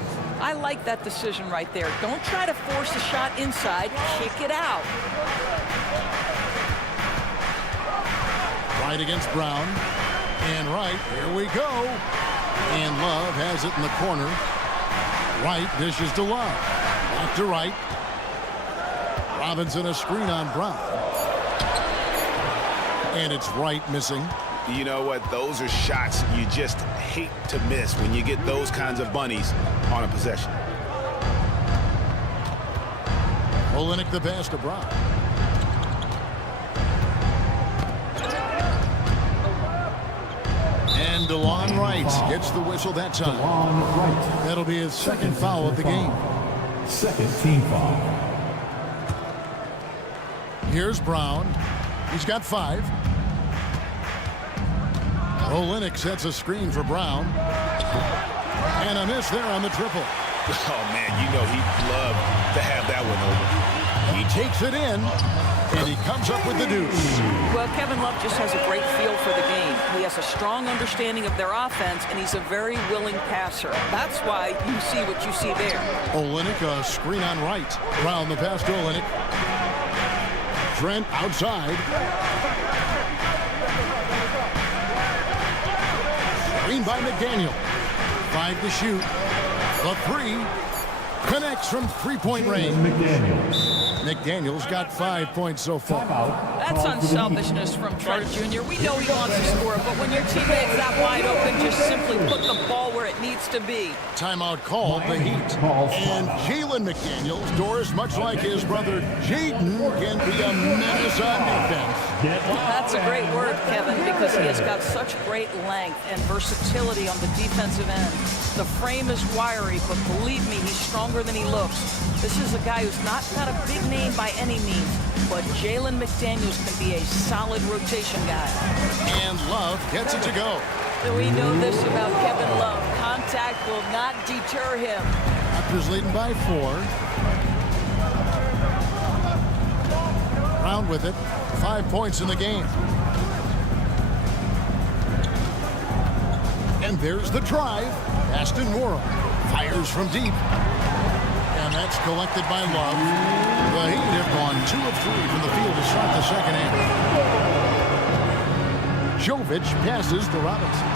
I like that decision right there. Don't try to force a shot inside. Kick it out. Right against Brown. And right, here we go. And Love has it in the corner. Right dishes to Love. Back to Right. Robinson a screen on Brown. And it's Right missing. You know what? Those are shots you just hate to miss when you get those kinds of bunnies on a possession. Olynyk the pass to Brown. And DeLon Wright gets the whistle that time. That'll be his second foul of the game. Second team foul. Here's Brown. He's got 5. Olynyk sets a screen for Brown. And a miss there on the triple. Oh, man, you know he'd love to have that one over. He takes it in, and he comes up with the deuce. Well, Kevin Love just has a great feel for the game. He has a strong understanding of their offense, and he's a very willing passer. That's why you see what you see there. Olynyk, a screen on Right. Brown the pass to Olynyk. Trent outside. Screen by McDaniel. 5 to shoot. The 3 connects from three-point range. McDaniel's got 5 points so far. That's unselfishness from Trent Jr. We know he wants to score, but when your teammate's that wide open, just simply put the ball where it needs to be. Timeout called, the Heat. And Jalen McDaniels, Doris, much like his brother Jaden, can be a menace on defense. That's a great word, Kevin, because he has got such great length and versatility on the defensive end. The frame is wiry, but believe me, he's stronger than he looks. This is a guy who's not got a big name by any means, but Jalen McDaniels can be a solid rotation guy. And Love gets it to go. We know this about Kevin Love. Contact will not deter him. Raptors leading by 4. Brown with it. 5 points in the game. And there's the drive. Aston Nwora fires from deep. And that's collected by Love. The Heat have gone 2 of 3 from the field to start the second half. Jovic passes to Robinson.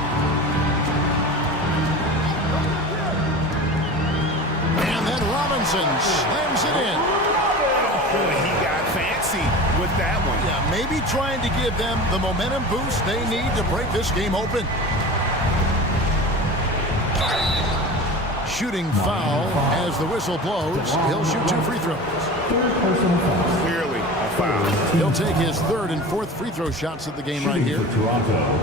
And then Robinson slams it in. Boy, he got fancy with that one. Yeah, maybe trying to give them the momentum boost they need to break this game open. Shooting foul as the whistle blows. He'll shoot 2 free throws. Clearly a foul. He'll take his 3rd and 4th free throw shots of the game right here. Toronto,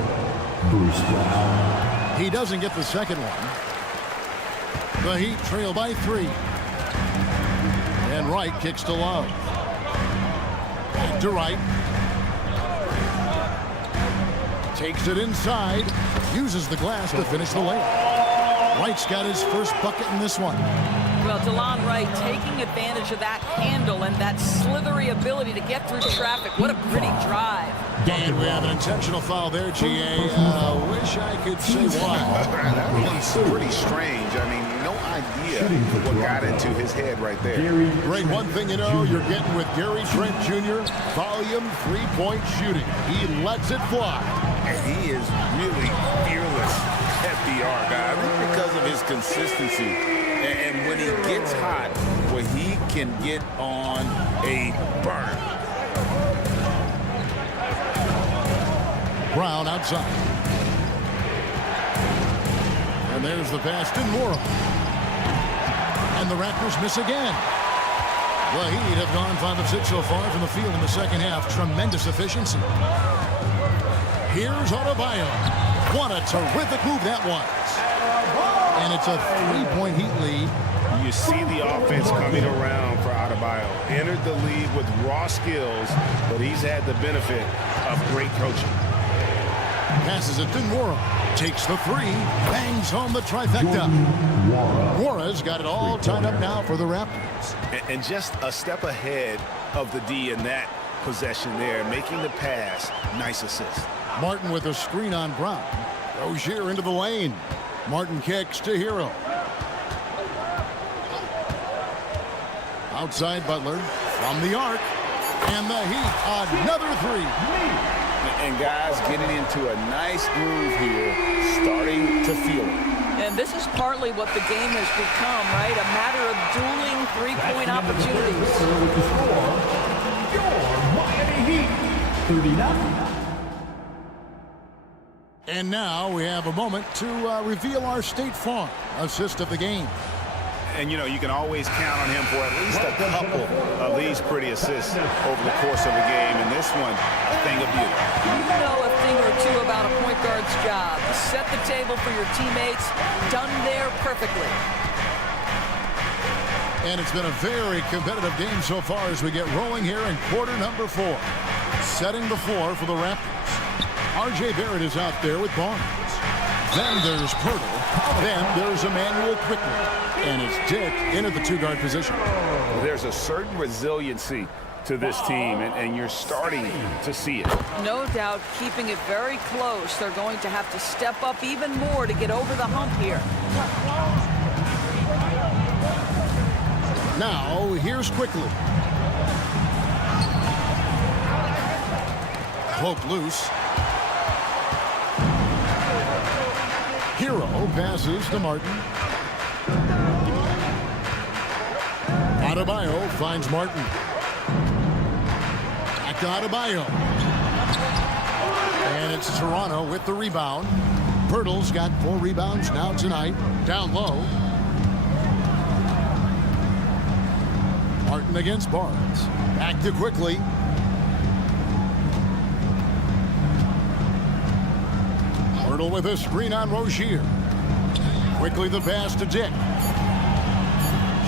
Bruce Brown. He doesn't get the second one. The Heat trail by 3. And Wright kicks to Love. Back to Wright. Takes it inside. Uses the glass to finish the layup. Wright's got his first bucket in this one. Well, DeLon Wright taking advantage of that handle and that slithery ability to get through traffic. What a pretty drive. And we have an intentional foul there, GA. Wish I could say why. That was pretty strange. I mean, no idea what got into his head right there. Great, one thing you know, you're getting with Gary Trent Jr., volume 3-point shooting. He lets it fly. And he is really fearless at the arc, I think, because of his consistency. And when he gets hot, well, he can get on a burn. Brown outside. And there's the pass to Nwora. And the Raptors miss again. The Heat have gone 5 of 6 so far from the field in the second half. Tremendous efficiency. Here's Adebayo. What a terrific move that was. And it's a 3-point Heat lead. You see the offense coming around for Adebayo. Entered the league with raw skills, but he's had the benefit of great coaching. Passes it to Nwora. Takes the 3. Bangs home the trifecta. Nwora's got it all tied up now for the Raptors. And just a step ahead of the D in that possession there, making the pass. Nice assist. Martin with a screen on Brown. Rozier into the lane. Martin kicks to Hero. Outside Butler from the arc. And the Heat, another 3. And guys getting into a nice groove here, starting to feel it. And this is partly what the game has become, right? A matter of dueling three-point opportunities. Your Miami Heat, 39. And now we have a moment to reveal our State Farm assist of the game. And, you know, you can always count on him for at least a couple of these pretty assists over the course of a game. And this one, a thing of beauty. You know a thing or two about a point guard's job. Set the table for your teammates. Done there perfectly. And it's been a very competitive game so far as we get rolling here in quarter number 4. Setting the floor for the Raptors. R.J. Barrett is out there with Barnes. Then there's Pirtle. Then there's Emmanuel Quickly. And it's Dick in at the 2-guard position. There's a certain resiliency to this team, and you're starting to see it. No doubt keeping it very close. They're going to have to step up even more to get over the hump here. Now, here's Quickly. Poke loose. Hero passes to Martin. Adebayo finds Martin. Back to Adebayo. And it's Toronto with the rebound. Pirtle's got 4 rebounds now tonight. Down low. Martin against Barnes. Back to Quickly. Pirtle with a screen on Rozier. Quickly the pass to Dick.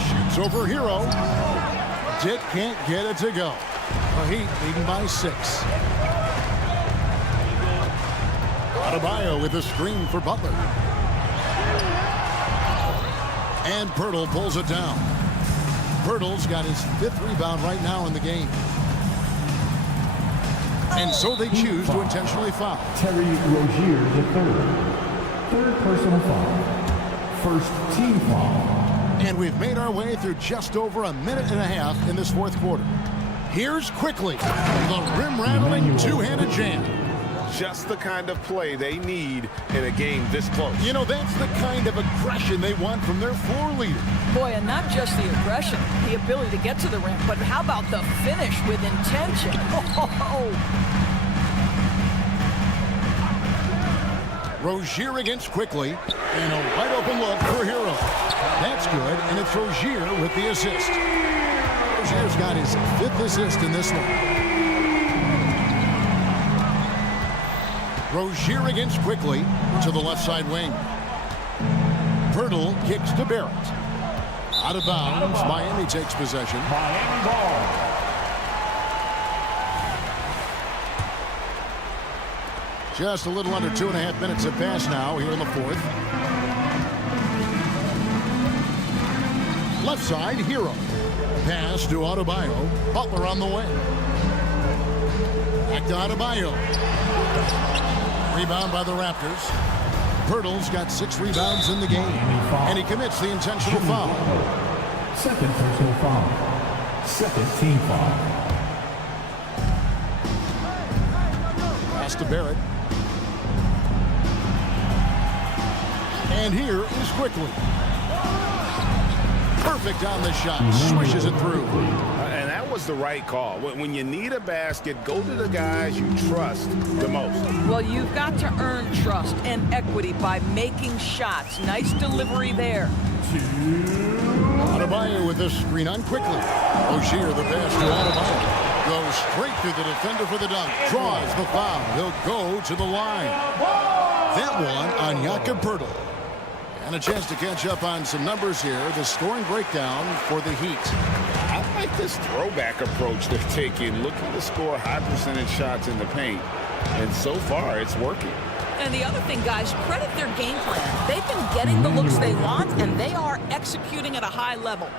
Shoots over Hero. Dick can't get it to go. The Heat leading by 6. Adebayo with a screen for Butler. And Pirtle pulls it down. Pirtle's got his 5th rebound right now in the game. And so they choose to intentionally foul. Terry Rozier, the 3rd personal foul. First team foul. And we've made our way through just over a minute and a half in this 4th quarter. Here's Quickly, the rim-rattling 2-handed jam. Just the kind of play they need in a game this close. You know, that's the kind of aggression they want from their floor leader. Boy, and not just the aggression, the ability to get to the rim, but how about the finish with intention? Oh. Rozier against Quickly, and a wide-open look for Hero. That's good, and it's Rozier with the assist. Rozier's got his 5th assist in this one. Rozier against Quickly to the left side wing. Pirtle kicks to Barrett. Out of bounds, Miami takes possession. Miami ball. Just a little under 2.5 minutes have passed now here in the 4th. Left side, Hero. Pass to Adebayo. Butler on the way. Back to Adebayo. Rebound by the Raptors. Pirtle's got 6 rebounds in the game. And he commits the intentional foul. 2nd personal foul. 2nd team foul. Pass to Barrett. And here is Quickly. Perfect on the shot. Swishes it through. And that was the right call. When you need a basket, go to the guys you trust the most. Well, you've got to earn trust and equity by making shots. Nice delivery there. Adebayo with this screen on quickly. Rozier, the pass to Adebayo. Goes straight through the defender for the dunk. Draws the foul. He'll go to the line. That one on Jakob Poeltl. And a chance to catch up on some numbers here. The scoring breakdown for the Heat. I like this throwback approach they're taking, looking to score high percentage shots in the paint. And so far, it's working. And the other thing, guys, credit their game plan. They've been getting the looks they want, and they are executing at a high level.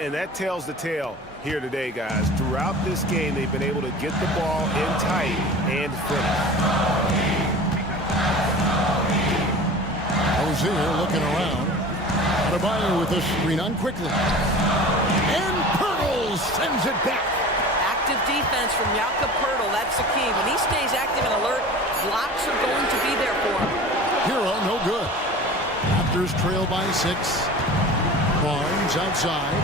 And that tells the tale here today, guys. Throughout this game, they've been able to get the ball in tight and finish. Rozier looking around. Adebayo with the screen on quickly. And Poeltl sends it back. Active defense from Jakob Poeltl. That's the key. When he stays active and alert, blocks are going to be there for him. Hero, no good. Raptors trail by 6. Barnes outside.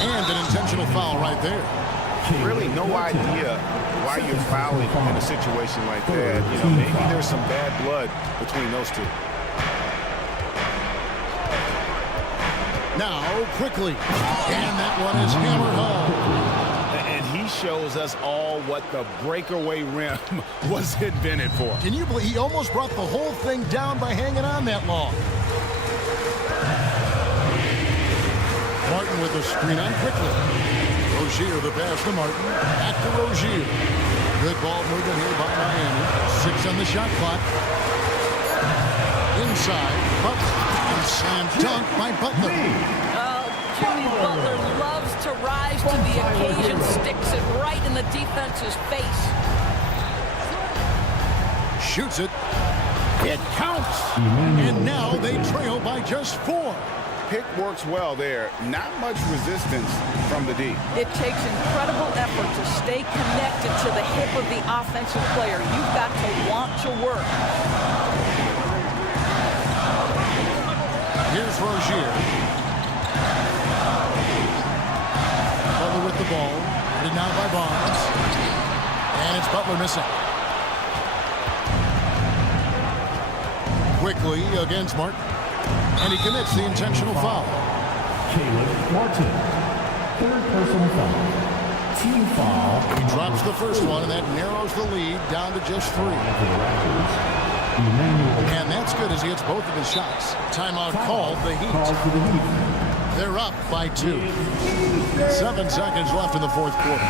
And an intentional foul right there. Really no idea why you're fouling in a situation like that. You know, maybe there's some bad blood between those two. Now, quickly. And that one is hammered home. And he shows us all what the breakaway rim was invented for. Can you believe he almost brought the whole thing down by hanging on that long? Martin with a screen on quickly. Rozier the pass to Martin. Back to Rozier. Good ball movement here by Miami. 6 on the shot clock. Inside. Butler. And slam dunk by Butler. Jimmy Butler loves to rise to the occasion. Sticks it right in the defense's face. Shoots it. It counts. And now they trail by just 4. Pick works well there. Not much resistance from the D. It takes incredible effort to stay connected to the hip of the offensive player. You've got to want to work. Here's Rozier. Butler with the ball. Headed now by Barnes. And it's Butler missing. Quickly against Martin. And he commits the intentional foul. Caleb Martin. Third personal foul. Team foul. He drops the first one, and that narrows the lead down to just 3. And that's good as he hits both of his shots. Timeout called the Heat. They're up by 2. 7 seconds left in the fourth quarter.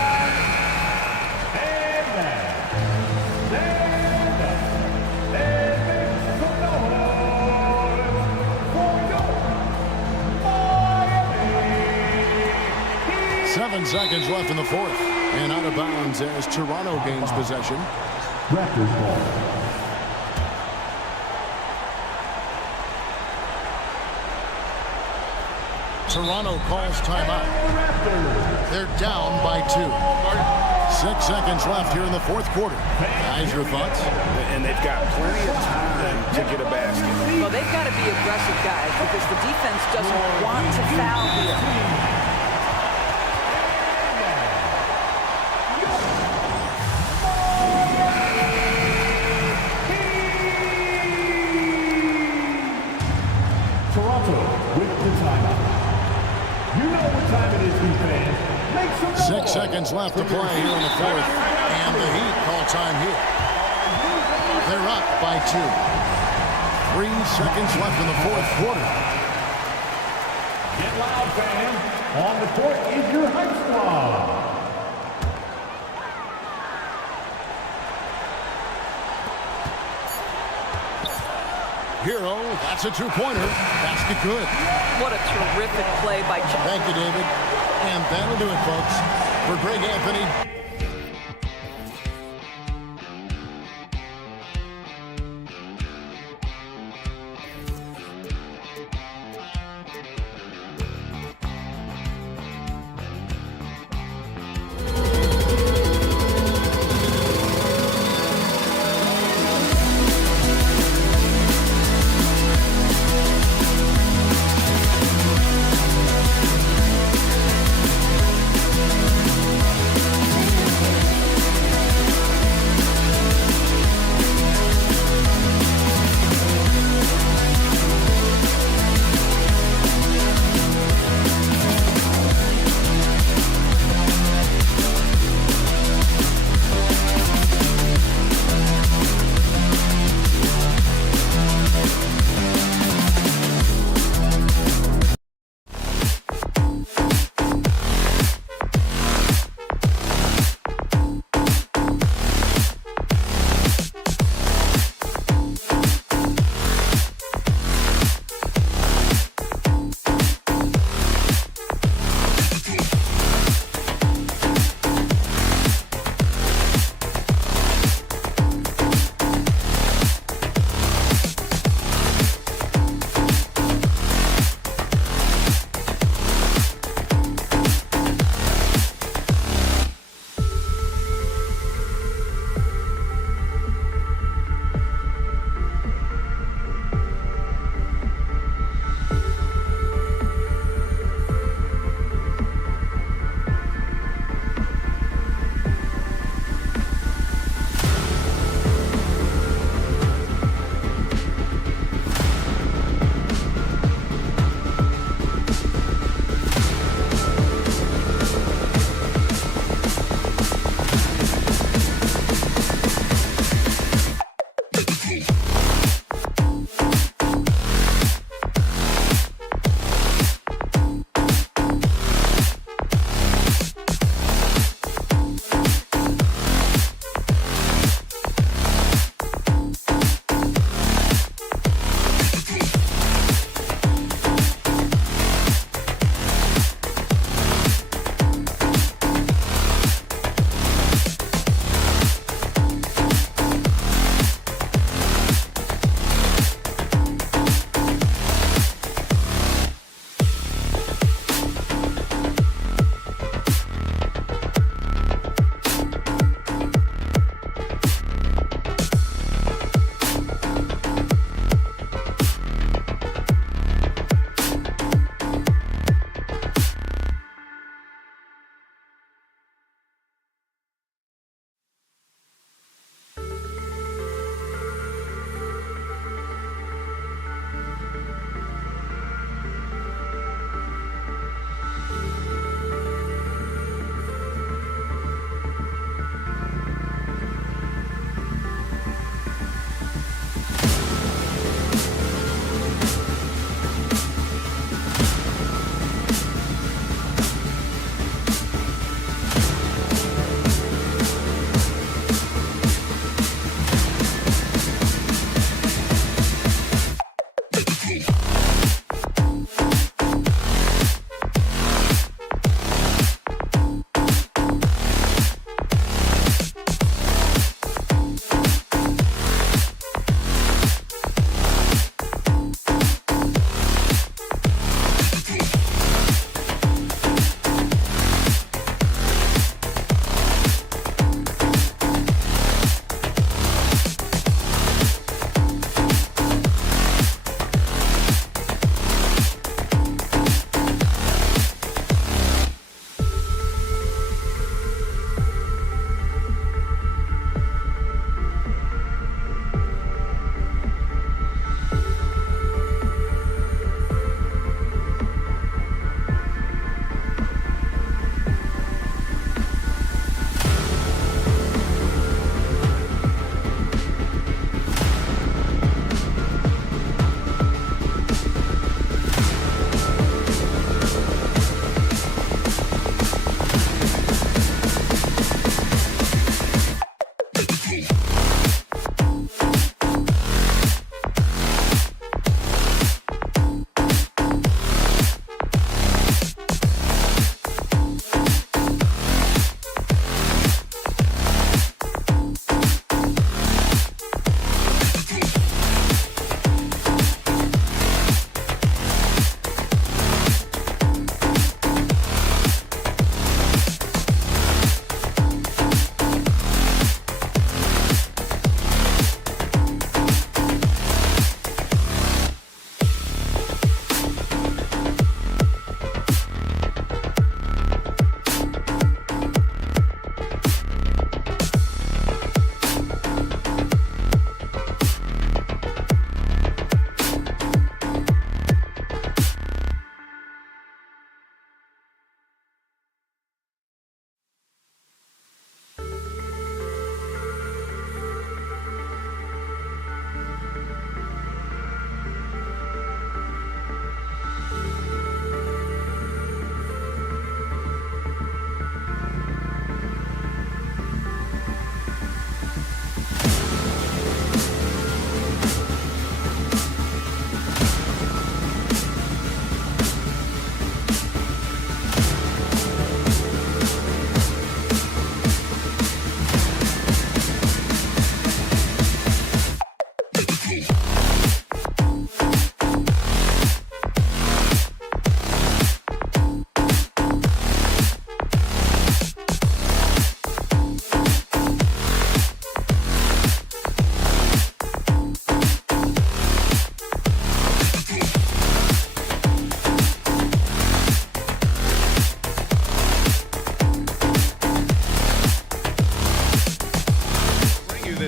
7 seconds left in the fourth. And out of bounds as Toronto gains possession. Raptors ball. Toronto calls timeout. They're down by 2. 6 seconds left here in the fourth quarter. Guys, your thoughts? And they've got plenty of time to get a basket. Well, they've got to be aggressive, guys, because the defense doesn't want to foul here. With the timeout. You know what time it is, fans. Make some noise. 6 seconds left to play here in the fourth. And the Heat call time here. They're up by 2. 3 seconds left in the fourth quarter. Get loud, fans. On the court is your hype squad. Hero, that's a 2-pointer. Basket good. What a terrific play by John. Thank you, David. And that'll do it, folks. For Greg Anthony,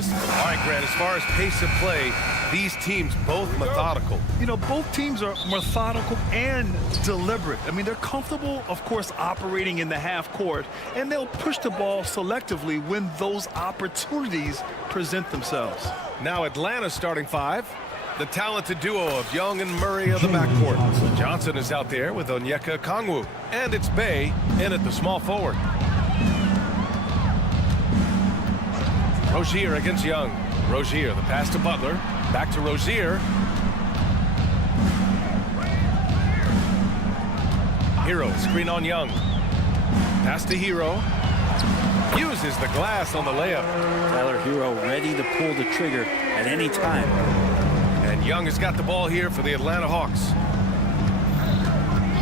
this. All right, Grant, as far as pace of play, these teams both methodical. You know, both teams are methodical and deliberate. I mean, they're comfortable, of course, operating in the half court, and they'll push the ball selectively when those opportunities present themselves. Now Atlanta's starting five. The talented duo of Young and Murray of the backcourt. Johnson is out there with Onyeka Okongwu. And it's Bey in at the small forward. Rozier against Young. Rozier, the pass to Butler. Back to Rozier. Hero, screen on Young. Pass to Hero. Uses the glass on the layup. Tyler Hero ready to pull the trigger at any time. And Young has got the ball here for the Atlanta Hawks.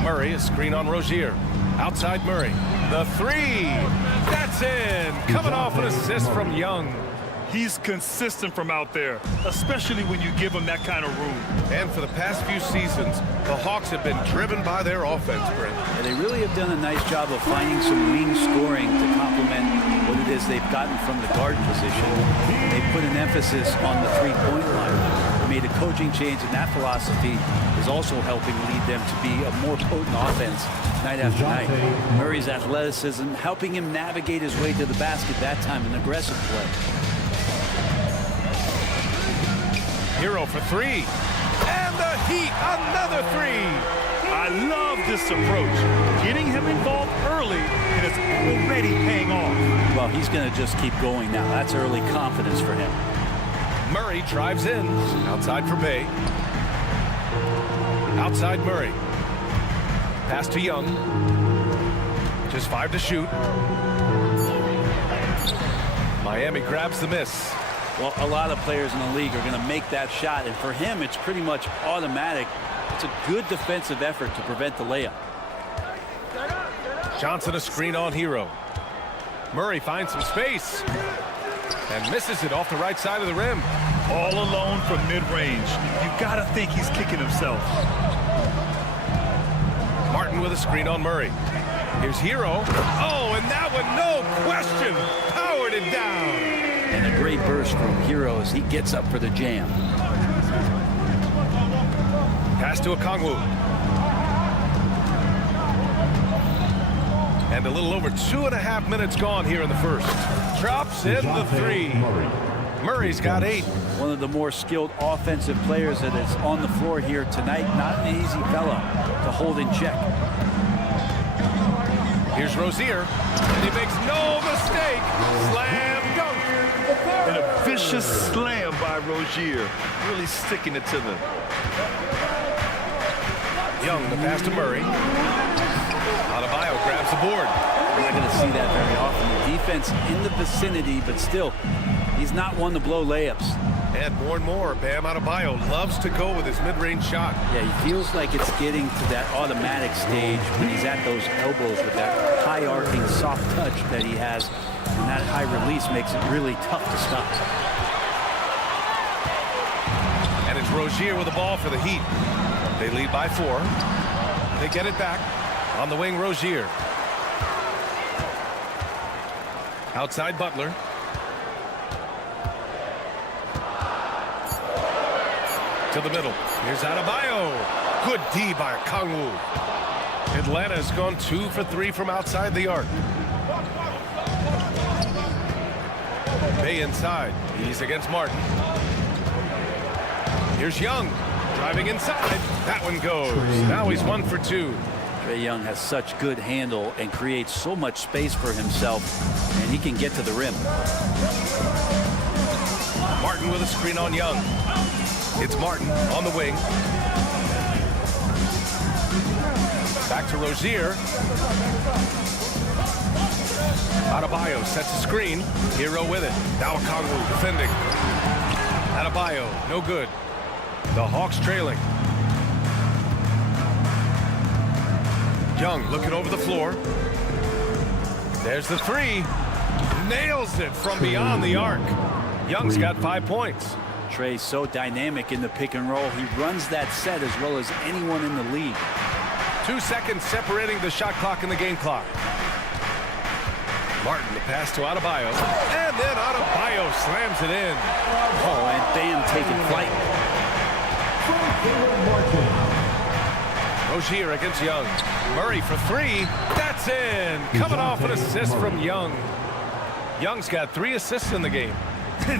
Murray, a screen on Rozier. Outside Murray. The three. That's in. Coming off an assist from Young. He's consistent from out there, especially when you give him that kind of room. And for the past few seasons, the Hawks have been driven by their offense, Brent. And they really have done a nice job of finding some wing scoring to complement what it is they've gotten from the guard position. They put an emphasis on the three-point line. They made a coaching change, and that philosophy is also helping lead them to be a more potent offense night after night. Murray's athleticism helping him navigate his way to the basket that time in aggressive play. Hero for three. And the Heat, another three. I love this approach. Getting him involved early, and it's already paying off. Well, he's going to just keep going now. That's early confidence for him. Murray drives in. Outside for Bey. Outside Murray. Pass to Young. Just 5 to shoot. Miami grabs the miss. Well, a lot of players in the league are going to make that shot, and for him, it's pretty much automatic. It's a good defensive effort to prevent the layup. Johnson a screen on Hero. Murray finds some space and misses it off the right side of the rim. All alone from mid-range. You got to think he's kicking himself. Martin with a screen on Murray. Here's Hero. Oh, and that one, no question, powered it down. And a great burst from Hero as he gets up for the jam. Pass to Okongwu. And a little over 2.5 minutes gone here in the first. Drops in the three. Murray's got 8. One of the more skilled offensive players that is on the floor here tonight. Not an easy fella to hold in check. Here's Rozier. And he makes no mistake. Slam dunk. And a vicious slam by Rozier. Really sticking it to them. Young, the pass to Murray. Adebayo grabs the board. We're not going to see that very often. The defense in the vicinity, but still, he's not one to blow layups. And more, Bam Adebayo loves to go with his mid-range shot. Yeah, he feels like it's getting to that automatic stage when he's at those elbows with that high-arcing soft touch that he has. And that high release makes it really tough to stop. And it's Rozier with the ball for the Heat. They lead by 4. They get it back. On the wing, Rozier. Outside Butler. To the middle. Here's Adebayo. Good D by Okongwu. Atlanta's gone 2 for 3 from outside the arc. Bey inside. He's against Martin. Here's Young. Driving inside. That one goes. Now he's 1 for 2. Trae Young has such good handle and creates so much space for himself, and he can get to the rim. Martin with a screen on Young. It's Martin on the wing. Back to Rozier. Adebayo sets a screen. Hero with it. Now Okongwu defending. Adebayo, no good. The Hawks trailing. Young looking over the floor. There's the three. Nails it from beyond the arc. Young's got 5 points. Trae's so dynamic in the pick and roll. He runs that set as well as anyone in the league. 2 seconds separating the shot clock and the game clock. Martin, the pass to Adebayo. And then Adebayo slams it in. Oh, and Bam taking flight. Rozier against Young. Murray for three. That's in. Coming off an assist from Young. Young's got 3 assists in the game.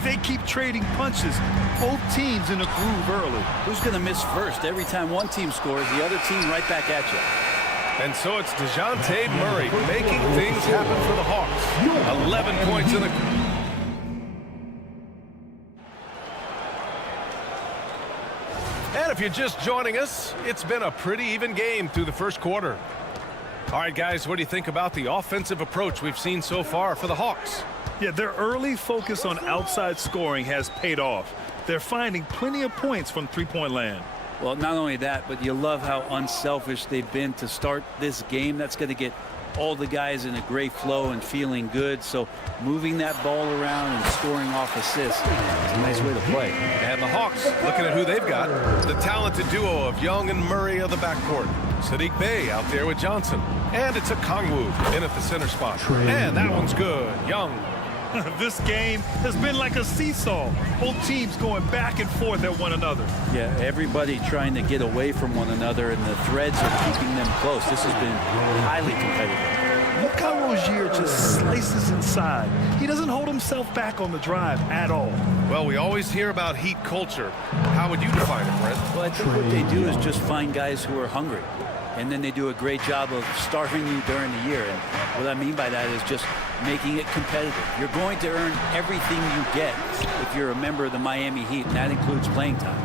They keep trading punches. Both teams in a groove early. Who's going to miss first? Every time one team scores, the other team right back at you. And so it's DeJounte Murray making things happen for the Hawks. 11 points in the... And if you're just joining us, it's been a pretty even game through the first quarter. All right, guys, what do you think about the offensive approach we've seen so far for the Hawks? Yeah, their early focus on outside scoring has paid off. They're finding plenty of points from three-point land. Well, not only that, but you love how unselfish they've been to start this game. That's going to get all the guys in a great flow and feeling good. So moving that ball around and scoring off assists is a nice way to play. And the Hawks, looking at who they've got, the talented duo of Young and Murray of the backcourt. Sadiq Bey out there with Johnson. And it's a Okongwu in at the center spot. And that one's good. Young. This game has been like a seesaw. Both teams going back and forth at one another. Yeah, everybody trying to get away from one another, and the threads are keeping them close. This has been highly competitive. Look how Rozier just slices inside. He doesn't hold himself back on the drive at all. Well, we always hear about heat culture. How would you define it, Brent? Well, I think what they do is just find guys who are hungry. And then they do a great job of starving you during the year. And what I mean by that is just making it competitive. You're going to earn everything you get if you're a member of the Miami Heat, and that includes playing time.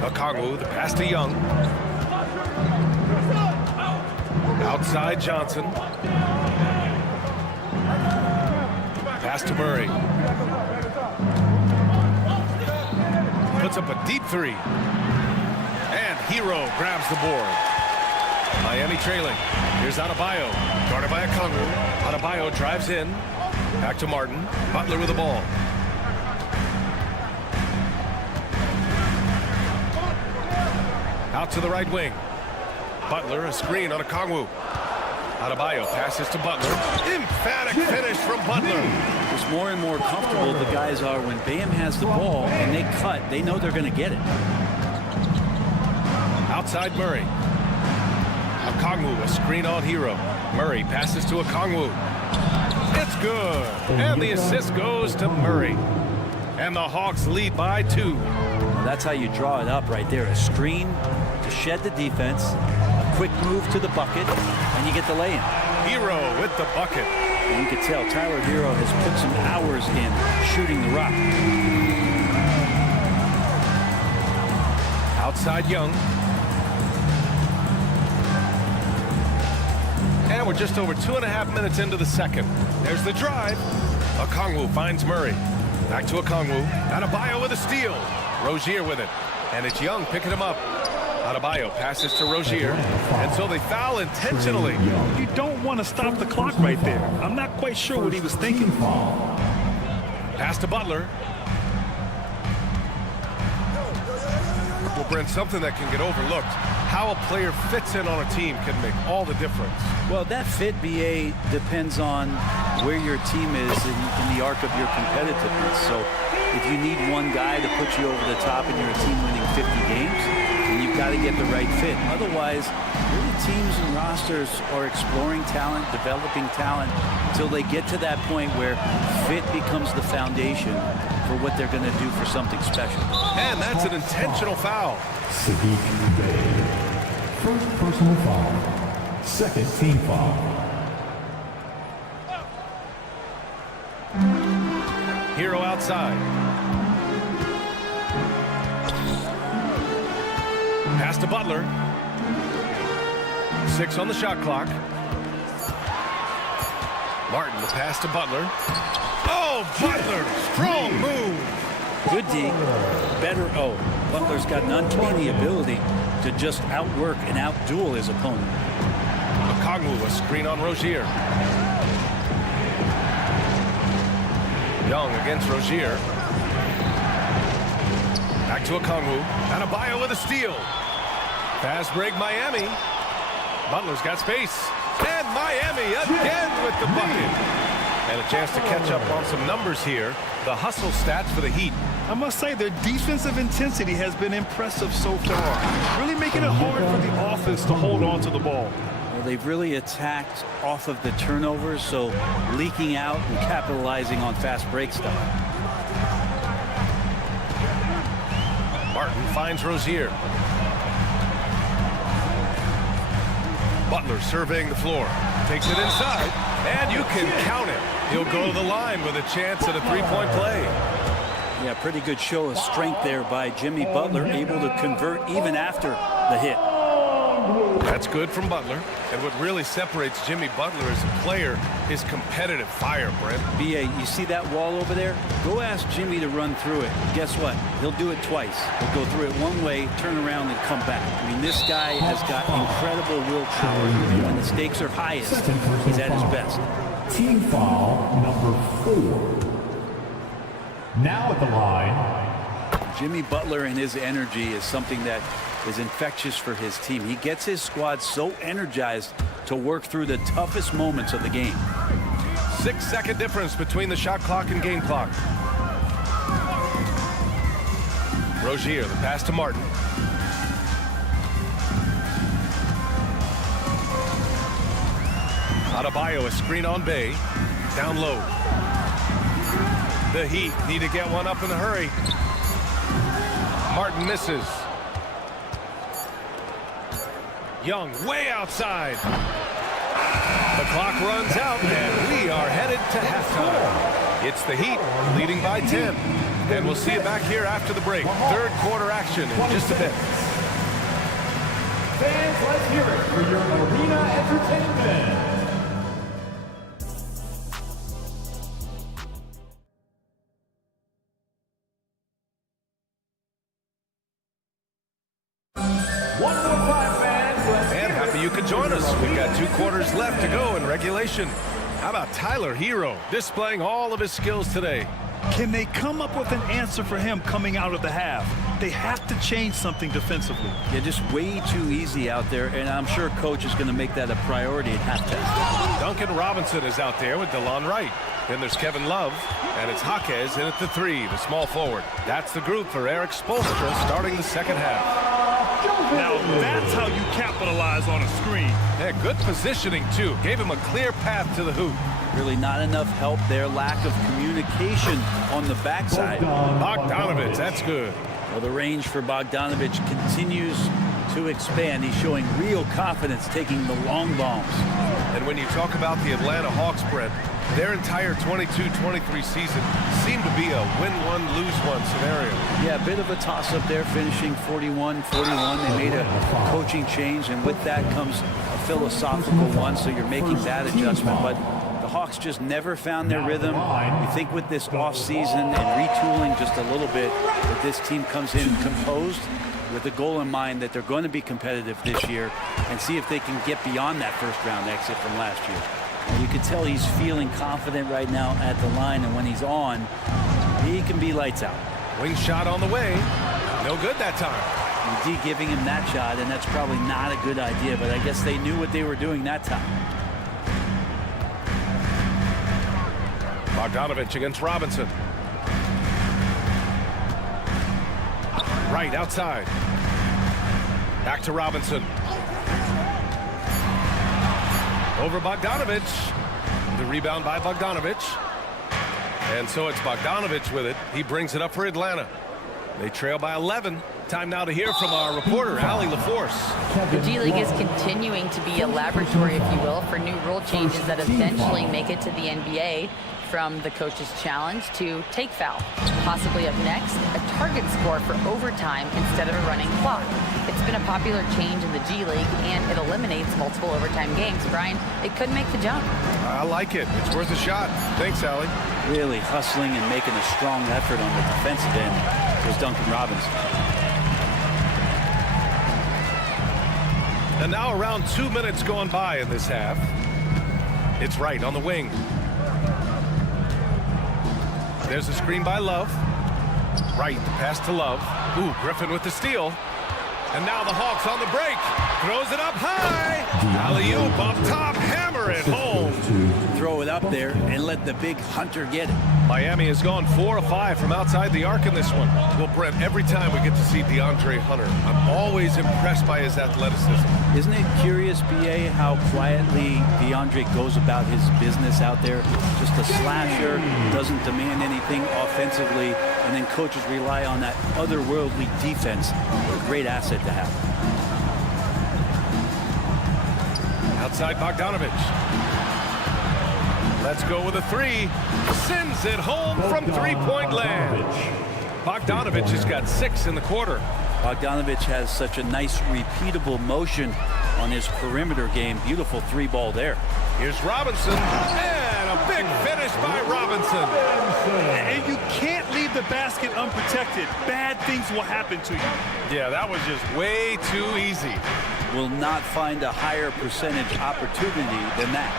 Okongwu, the pass to Young. Outside Johnson. Pass to Murray. Puts up a deep three. And Hero grabs the board. Miami trailing. Here's Adebayo. Guarded by Okongwu. Adebayo drives in. Back to Martin. Butler with the ball. Out to the right wing. Butler, a screen on Okongwu. Adebayo passes to Butler. Emphatic finish from Butler. It's more and more comfortable the guys are when Bam has the ball and they cut. They know they're going to get it. Outside Murray. Okongwu, a screen on Hero. Murray passes to Okongwu. It's good. And the assist goes to Murray. And the Hawks lead by 2. Well, that's how you draw it up right there. A screen to shed the defense, a quick move to the bucket, and you get the lay-in. Hero with the bucket. And you can tell Tyler Hero has put some hours in shooting the rock. Outside Young. And we're just over 2.5 minutes into the second. There's the drive. Okongwu finds Murray. Back to Okongwu. Adebayo with a steal. Rozier with it. And it's Young picking him up. Adebayo passes to Rozier. And so they foul intentionally. You don't want to stop the clock right there. I'm not quite sure what he was thinking. Pass to Butler. Well, Brent, something that can get overlooked. How a player fits in on a team can make all the difference. Well, that fit, BA, depends on where your team is in the arc of your competitiveness. So if you need one guy to put you over the top and you're a team winning 50 games, then you've got to get the right fit. Otherwise, really teams and rosters are exploring talent, developing talent, until they get to that point where fit becomes the foundation for what they're going to do for something special. And that's an intentional foul. Sadiq Bey. First personal foul. Second team foul. Hero outside. Pass to Butler. 6 on the shot clock. Martin, the pass to Butler. Oh, Butler! Strong move! Good D. Better O. Butler's got an uncanny ability to just outwork and outduel his opponent. Okongwu, a screen on Rozier. Young against Rozier. Back to Okongwu. Adebayo with a steal. Fast break Miami. Butler's got space. And Miami again with the bucket. And a chance to catch up on some numbers here. The hustle stats for the Heat. I must say their defensive intensity has been impressive so far, really making it hard for the offense to hold on to the ball. Well, they've really attacked off of the turnovers, so leaking out and capitalizing on fast break stuff. Martin finds Rozier. Butler surveying the floor. Takes it inside, and you can count it. He'll go to the line with a chance at a three-point play. Yeah, pretty good show of strength there by Jimmy Butler, able to convert even after the hit. That's good from Butler. And what really separates Jimmy Butler as a player is competitive fire, Brent. B.A., you see that wall over there? Go ask Jimmy to run through it. Guess what? He'll do it twice. He'll go through it one way, turn around, and come back. I mean, this guy has got incredible willpower. And when the stakes are highest, he's at his best. Team foul number 4. Now at the line, Jimmy Butler and his energy is something that is infectious for his team. He gets his squad so energized to work through the toughest moments of the game. 6-second difference between the shot clock and game clock. Rozier, the pass to Martin. Adebayo, a screen on Bay. Down low. The Heat need to get one up in a hurry. Martin misses. Young way outside. The clock runs out, and we are headed to halftime. It's the Heat leading by 10. And we'll see you back here after the break. Third quarter action in just a bit. fans, let's hear it for your arena entertainment. You could join us. We've got 2 quarters left to go in regulation. How about Tyler Hero displaying all of his skills today? Can they come up with an answer for him coming out of the half? They have to change something defensively. Yeah, just way too easy out there, and I'm sure coach is going to make that a priority at halftime. Duncan Robinson is out there with DeLon Wright. Then there's Kevin Love, and it's Jaquez in at the 3, the small forward. That's the group for Eric Spoelstra starting the second half. Now that's how you capitalize on a screen. Yeah, good positioning, too. Gave him a clear path to the hoop. Really not enough help there. Lack of communication on the backside. Bogdanovich, that's good. Well, the range for Bogdanovich continues to expand. He's showing real confidence taking the long bombs. And when you talk about the Atlanta Hawks, Brent, their entire 22-23 season seemed to be a win-one, lose-one scenario. Yeah, a bit of a toss-up there, finishing 41-41. They made a coaching change, and with that comes a philosophical one, so you're making that adjustment. But the Hawks just never found their rhythm. You think with this offseason and retooling just a little bit, that this team comes in composed with the goal in mind that they're going to be competitive this year and see if they can get beyond that first-round exit from last year. And you can tell he's feeling confident right now at the line, and when he's on, he can be lights out. Wing shot on the way. No good that time. D giving him that shot, and that's probably not a good idea, but I guess they knew what they were doing that time. Bogdanovich against Robinson. Right outside. Back to Robinson. Over Bogdanovich. The rebound by Bogdanovich. And so it's Bogdanovich with it. He brings it up for Atlanta. They trail by 11. Time now to hear from our reporter, Allie LaForce. The G League is continuing to be a laboratory, if you will, for new rule changes that eventually make it to the NBA. From the coach's challenge to take foul. Possibly up next, a target score for overtime instead of a running clock. It's been a popular change in the G League, and it eliminates multiple overtime games. Brian, it could make the jump. I like it. It's worth a shot. Thanks, Allie. Really hustling and making a strong effort on the defensive end was Duncan Robinson. And now around 2 minutes going by in this half. It's Wright on the wing. There's a screen by Love. Wright, the pass to Love. Ooh, Griffin with the steal. And now the Hawks on the break. Throws it up high. Alley-oop up top. Fire at home. Throw it up there and let the big hunter get it. Miami has gone 4 of 5 from outside the arc in this one. Well, Brent, every time we get to see DeAndre Hunter, I'm always impressed by his athleticism. Isn't it curious, BA, how quietly DeAndre goes about his business out there? Just a slasher, doesn't demand anything offensively, and then coaches rely on that otherworldly defense. A great asset to have. Outside Bogdanovich. Let's go with a 3. Sends it home from three-point land. Bogdanovich has got 6 in the quarter. Bogdanovich has such a nice repeatable motion on his perimeter game. Beautiful 3-ball there. Here's Robinson, and a big finish by Robinson. And you can't leave the basket unprotected. Bad things will happen to you. Yeah, that was just way too easy. Will not find a higher percentage opportunity than that.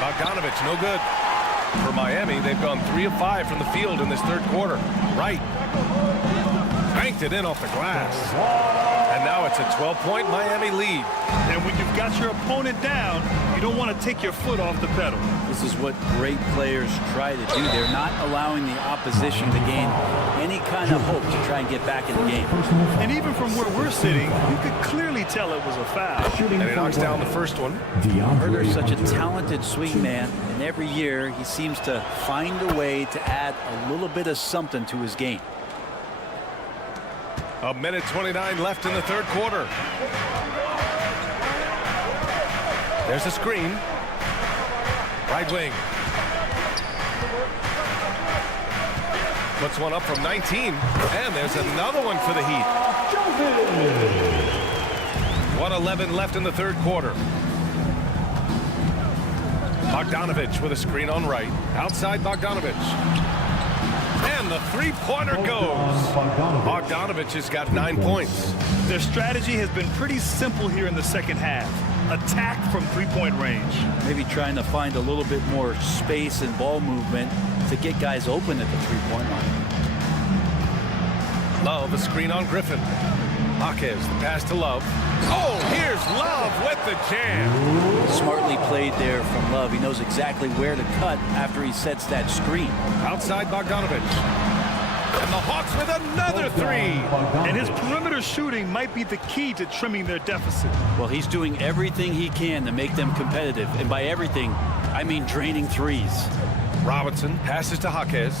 Bogdanovich, no good. For Miami, they've gone 3 of 5 from the field in this third quarter. Right. Banked it in off the glass. And now it's a 12-point Miami lead. And when you've got your opponent down, you don't want to take your foot off the pedal. This is what great players try to do. They're not allowing the opposition to gain any kind of hope to try and get back in the game. And even from where we're sitting, you could clearly tell it was a foul. And he knocks down the first one. Herder's such a talented swing man, and every year he seems to find a way to add a little bit of something to his game. A minute 29 left in the third quarter. There's a screen. Right wing. Puts one up from 19. And there's another one for the Heat. 1:11 left in the third quarter. Bogdanovich with a screen on right. Outside Bogdanovich. And the three-pointer goes. Bogdanovich has got 9 points. Their strategy has been pretty simple here in the second half. Attack from three-point range. Maybe trying to find a little bit more space and ball movement to get guys open at the three-point line. Love, a screen on Griffin. Jaquez, the pass to Love. Oh, here's Love with the jam. Smartly played there from Love. He knows exactly where to cut after he sets that screen. Outside Bogdanovich. And the Hawks with another 3. And his perimeter shooting might be the key to trimming their deficit. Well, he's doing everything he can to make them competitive. And by everything, I mean draining threes. Robinson passes to Jaquez.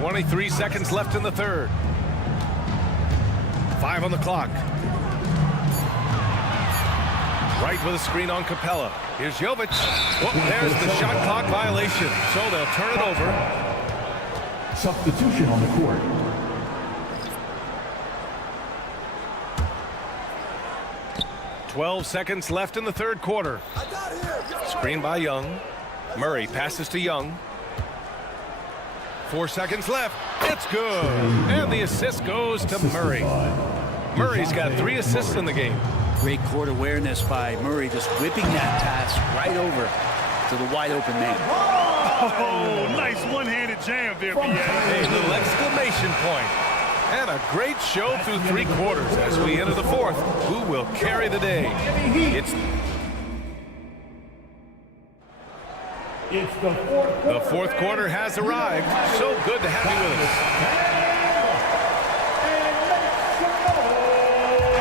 23 seconds left in the third. 5 on the clock. Right with a screen on Capella. Here's Jovic. Oh, there's the shot clock violation. So they'll turn it over. Substitution on the court. .12 seconds left in the third quarter. Screen by Young. Murray passes to Young. 4 seconds left. It's good. And the assist goes to Murray. Murray's got 3 assists in the game. Great court awareness by Murray, just whipping that pass right over to the wide open man. Oh, nice one-handed jam there, BA. A little exclamation point. And a great show through 3 quarters as we enter the fourth. Who will carry the day? It's the fourth quarter has arrived. So good to have you with us.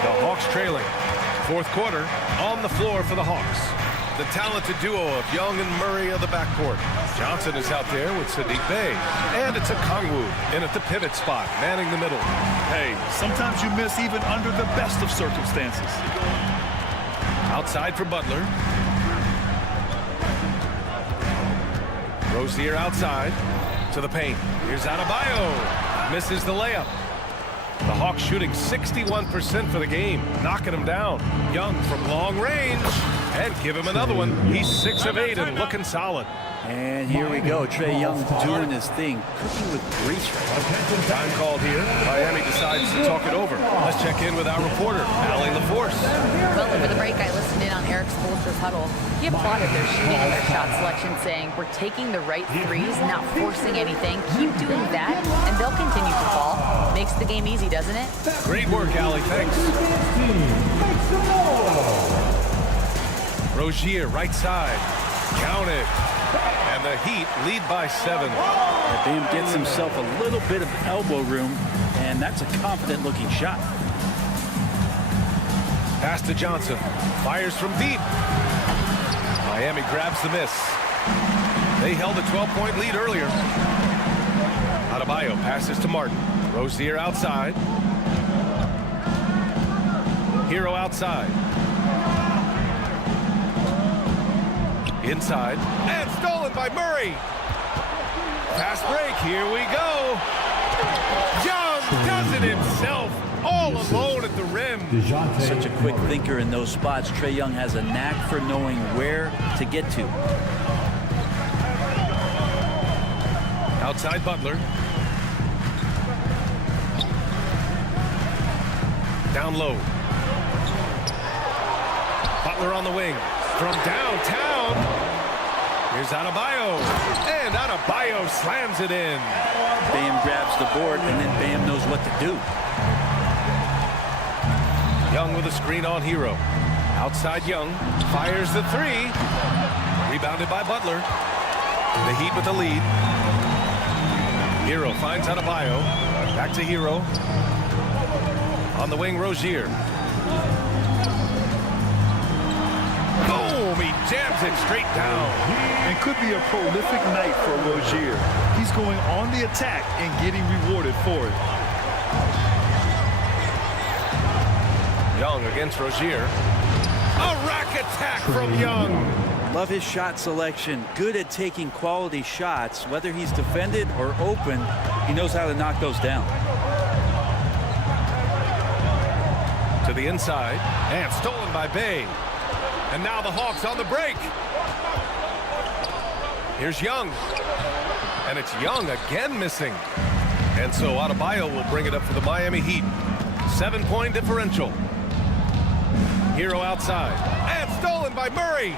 The Hawks trailing. Fourth quarter on the floor for the Hawks. The talented duo of Young and Murray of the backcourt. Johnson is out there with Sadiq Bey. And it's a Okongwu in at the pivot spot, manning the middle. Hey, sometimes you miss even under the best of circumstances. Outside for Butler. Rozier outside to the paint. Here's Adebayo. Misses the layup. The Hawks shooting 61% for the game, knocking him down. Young from long range. And give him another one. He's 6 of 8 and looking solid. And here we go. Trae Young doing his thing. Cooking with grease right now. Time called here. Miami decides to talk it over. Let's check in with our reporter, Allie LaForce. Well, over the break, I listened in on Eric Spoelstra Raptors huddle, he applauded their shooting and their shot selection, saying, "We're taking the right threes, not forcing anything. Keep doing that, and they'll continue to fall." Makes the game easy, doesn't it? Great work, Allie. Thanks. Rozier, right side. Count it. And the Heat lead by 7. Bam gets himself a little bit of elbow room, and that's a confident-looking shot. Pass to Johnson. Fires from deep. Miami grabs the miss. They held a 12-point lead earlier. Adebayo passes to Martin. Rozier outside. Hero outside. Inside. And stolen by Murray. Fast break. Here we go. Young does it himself. All alone at the rim. Such a quick thinker in those spots. Trae Young has a knack for knowing where to get to. Outside Butler. Down low. Butler on the wing. From downtown. Here's Adebayo. And Adebayo slams it in. Bam grabs the board, and then Bam knows what to do. Young with a screen on Hero. Outside Young. Fires the 3. Rebounded by Butler. The Heat with the lead. Hero finds Adebayo. Back to Hero. On the wing, Rozier. Boom! He jams it straight down. And could be a prolific night for Rozier. He's going on the attack and getting rewarded for it. Young against Rozier. A rack attack from Young. Love his shot selection. Good at taking quality shots. Whether he's defended or open, he knows how to knock those down. To the inside. And stolen by Bay. And now the Hawks on the break. Here's Young. And it's Young again missing. And so Adebayo will bring it up for the Miami Heat. 7-point differential. Hero outside. And stolen by Murray.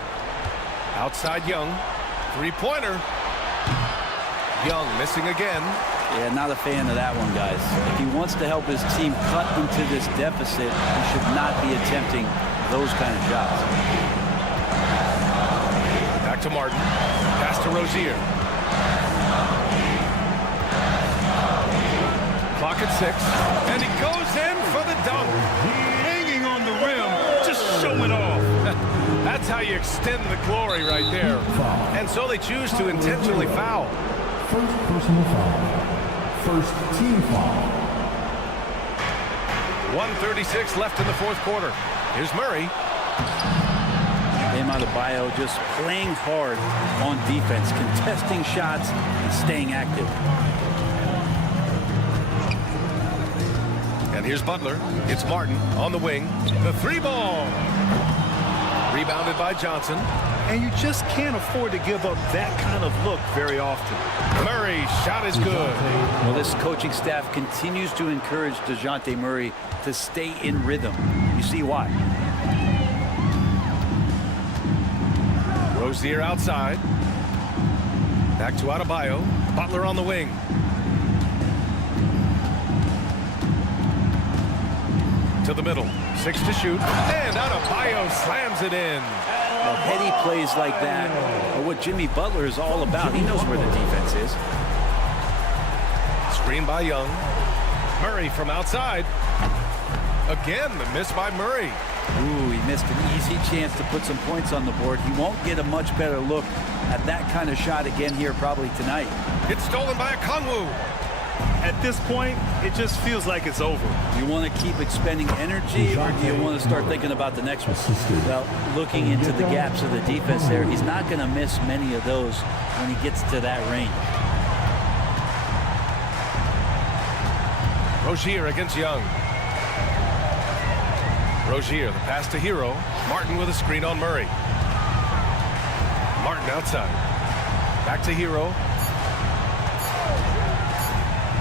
Outside Young. Three-pointer. Young missing again. Yeah, not a fan of that one, guys. If he wants to help his team cut into this deficit, he should not be attempting those kind of shots. Back to Martin. Pass to Rozier. Clock at 6. And he goes in for the dunk. Hanging on the rim, just show it off. That's how you extend the glory right there. And so they choose to intentionally foul. First personal foul. First team foul. 1:36 left in the fourth quarter. Here's Murray. Bam Adebayo just playing hard on defense, contesting shots and staying active. And here's Butler. It's Martin on the wing. The 3-ball. Rebounded by Johnson. And you just can't afford to give up that kind of look very often. Murray, shot is good. Well, this coaching staff continues to encourage DeJounte Murray to stay in rhythm. You see why. Rozier outside. Back to Adebayo. Butler on the wing. To the middle. 6 to shoot. And Adebayo slams it in. Well, heady plays like that are what Jimmy Butler is all about. He knows where the defense is. Screen by Young. Murray from outside. Again, the miss by Murray. Ooh, he missed an easy chance to put some points on the board. He won't get a much better look at that kind of shot again here probably tonight. It's stolen by Okongwu. At this point, it just feels like it's over. You want to keep expending energy, or do you want to start thinking about the next one? Well, looking into the gaps of the defense there, he's not going to miss many of those when he gets to that range. Rozier against Young. Rozier, the pass to Hero. Martin with a screen on Murray. Martin outside. Back to Hero.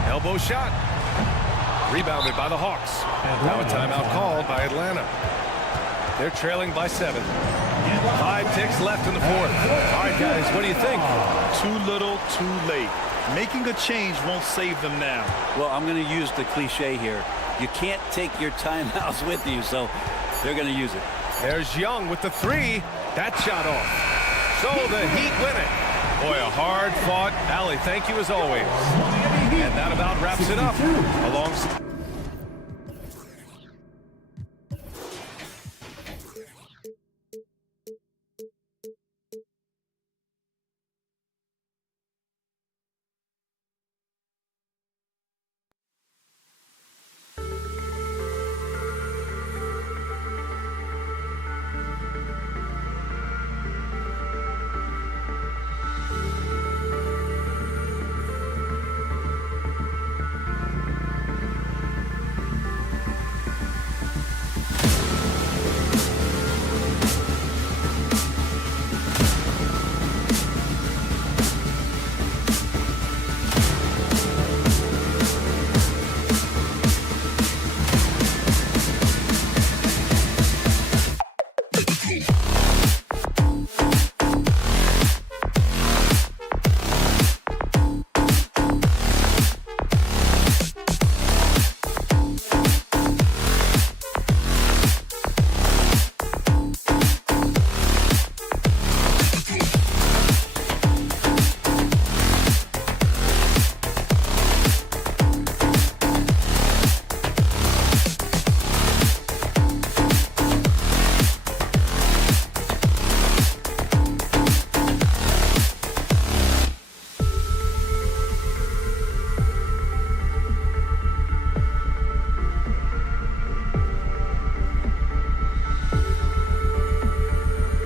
Elbow shot. Rebounded by the Hawks. Now a timeout called by Atlanta. They're trailing by 7. 5 ticks left in the fourth. All right, guys, what do you think? Too little, too late. Making a change won't save them now. Well, I'm going to use the cliche here. You can't take your timeouts with you, so they're going to use it. There's Young with the 3. That shot off. So the Heat win it. Boy, a hard-fought alley. Thank you as always. And that about wraps it up. Alongside. Go.